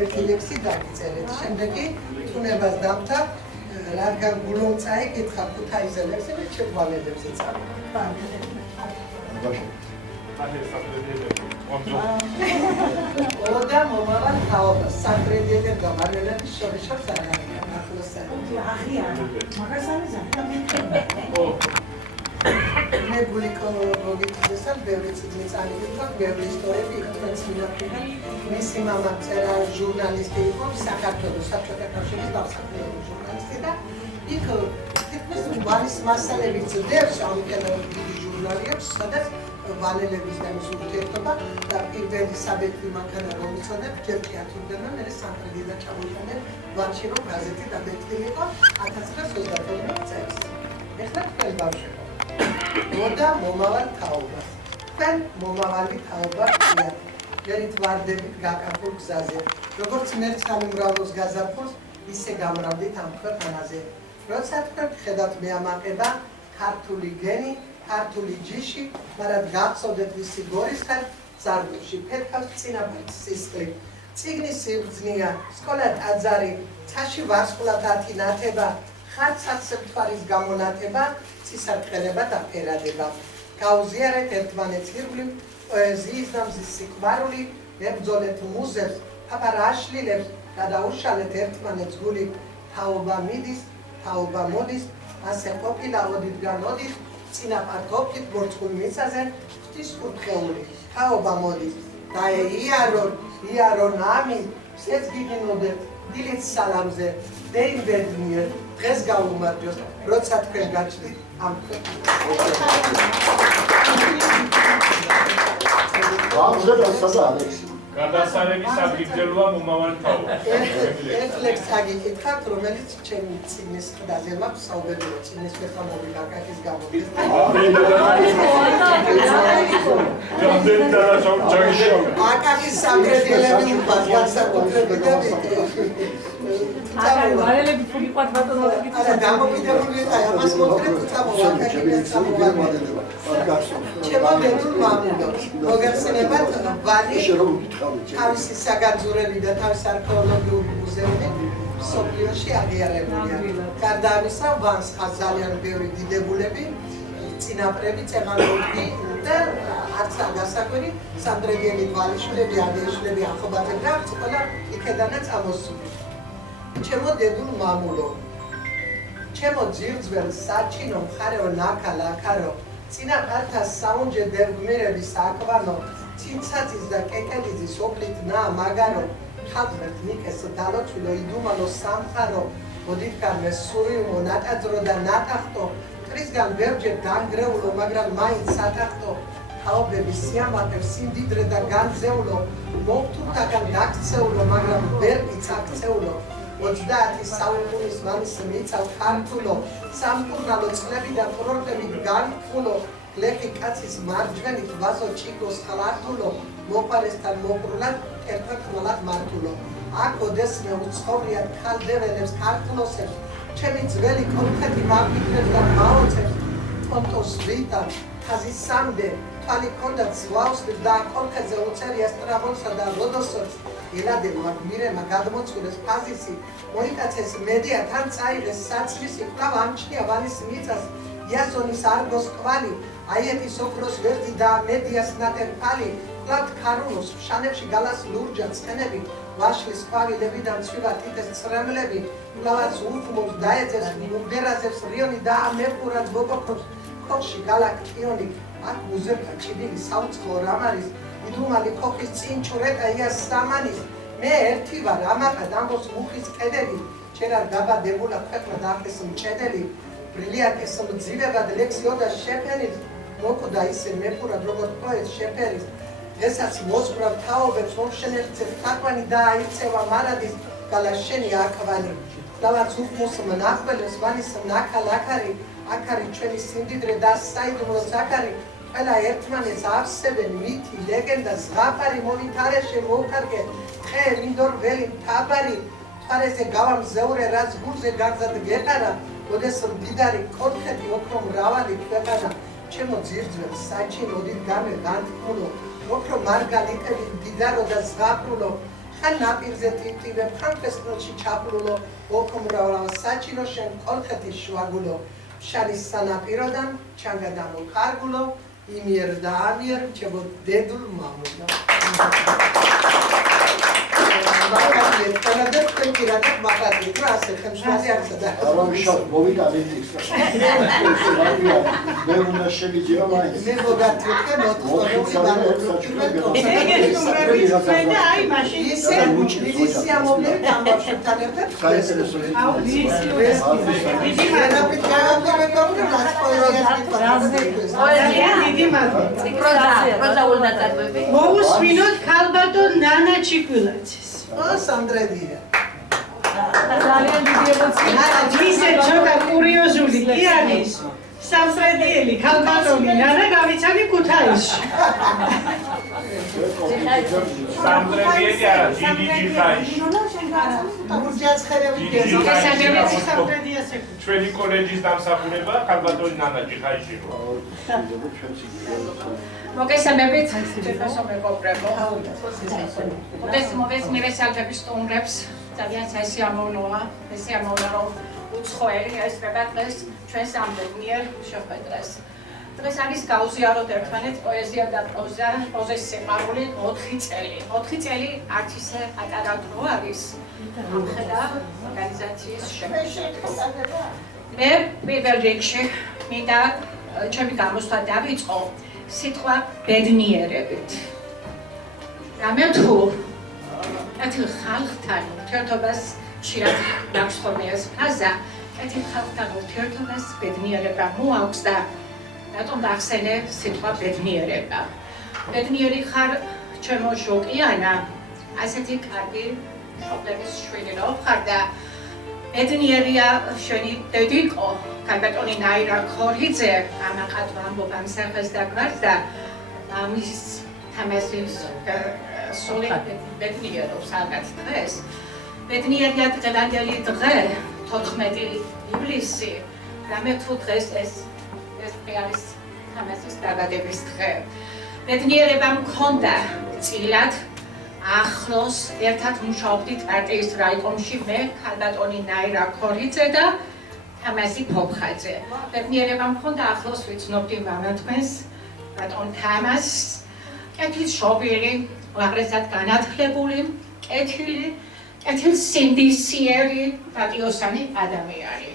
ერთი ლექსი დაგიწერეთ. შემდეგი თუნებას დამთა, რადგან გულომ წაიკითხა ქუთაისზე ლექსი, მე შევალედებს ეწავლა. ოდა მომავალ თაობას საკრედიელებ გამარჯვებების შორის არ არის ახლოსა. ახია, მაგას არის მე გულიკოლოგიტისთან ბევრი წიგნი წავიდა, ბევრი ისტორიები იქნებს მინახება. მისი მამა მწერალი ჟურნალისტი იყო, საქართველოს საბჭოთა კავშირის დასახელებული ჟურნალისტი და იქ თითქმის ვალის მასალები ძდებს, ამიტომ დიდი ჟურნალი აქვს, სადაც ვალელების და მის ურთიერთობა და პირველი საბეჭდი მანქანა რომიცოდებ, ჯერ კი ათურდება, მე სამტრედიდან ჩამოვიტანებ ვანში, რომ გაზეთი დაბეჭდილიყო 1932 წელს. ეხლა თქვენ ბავშვებო, მოდა მომავალ თაობას. თქვენ მომავალი თაობა ხართ. გერით ვარდებით გაკარგულ გზაზე. როგორც მერცხალი მრავლოს გაზაფხულს, ისე გამრავლდით ამ ქვეყანაზე. როცა თქვენ ხედავთ მეამაყება, ქართული გენი, ქართული ჯიში, მაგრამ გახსოვდეთ ვისი გორისხარ, ზარდუში ფერხავს წინაპარს სისხლი. წიგნის სიბრძნია, სკოლა ტაძარი, ცაში ვარსკვლავ დათინათება, ხარცაცებ თვარის გამონათება, ცისარტყელება და ფერადება. გაუზიარეთ ერთმანეთს ირგვლივ, პოეზიის და მზის სიყვარული, ებრძოლეთ მუზებს, აბა რა აშლილებს, გადაუშალეთ ერთმანეთს გული, თაობა მიდის, თაობა მოდის, ასე ყოფილა ოდითგან ოდის, წინაპარ ყოფით მორწმუნ მიწაზე, ღვთის კურთხეული, თაობა მოდის, დაეიარონ, იარონ ამინ, სეც გიგინოდეთ, დილით სალამზე, დეიმ ბედნიერ, დღეს გაუმარჯოს, როცა თქვენ გაჩნდით ამ გადასარების საგრძელოა მომავალი თაობა. ერთ ლექს აგიკითხავთ, რომელიც ჩემი წიგნის ყდაზე მაქვს, საუბედურო წიგნის მეხამოვი გაკაკის გამოდის. აკაკის სამგრედიელები უყვარს, განსაკუთრებით. მარელები თუ მიყვართ ბატონო არა, დამოკიდებული ვიყავ, ამას მოკლედ უწამოვა, აკაკის სამოგვალედება. ჩემო ბედულ მამულო, მოგეხსენებათ ვალი თავისი საგანძურები და თავის არქეოლოგიური მუზეუმი მსოფლიოში აღიარებულია. გარდა ამისა, ვანს ხარ ძალიან ბევრი დიდებულები, წინაპრები, წეღანოები და არც არ გასაკვირი, სამდრედიელი თვალიშვილები, ადეიშვილები, ახობათები და არც ყველა იქედანაც ამოსული. ჩემო დედულ მამულო, ჩემო ძირძველ საჩინო მხარეო ნაქა-ლაქარო, წინაპართა საუნჯე დევგმირების აკვანო, ცინცაძის და კეკელიძის ოფლით ნაამაგარო, ხალხმერთ ნიკეს დალოცვილო იდუმანო სამხარო, ოდითგანვე სურიუმო ნატაძრო და ნატახტო, მტვრისგან ბევრჯერ დანგრეულო, მაგრამ მაინც სატახტო, თაობების სიამაყებს სიმდიდრე და განძეულო, მოგთურთაგან დაქცეულო, მაგრამ ვერ მიწაქცეულო, 30 საუკუნის მანის მიწავ ქართულო, სამკურნალო წყლები და კურორტებით განფულო, ლეხი კაცის მარჯვენით ვაზო ჩიკოს ხლართულო, მოყარესთან მოკრულად ერთერთმალად მართულო. აქ ოდესმე უცხოვრიად ქალდევენებს ქართლოსებს, ჩემი ძველი კონფეტი მაფიქრებს და მაოცებს, პონტოს ვიტა, ხაზის სამდე, თვალი ქონდათ ზღვაოს და კონხეზე უწერია სტრაბონსა და როდოსებს, ელადებმა გმირემა გადმოცურეს ფაზისი, მოიკაცეს მედია თან წაიღეს საცმისი, კვლავ ამჩნია ვალის მიწას, იასონის არგოს კვალი, აიეტის ოქროს ვერძი და მედიას ნატერფალი, კვლავ ქარუნოს შანებში გალას ლურჯა ცხენები, ვაშლის ყვავილები და მცვივა თითეს წრემლები, კვლავაც უხმობს დაეძებს, მუბერაზებს რიონი და ამეყურად ბობოქრობს, ქოხში გალაქტიონი, აქ მუზებთა ჭიდილი საუცხო რამარის, იდუმალი ქოხის წინჭურეტა იას სამანის, მე ერთი ვარ, ამაყად ამბობს მუხის კედელი, ჯერ არ გაბადებულა ქვეყნა დახეს მჭედელი, ბრილიანტის მძივებად ლექსიოდა შეფერის, მოკვდა ისე მეფურად როგორც პოეტ შეფერის, დღესაც მოსკრავ თაობებს მომშენერცებ თაყვანი და აირცევა მარადის გალაშენი აკვანი, ლავაც უხმოს მნახველებს მანის ნაქა-ლაქარი, აქარი ჩვენი სიმდიდრე და საიდუმლო საკარი, ყველა ერთმანეთს ავსებენ მითი, ლეგენდა, ზღაპარი, მოვითარეშე, მოუკარგე, ხე, მინდორ, ველი, თაბარი, თვარეზე გავამზეურე, რაც გულზე გაგზად გეყარა, ოდეს მდიდარი, კორხეთი, ოქრო მრავალი ქვეყანა, ჩემო ძირძველ, საჩინ, ოდითგანვე განთქმულო, ოქრო მარგალიტები, მდიდარო და ზღაპრულო, ხან ნაპირზე ტივტივებ, ხან ფესტონში ჩაპრულო, ოქრო მრავლა, საჩინო, შენ კორხეთის შვაგულო, შარის სანაპიროდან, ჩანგა დამოხარგულო, იმიერ და ამიერ, ჩემო დედულ მამულო. მაკატიეთ, თანადებ თქვენ პირადად მაკატიეთ, რა ასე ხელმშრომელი არცა და არამშად მოვიტანეთ ის. მე უნდა შემიჯერო მაინც. მე მოგატიეთ, მოწონებული და აი მაშინ ისე მილიცია გამბავშვებთან ერთად აუ დიდი მადლობით გავამბობ რაც პოეზიას პროზაული ნაწარმოები. მოусვინოთ ქალბატონ ნანა ჩიკვილაძეს. სამდრედია. ძალიან დიდი ემოცია. ისე ცოტა კურიოზული კი არის. სამტრედიელი ქალბატონი ნანა გავიცანი ქუთაისში. სამტრედიელი არა, დიდი ჯიხაიში. ჩვენი კოლეჯის დამსახურება ქალბატონი ნანა ჯიხაიში იყო. მოგესალმებით, თვითონ მეგობრებო. მოვესალმებით სტუმრებს, ძალიან სასიამოვნოა, რომ უცხოელი ესწრება დღეს ჩვენს ამდენიერ შეხვედრას. დღეს არის გავზიაროთ ერთმანეთს პოეზია და პროზა, პროზის სიყვარული 4 წელი. 4 წელი არც ისე პატარა დრო არის ამხელა ორგანიზაციის შემოქმედება. მე პირველ რიგში მინდა ჩემი გამოსვლა დავიწყო სიტყვა ბედნიერებით. რამე თუ კეთილ ხალხთან ურთიერთობას ხშირად აქვს ხოლმე ეს ფრაზა, კეთილ ხალხთან ურთიერთობას ბედნიერება მოაქვს და რატომ დახსენე სიტყვა ბედნიერება. ბედნიერი ხარ ჩემო ჟოკიანა, ასეთი კარგი მშობლების შვილი რო ხარ და ბედნიერია შენი დედიკო, ქალბატონი ნაირა ქორიძე, ამაყად ვამბობ ამ სახელს და გვარს და ამის თამასის სული ბედნიერობს ალბათ დღეს. ბედნიერია დღევანდელი დღე, 14 ივლისი, რამე თუ დღეს ეს არის თამასის დაბადების დღე. ბედნიერება მქონდა წილად, ახლოს ერთად მუშაობდით პარტიის რაიკომში მე, ქალბატონი ნაირა ქორიძე და თამაზი ფოფხაძე. ბედნიერება მქონდა ახლოს ვიცნობდი მამა თქვენს, ბატონ თამაზს, კეთილშობილი, უაღრესად განათლებული, კეთილსინდისიერი, პატიოსანი ადამიანი.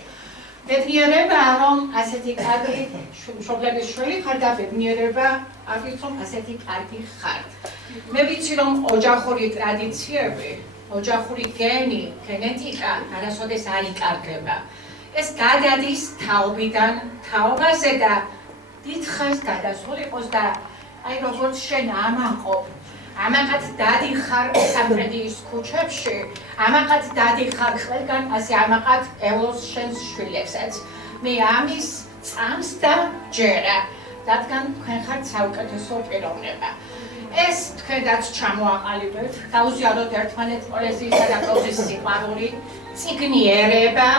ბედნიერება რომ ასეთი კარგი მშობლების შვილი ხარ და ბედნიერება არის რომ ასეთი კარგი ხარ. მე ვიცი რომ ოჯახური ტრადიციები, ოჯახური გენი, გენეტიკა არასოდეს არ იკარგება. ეს გადადის თაობიდან თაობაზე და დიდხანს გადასულიყოს და აი როგორც შენ ამაყობ, ამაყად დადიხარ სამტრედიის ქუჩებში, ამაყად დადიხარ ყველგან, ასე ამაყად ელოს შენს შვილებსაც. მე ამის წამს და ჯერა, რადგან თქვენ ხართ საუკეთესო პიროვნება. ეს თქვენაც ჩამოაყალიბეთ, გავზიაროთ ერთმანეთს პოეზიისა და პროზის სიყვარული, წიგნიერება.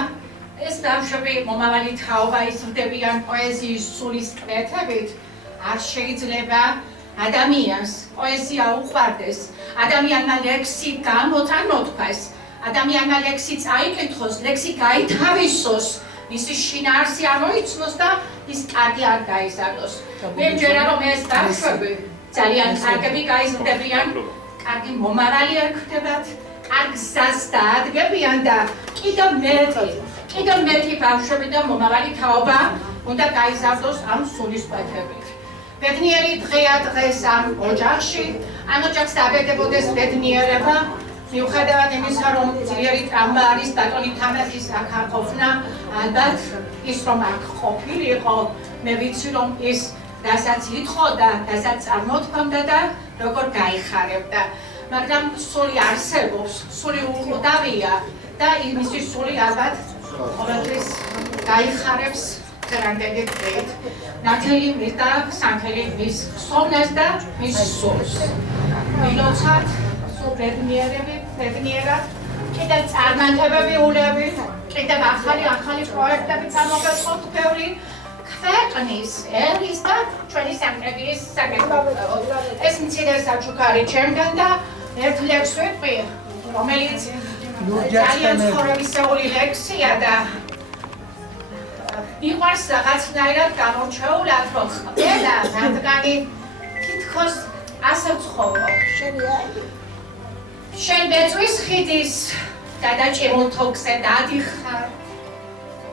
ეს ბავშვები მომავალი თაობა იზრდებიან პოეზიის სულის კვეთებით, არ შეიძლება ადამიანს პოეზია უყვარდეს, ადამიანმა ლექსი გამოთანოთქვას, ადამიანმა ლექსი წაიკითხოს, ლექსი გაითავისოს, მისი შინაარსი ამოიცნოს და ის კარგი არ გაიზარდოს. მე მჯერა რომ ეს ბავშვები ძალიან კარგები გაიზრდებიან, კარგი მომავალი ერქდებათ, კარგ გზას დაადგებიან და კიდევ მეტი ბავშვები და მომავალი თაობა უნდა გაიზარდოს ამ სულის კვეთებით. ბედნიერი დღეა დღეს ამ ოჯახში, ამ ოჯახს დაბედებოდეს ბედნიერება, მიუხედავად იმისა, რომ ძლიერი ტრავმა არის ბატონი თამაზის აქ არ ყოფნა, ალბათ ის რომ აქ ყოფილიყო, მე ვიცი რომ ის რასაც ითხოვდა, რასაც წარმოთქვამდა და როგორ გაიხარებდა. მაგრამ სული არსებობს, სული უყდავია და მისი სული ალბათ ყოველთვის გაიხარებს დღევანდელი დღით. ნათელი მის და სანთელი მის ხსოვნას და მის სულს. ვილოცავთ სულ ბედნიერად, კიდევ წარმატებები ულევით, კიდევ ახალი პროექტები წარმოგეწყობთ ბევრი ქვეყნის, ერის და ჩვენი სამტრედიის საკითხებია. ეს მცირე საჩუქარი ჩემგან და ერთ ლექსს ვიტყვი, რომელიც ძალიან ცხოვრებისეული ლექსია და მიყვარს რაღაცნაირად გამორჩეულად, რომ ყველა მათგანი თითქოს ასე ვცხოვრობ. შენ ბეწვის ხიდის გადაჭიმულ თოქზე დადიხარ,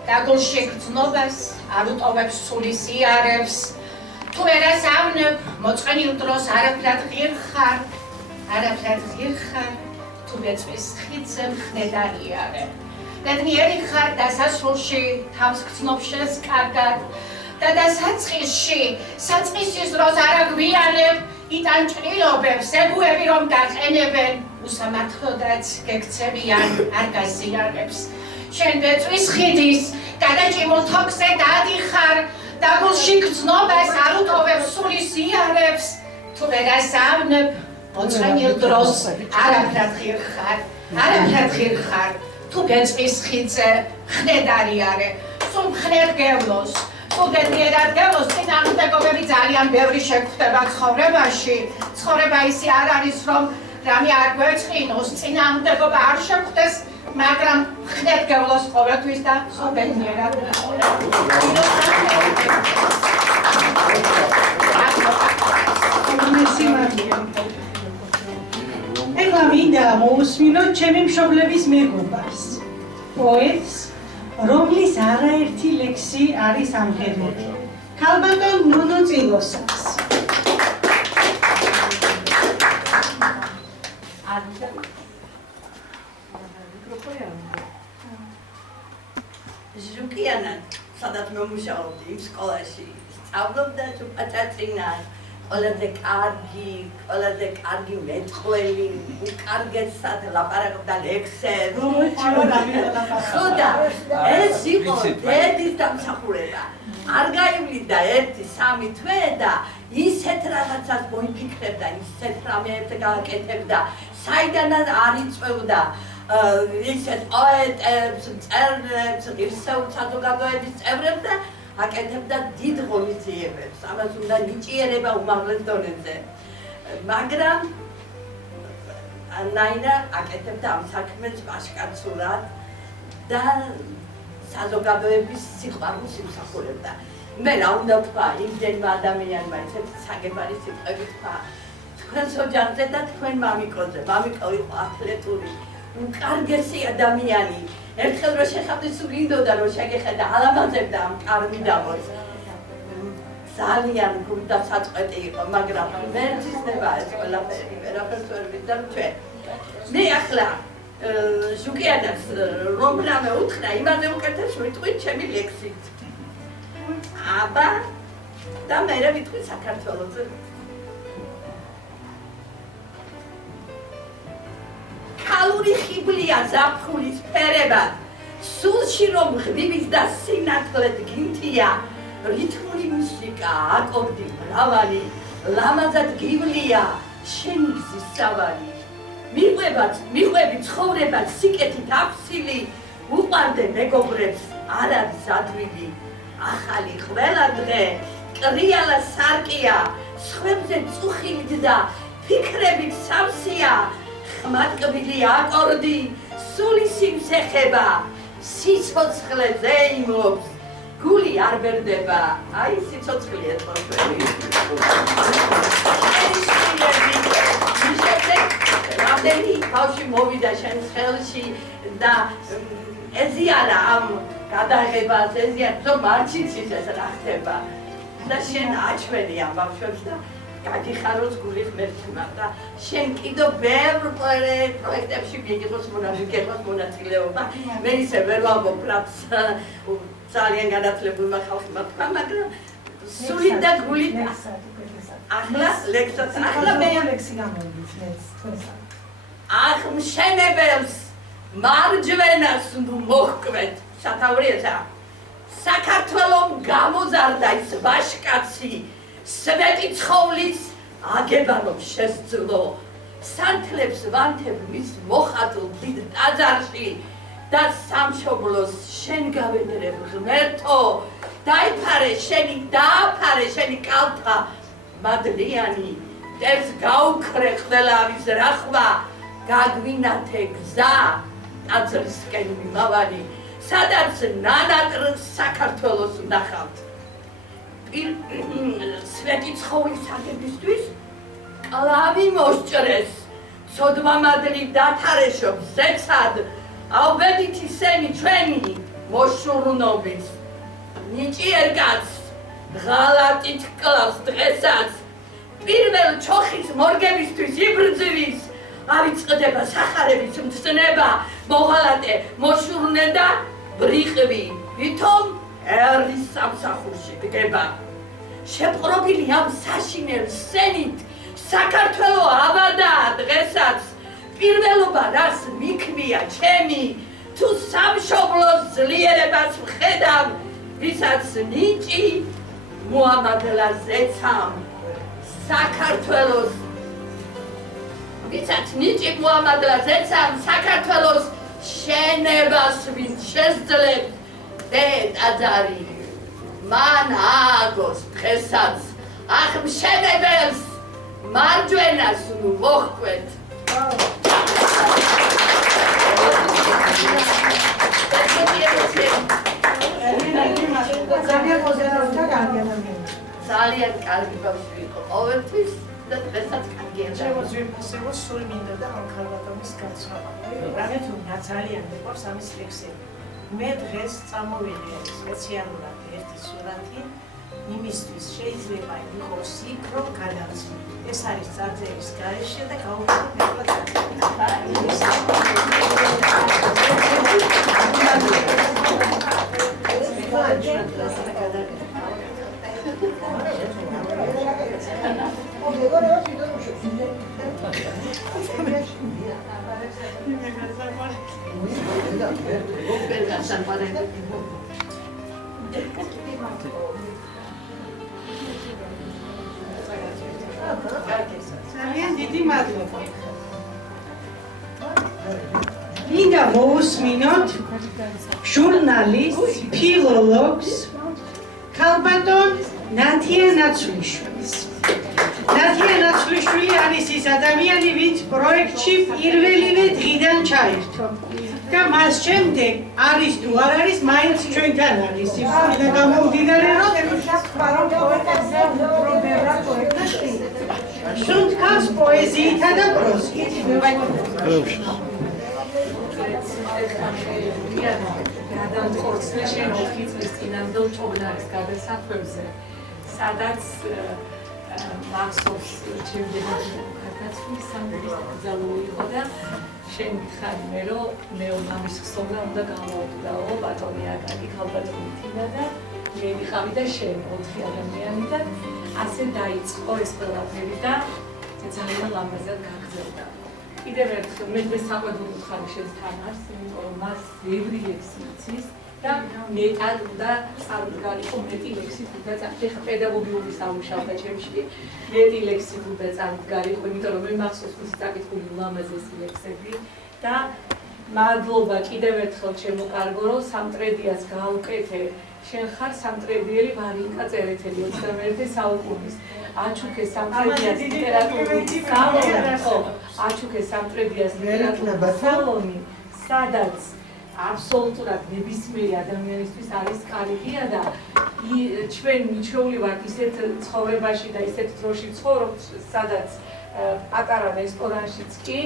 დაგოლში გრძნობას არ უტოვებს სულის იარებს, თუ ერას ავნებ, მოწყენილ დროს არაფრად ღირ ხარ, თუ ბეწვის ხიდზე მხნედა იარე. ბედნიერი ხარ დასასრულში თავს გრძნობ შენს კარგად და საწყისის დროს არ აგვიანებ, იტან ჭრილობებს, ეგუები რომ გაყენებენ, უსამართლოდაც გექცევიან, არ გაზიანებს. შენ ბეწვის ხიდის გადაჭიმულ თოქზე დადიხარ დაგულში გრძნობას არ უტოვებს სულის იარებს, თუ ვერ ასავნებ მოწყენილ დროს არაფრად ღირ ხარ, თუ გეწყის ხიდზე ხნედ არიარე, სულ ხნედ გევლოს, სულ დედიერად გევლოს, წინააღმდეგობები ძალიან ბევრი შეგვხვდება ცხოვრებაში, ცხოვრება ისე არ არის, რომ რამე არ გვეწყინოს, წინააღმდეგობა არ შეგვხვდეს, მაგრამ ხნედ გევლოს ყოველთვის და სულ დედიერად ეხლა მინდა მოусმინოთ ჩემი მშობლების მეგობარს, პოეტს, რომლის არაერთი ლექსი არის ამღერული, ქალბატონ ნუნუ წილოსას. ჟუკიანად, სადაც მომუშაობდი იმ სკოლაში, სწავლობდა ჭუპაჭაწინას, ყველაზე კარგი მეტყველი, უკარგესად ლაპარაკობდა ლექსებს. ხო და ეს იყო დედის დამსახურება. არ გაივლიდა 1-3 თვე და ისეთ რაღაცას მოიფიქრებდა, ისეთ რამეებს გააკეთებდა, საიდანაც არ იწვევდა ისეთ პოეტებს, მწერლებს, ღირსეულ საზოგადოების წევრებს და აკეთებდა დიდ ღონისძიებებს, ამას უნდა ნიჭიერება უმაღლეს დონეზე. მაგრამ ნაირა აკეთებდა ამ საქმეს ვაჟკაცურად და საზოგადოების სიყვარულს იმსახურებდა. მე რა უნდა ვთქვა იმდენმა ადამიანმა ესეთი საგებარი სიტყვები თქვა თქვენს ოჯახზე და თქვენ მამიკოზე. მამიკო იყო ათლეტური, უკარგესი ადამიანი. ერთხელ რო შეხავდი სულინდოდა რომ შეგეხედა ალამაზებდა ამ კარმიდამოს. ძალიან გულდასაწყვეტი იყო, მაგრამ ვერ ცისნება ეს ყველაფერი, ვერაფერს ვერ ვიზამ ჩვენ. მე ახლა ჟუკიანას რომ რამე უთხრა, იმაზე უკეთეს ვიტყვი ჩემი ლექსით. აბა და მე ვიტყვი საქართველოზე. ქალური ხიბლია ზაფხულის ფერებად, სულში რომ ღდიბის და სინათლედ გინთია, რითმული მუსიკა, აკორდი მრავალი, ლამაზად გივლია, შენი გზის სავალი. მიყვები ცხოვრებად სიკეთით აფსილი, უყვარდე მეგობრებს არ არის ადვილი. ახალი ყველა დღე კრიალა სარკია, სხვებზე წუხილით და ფიქრებით სავსია. ხმატკბილი აკორდი, სული სიმსეხება, სიცოცხლე ზეიმობს, გული არ ბერდება, აი სიცოცხლეა თქვენი. რამდენი ბავშვი მოვიდა შენს ხელში და ეზიარა ამ გადაღებას, ეზიარა რომ მარჩიცის ეს რა ხდება და შენ აჩვენი ამ ბავშვებს და გადიხაროს გული ღმერთმა და შენ კიდევ ბევრ პროექტებში მიიღოს მონაწილეობა. მე ისე ვერ ვამბობ რაც ძალიან განათლებულმა ხალხმა თქვა, მაგრამ სულით და გულით ახლა ლექსად ახლა მე ლექსი გამოვიდეს თქვენს. აღმშენებელს მარჯვენას მოჰკვეთ, სათავრიესა. საქართველოს გამოზარდა ის ვაჟკაცი, სვეტი ცხოვლის აგებანობს შესძლო, სანთლებს ვანთებ მის მოხატულ დიდ ტაძარში და სამშობლოს შენ გავედრებ ღმერთო, დაიფარე შენი კალთა მადლიანი, მტერს გაუქრე ყველავის რახვა, გაგვინათე გზა ტაძრისკენ მიმავალი, სადაც ნანატრ საქართველოს ვნახავთ. სვეტი ცხოვლის აგებისთვის კლავი მოსჭრეს, ცოდვამადლი დათარეშობს ზეცად, ალბედითი სენი ჩვენი მოშურნობის. ნიჭიერ კაცს ღალატით კლავს დღესაც, პირველ ჩოხის მორგებისთვის იბრძვის, ავიწყდება სახარების მძნება, მოღალატე მოშურნე და ბრიყვი, ვითომ ერის სამსახურში დგება. შეპყრობილი ამ საშინელ სენით, საქართველო აბადა დღესაც, პირველობა რას მიქმია ჩემი, თუ სამშობლოს ძლიერებას ვხედავ, ვისაც ნიჭი მოამადლა ზეცამ საქართველოს ვიცათ ნიჭი მოამადლა ზეცამ საქართველოს შენებას ვინ შეძლებს დედაძარი მან ააგოს დღესაც აღმშენებელს მარჯვენას ნუ მოჰკვეთ ძალიან კარგი ბავშვი იყო ყოველთვის და დღესაც კარგია. შემოძვირფასებო სულ მინდა და ამ ქალბატონის გაცნობა. რამეთ უნდა ძალიან მიყვარს ამის ლექსები. მე დღეს წამოვიდე სპეციალურად ერთი სურათი იმისთვის შეიძლება იყოს იქ რომ გადავწყვი. ეს არის წარწერის გარეშე და გავუშვებ ძალიან დიდი მადლობა. მინდა მოусმინოთ ჟურნალისტს, ფილოლოგს, ქალბატონ ნათია ნაცვლიშვილს. ნათია ნაცვლიშვილი არის ის ადამიანი, ვინც პროექტში პირველივე დღიდან ჩაერთო. და მას შემდეგ არის თუ არ არის, მაინც ჩვენთან არის. და გამომდინარე, რომ სუნთქავს პოეზიითა და პროზით. გადამწყვეტ შენ 4 წლის წინამდე ჭობნარის გადასახვევზე, სადაც მახსოვს ჩემს გადაცვლის სამერის დაკრძალული იყო და შენ მითხარ მე რომ მე მამის ხსოვნა უნდა გამოვდაო ბატონი აკაკი ქალბატონი თინა და მე ვიყავი და შენ 4 ადამიანი და ასე დაიწყო ეს ყველაფერი და ძალიან ლამაზად გაგრძელდა. კიდევ ერთხელ მე დღეს საყვედური ხარ შენთან არს, იმიტომ რომ მას ბევრი ლექსი იცის და მეტად უნდა წარმდგარიყო მეტი ლექსი უნდა წახდე პედაგოგიური სამუშაოთა ჩემში მეტი ლექსი უნდა წარმდგარიყო, იმიტომ რომ მე მახსოვს მისი წაკითხული ლამაზესი ლექსები და მადლობა კიდევ ერთხელ ჩემო კარგო რომ სამტრედიას გაუკეთე. შენ ხარ სამტრედიელი მარინკა წერეთელი 21 საუკუნის. აჩუქე სამტრედიას ლიტერატურული სალონი, აჩუქე სამტრედიას ლიტერატურული სალონი, სადაც აბსოლუტურად ნებისმიერი ადამიანისთვის არის კარგია და ჩვენ მიჩვეული ვართ ისეთ ცხოვრებაში და ისეთ დროში ცხოვრობთ, სადაც პატარა რესტორანშიც კი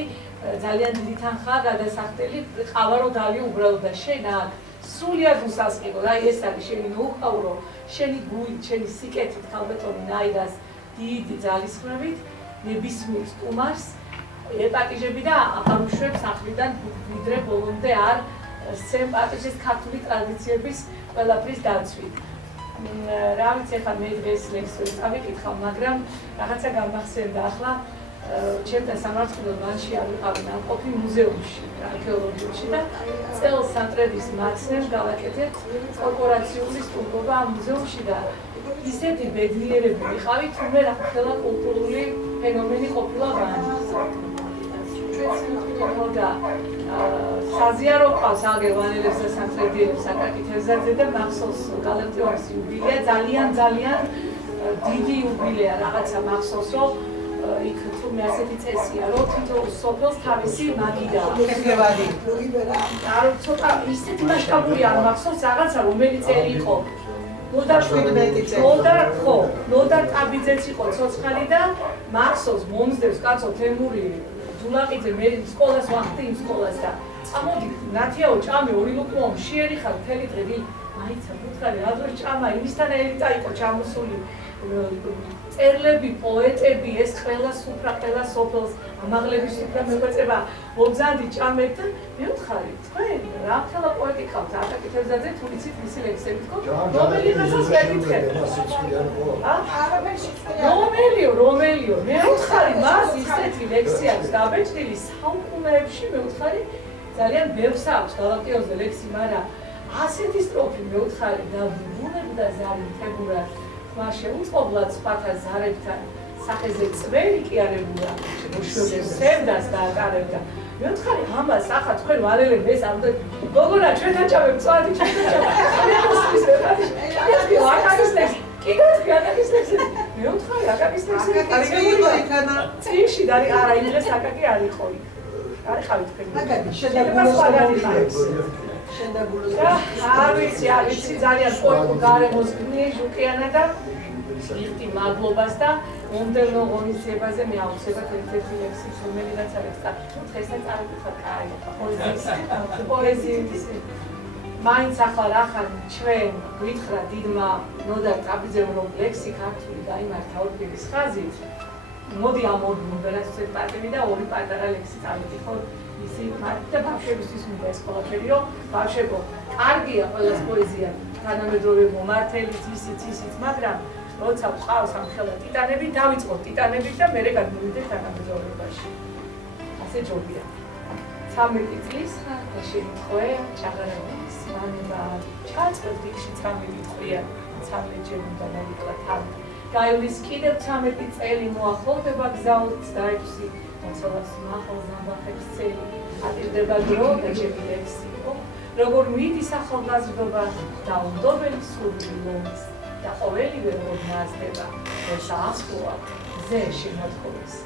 ძალიან დიდი თანხაა გადასახდელი, ყავა დალი უბრალოდ და შენ აქ სრულიად უსასყიდო და ეს არის შენი მოუყავრო, შენი გულით, შენი სიკეთით ქალბატონი ნაირას დიდი ძალისხმევით ნებისმიერ სტუმარს ეპატიჟები და აღარუშვებს ახლიდან ვიდრე ბოლომდე არ სემპატიზის ქართული ტრადიციების ყველაფრის დაცვით. რა ვიცი, ახლა მე დღეს ლექსს წავიკითხავ, მაგრამ რაღაცა გამახსენდა ახლა ჩემთან სამართლებრივ მანში არ ვიყავი ნამყოფი მუზეუმში, არქეოლოგიურში და წელს სამტრედის მაცნებს გავაკეთეთ კორპორაციული სტუმრობა ამ მუზეუმში და ისეთი ბედნიერები ვიყავით, თუმცა რა კულტურული ფენომენი ყოფილა მან. და საზიარო ყავს აგერვანელებს და სამტრედიელებს აკაკი თევზაძე და მახსოვს გალაქტიონის იუბილეა, ძალიან დიდი იუბილეა, რაღაცა მახსოვს, რომ იქ თუმე ასეთი წესია, რომ თითოეულ სოფელს თავისი მაგიდა აქვს. ცოტა ისეთი მასშტაბური არ მახსოვს რაღაცა რომელი წელი იყო. ნოდარ ტაბიძეც იყო ცოცხალი და მახსოვს მომზდებს კაცო თემური დულაყიძე მე სკოლას ვახდი იმ სკოლას და წამოდი ნათიაო ჭამე 2 ლუკმო მშიერი ხარ მთელი დღე მაიცა ვუთხარი რა დროს ჭამა იმისთან ერთა იყო ჩამოსული წერლები პოეტები ეს ყველა სუფრა ყველა სოფელს ამაღლების სუფრა მეგვეწება მოგზავნდი ჭამეთ და მე ვთხარი თქვენ რა ხელა პოეტი ყავთ აკაკი თევზაძე თუ იცით მისი ლექსები თქო რომელი რასას გეკითხეთ რომელიო მე ვთხარი მას ისეთი ლექსი აქვს დაბეჭდილი საუკუნეებში მე ვთხარი ძალიან ბევრს აქვს გალაქტიონზე ლექსი მაგრამ ასეთი სტროფი მე ვთხარი და ბუნებდა ზარი თებურად თქვა შეუწყობლად სხვათა ზარებთან სახეზე წვერი კი არებულა სევდას დააკარებდა მე ვთხარი ამას ახლა თქვენ ვალელებ ეს ამ გოგონა ჩვენ დაჭავებ წვადი ჩვენ დაჭავებ კიდევ აკაკის ტექსტი მე ვთხარი აკაკის ტექსტი წინში და არა იმ დღეს აკაკი არ იყო იქ არ ხავით თქვენ აკაკი შედაგულოს არ ვიცი ძალიან სპორტულ გარემოს გნი ჟუკიანა და იხტი მადლობას და მომდევნო ღონისძიებაზე მე აუცილებლად ერთ-ერთი ლექსი რომელიღაც არის წაკითხოთ დღესაც წავიკითხოთ კაი პოეზიის მაინც ახლა რახან ჩვენ გითხრა დიდმა ნოდარ ტაბიძემ რომ ლექსი ქართული გაიმართა ორფირის ხაზით მოდი ამ ორ ნომერაციის პარტები და ორი პატარა ლექსი წავიკითხოთ ისი მარტო ბავშვებისთვის მინდა ეს ყველაფერიო ბავშვებო კარგია ყველას პოეზია თანამედროვე მომართელიც ისიც მაგრამ როცა ვყავს ამ ხელა ტიტანები დავიწყოთ ტიტანებით და მერე გადმოვიდეთ თანამედროვეობაში ასე ჯობია 13 წლის ხარ და შემთხვე ჩაღარებულის მანება ჩაწყვეტ იქში 13 წლია 13 ჯერ უნდა მოვიკლა თან გაივლის კიდევ 13 წელი მოახლოვდება გზა 26 მოცულას მახალ ზამბახებს წელი ატირდება დრო და ჩემი ლექსი იყო როგორ მიდის ახალგაზრდობა და უნდობელი სული ლომის და ყოველივე როგორ მასდება როცა ახლოა ზე შემოთხოვეს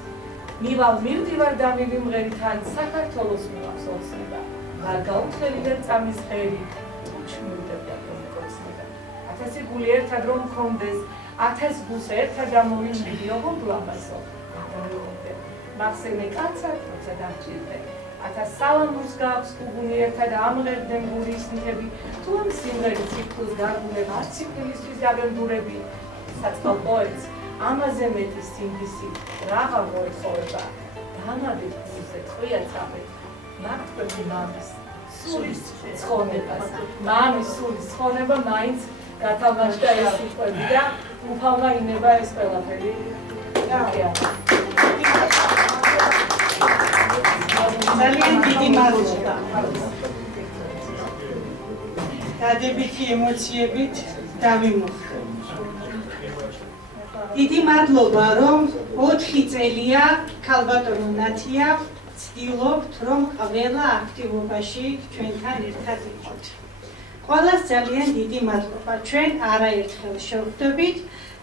მივალ მივდივარ და მივიმღერი თან საქართველოს მივახს ოცნება და გაუთხელი წამის ხერი ჩმურდება კონკოცნება 1000 გული ერთად რომ მქონდეს 1000 გულს ერთად ამოვიმდიდი ოღონდ ლამაზო მახსენე კაცად როცა დამჭირდე 1000 სალამურს გაქვს გუგუნი ერთად ამღერდნენ გულის ნიხები თუ ამ სიმღერის ციკლს გარგულებ არც ციკლისთვის დაგემდურები საწყალ პოეტს ამაზე მეტი სინდისი რაღა მოეთხოვება დამადეთ გულზე ტყვია წამეთ ნაკვეთი მამის სულის ცხონებას მამის სულის ცხონება მაინც გათამაშდა ეს სიტყვები და უფალმა ინება ეს ყველაფერი ძალიან დიდი მადლობა. დადებითი ემოციებით დავიმოხდე. დიდი მადლობა, რომ 4 წელია ქალბატონო ნათია ვცდილობთ, რომ ყველა აქტივობაში ჩვენთან ერთად იყოთ. ყველას ძალიან დიდი მადლობა. ჩვენ არაერთხელ შევხვდებით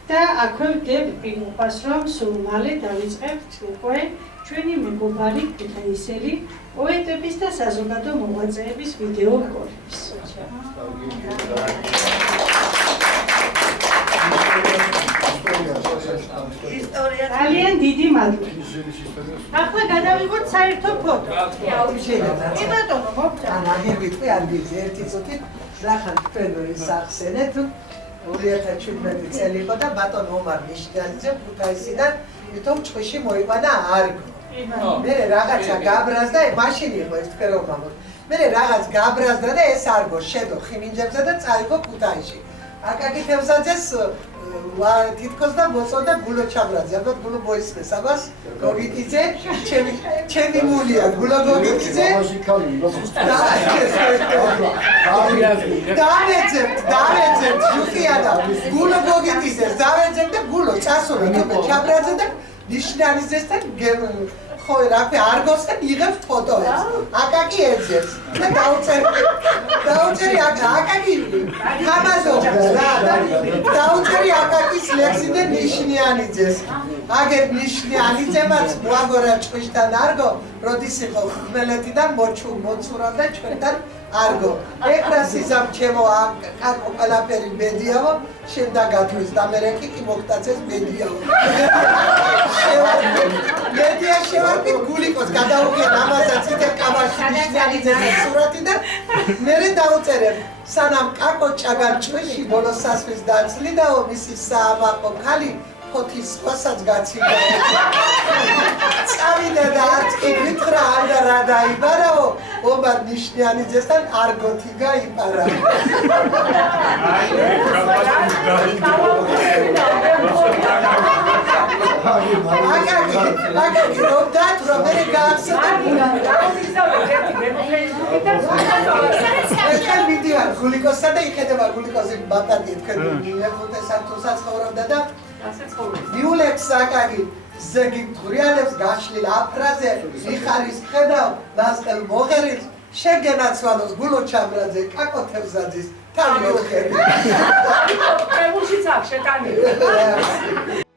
და აქვე ვდებ პირობას, რომ სულ მალე დავიწყებთ უკვე ჩვენი მეგობარი ქუთაისელი პოეტების და საზოგადო მოღვაწეების ვიდეო რგოლებს. ძალიან დიდი მადლობა. ახლა გადავიღოთ საერთო ფოტო. კი ბატონო, მოგწა. ვიტყვი ამბიძი ერთი წუთით რახან თქვენ ისახსენეთ 2017 წელი იყო და ბატონ ომარ ნიშნაძე ქუთაისიდან თვითონ ჭყვიში მოიყვანა არგო. მე რაღაცა გაბრაზდა, მაშინ იყო ეს თქვენ რომ მამოთ. მე რაღაც გაბრაზდა და ეს არგო შედო ხიმინჯებზე და წაიღო ქუთაისში. აკაკი თევზაძეს თითქოს და მოწონდა გულო ჩაბრაძე. ალბათ გულო მოისმეს ამას. გოგიტიძე, ჩემი მულია, გულო გოგიტიძე. დავეძებთ, ჟუხიანა. გულო გოგიტიძეს დავეძებთ და გულო წასულა თუმცა ჩაბრაძე და ნიშნალიძესთან ხო რაფე არგოსთან იღებს ფოტოებს. აკაკი ეძებს და დაუწერი აკაკი თამაზობს რა დაუწერი აკაკის ლექსი და ნიშნიანიძეს. აგერ ნიშნიანიძემაც მოაგორა ჭყვიშთან არგო, როდის იყო ხმელეთიდან მოცურავდა ჩვენთან არგო. ეხლა სიზამ ჩემო აკაკო ყველაფერი მედიაო, შენ დაგათვლის და მე კი მოგტაცეს მედიაო. მედია შევარდით გულიკოს გადაუღია ამასაც იტერ კაბაში ნიშნიანიძეს სურათი და მე დავუწერებ სანამ კაკო ჭაგარ ჭვიში ბოლო სასვრის დაცლიდაო მისი საამაყო ქალი ფოთის სხვასაც გაცილდა. წავიდა და არც კი გითხრა არა რა დაიბარაო, ომარ ნიშნიანიძესთან არგოთი გაიპარა. აკაკი აკაკი რომ დათვრა მე გაახსენე ეხლა მიდიან გულიკოსსა და იქნება გულიკოსი ბატონი თქვენ მიეხუთე სათუსაც ხოვრობდა და მიულებს აკაკი ზეგი ღრიანებს გაშლილ აფრაზე მიხარის ხედავ ნასკელ მოღერილს შეგენაცვალოს გულო ჩამრაძე კაკოთევზაძის თავი ოხერი პრემუშიც აქ შეტანილი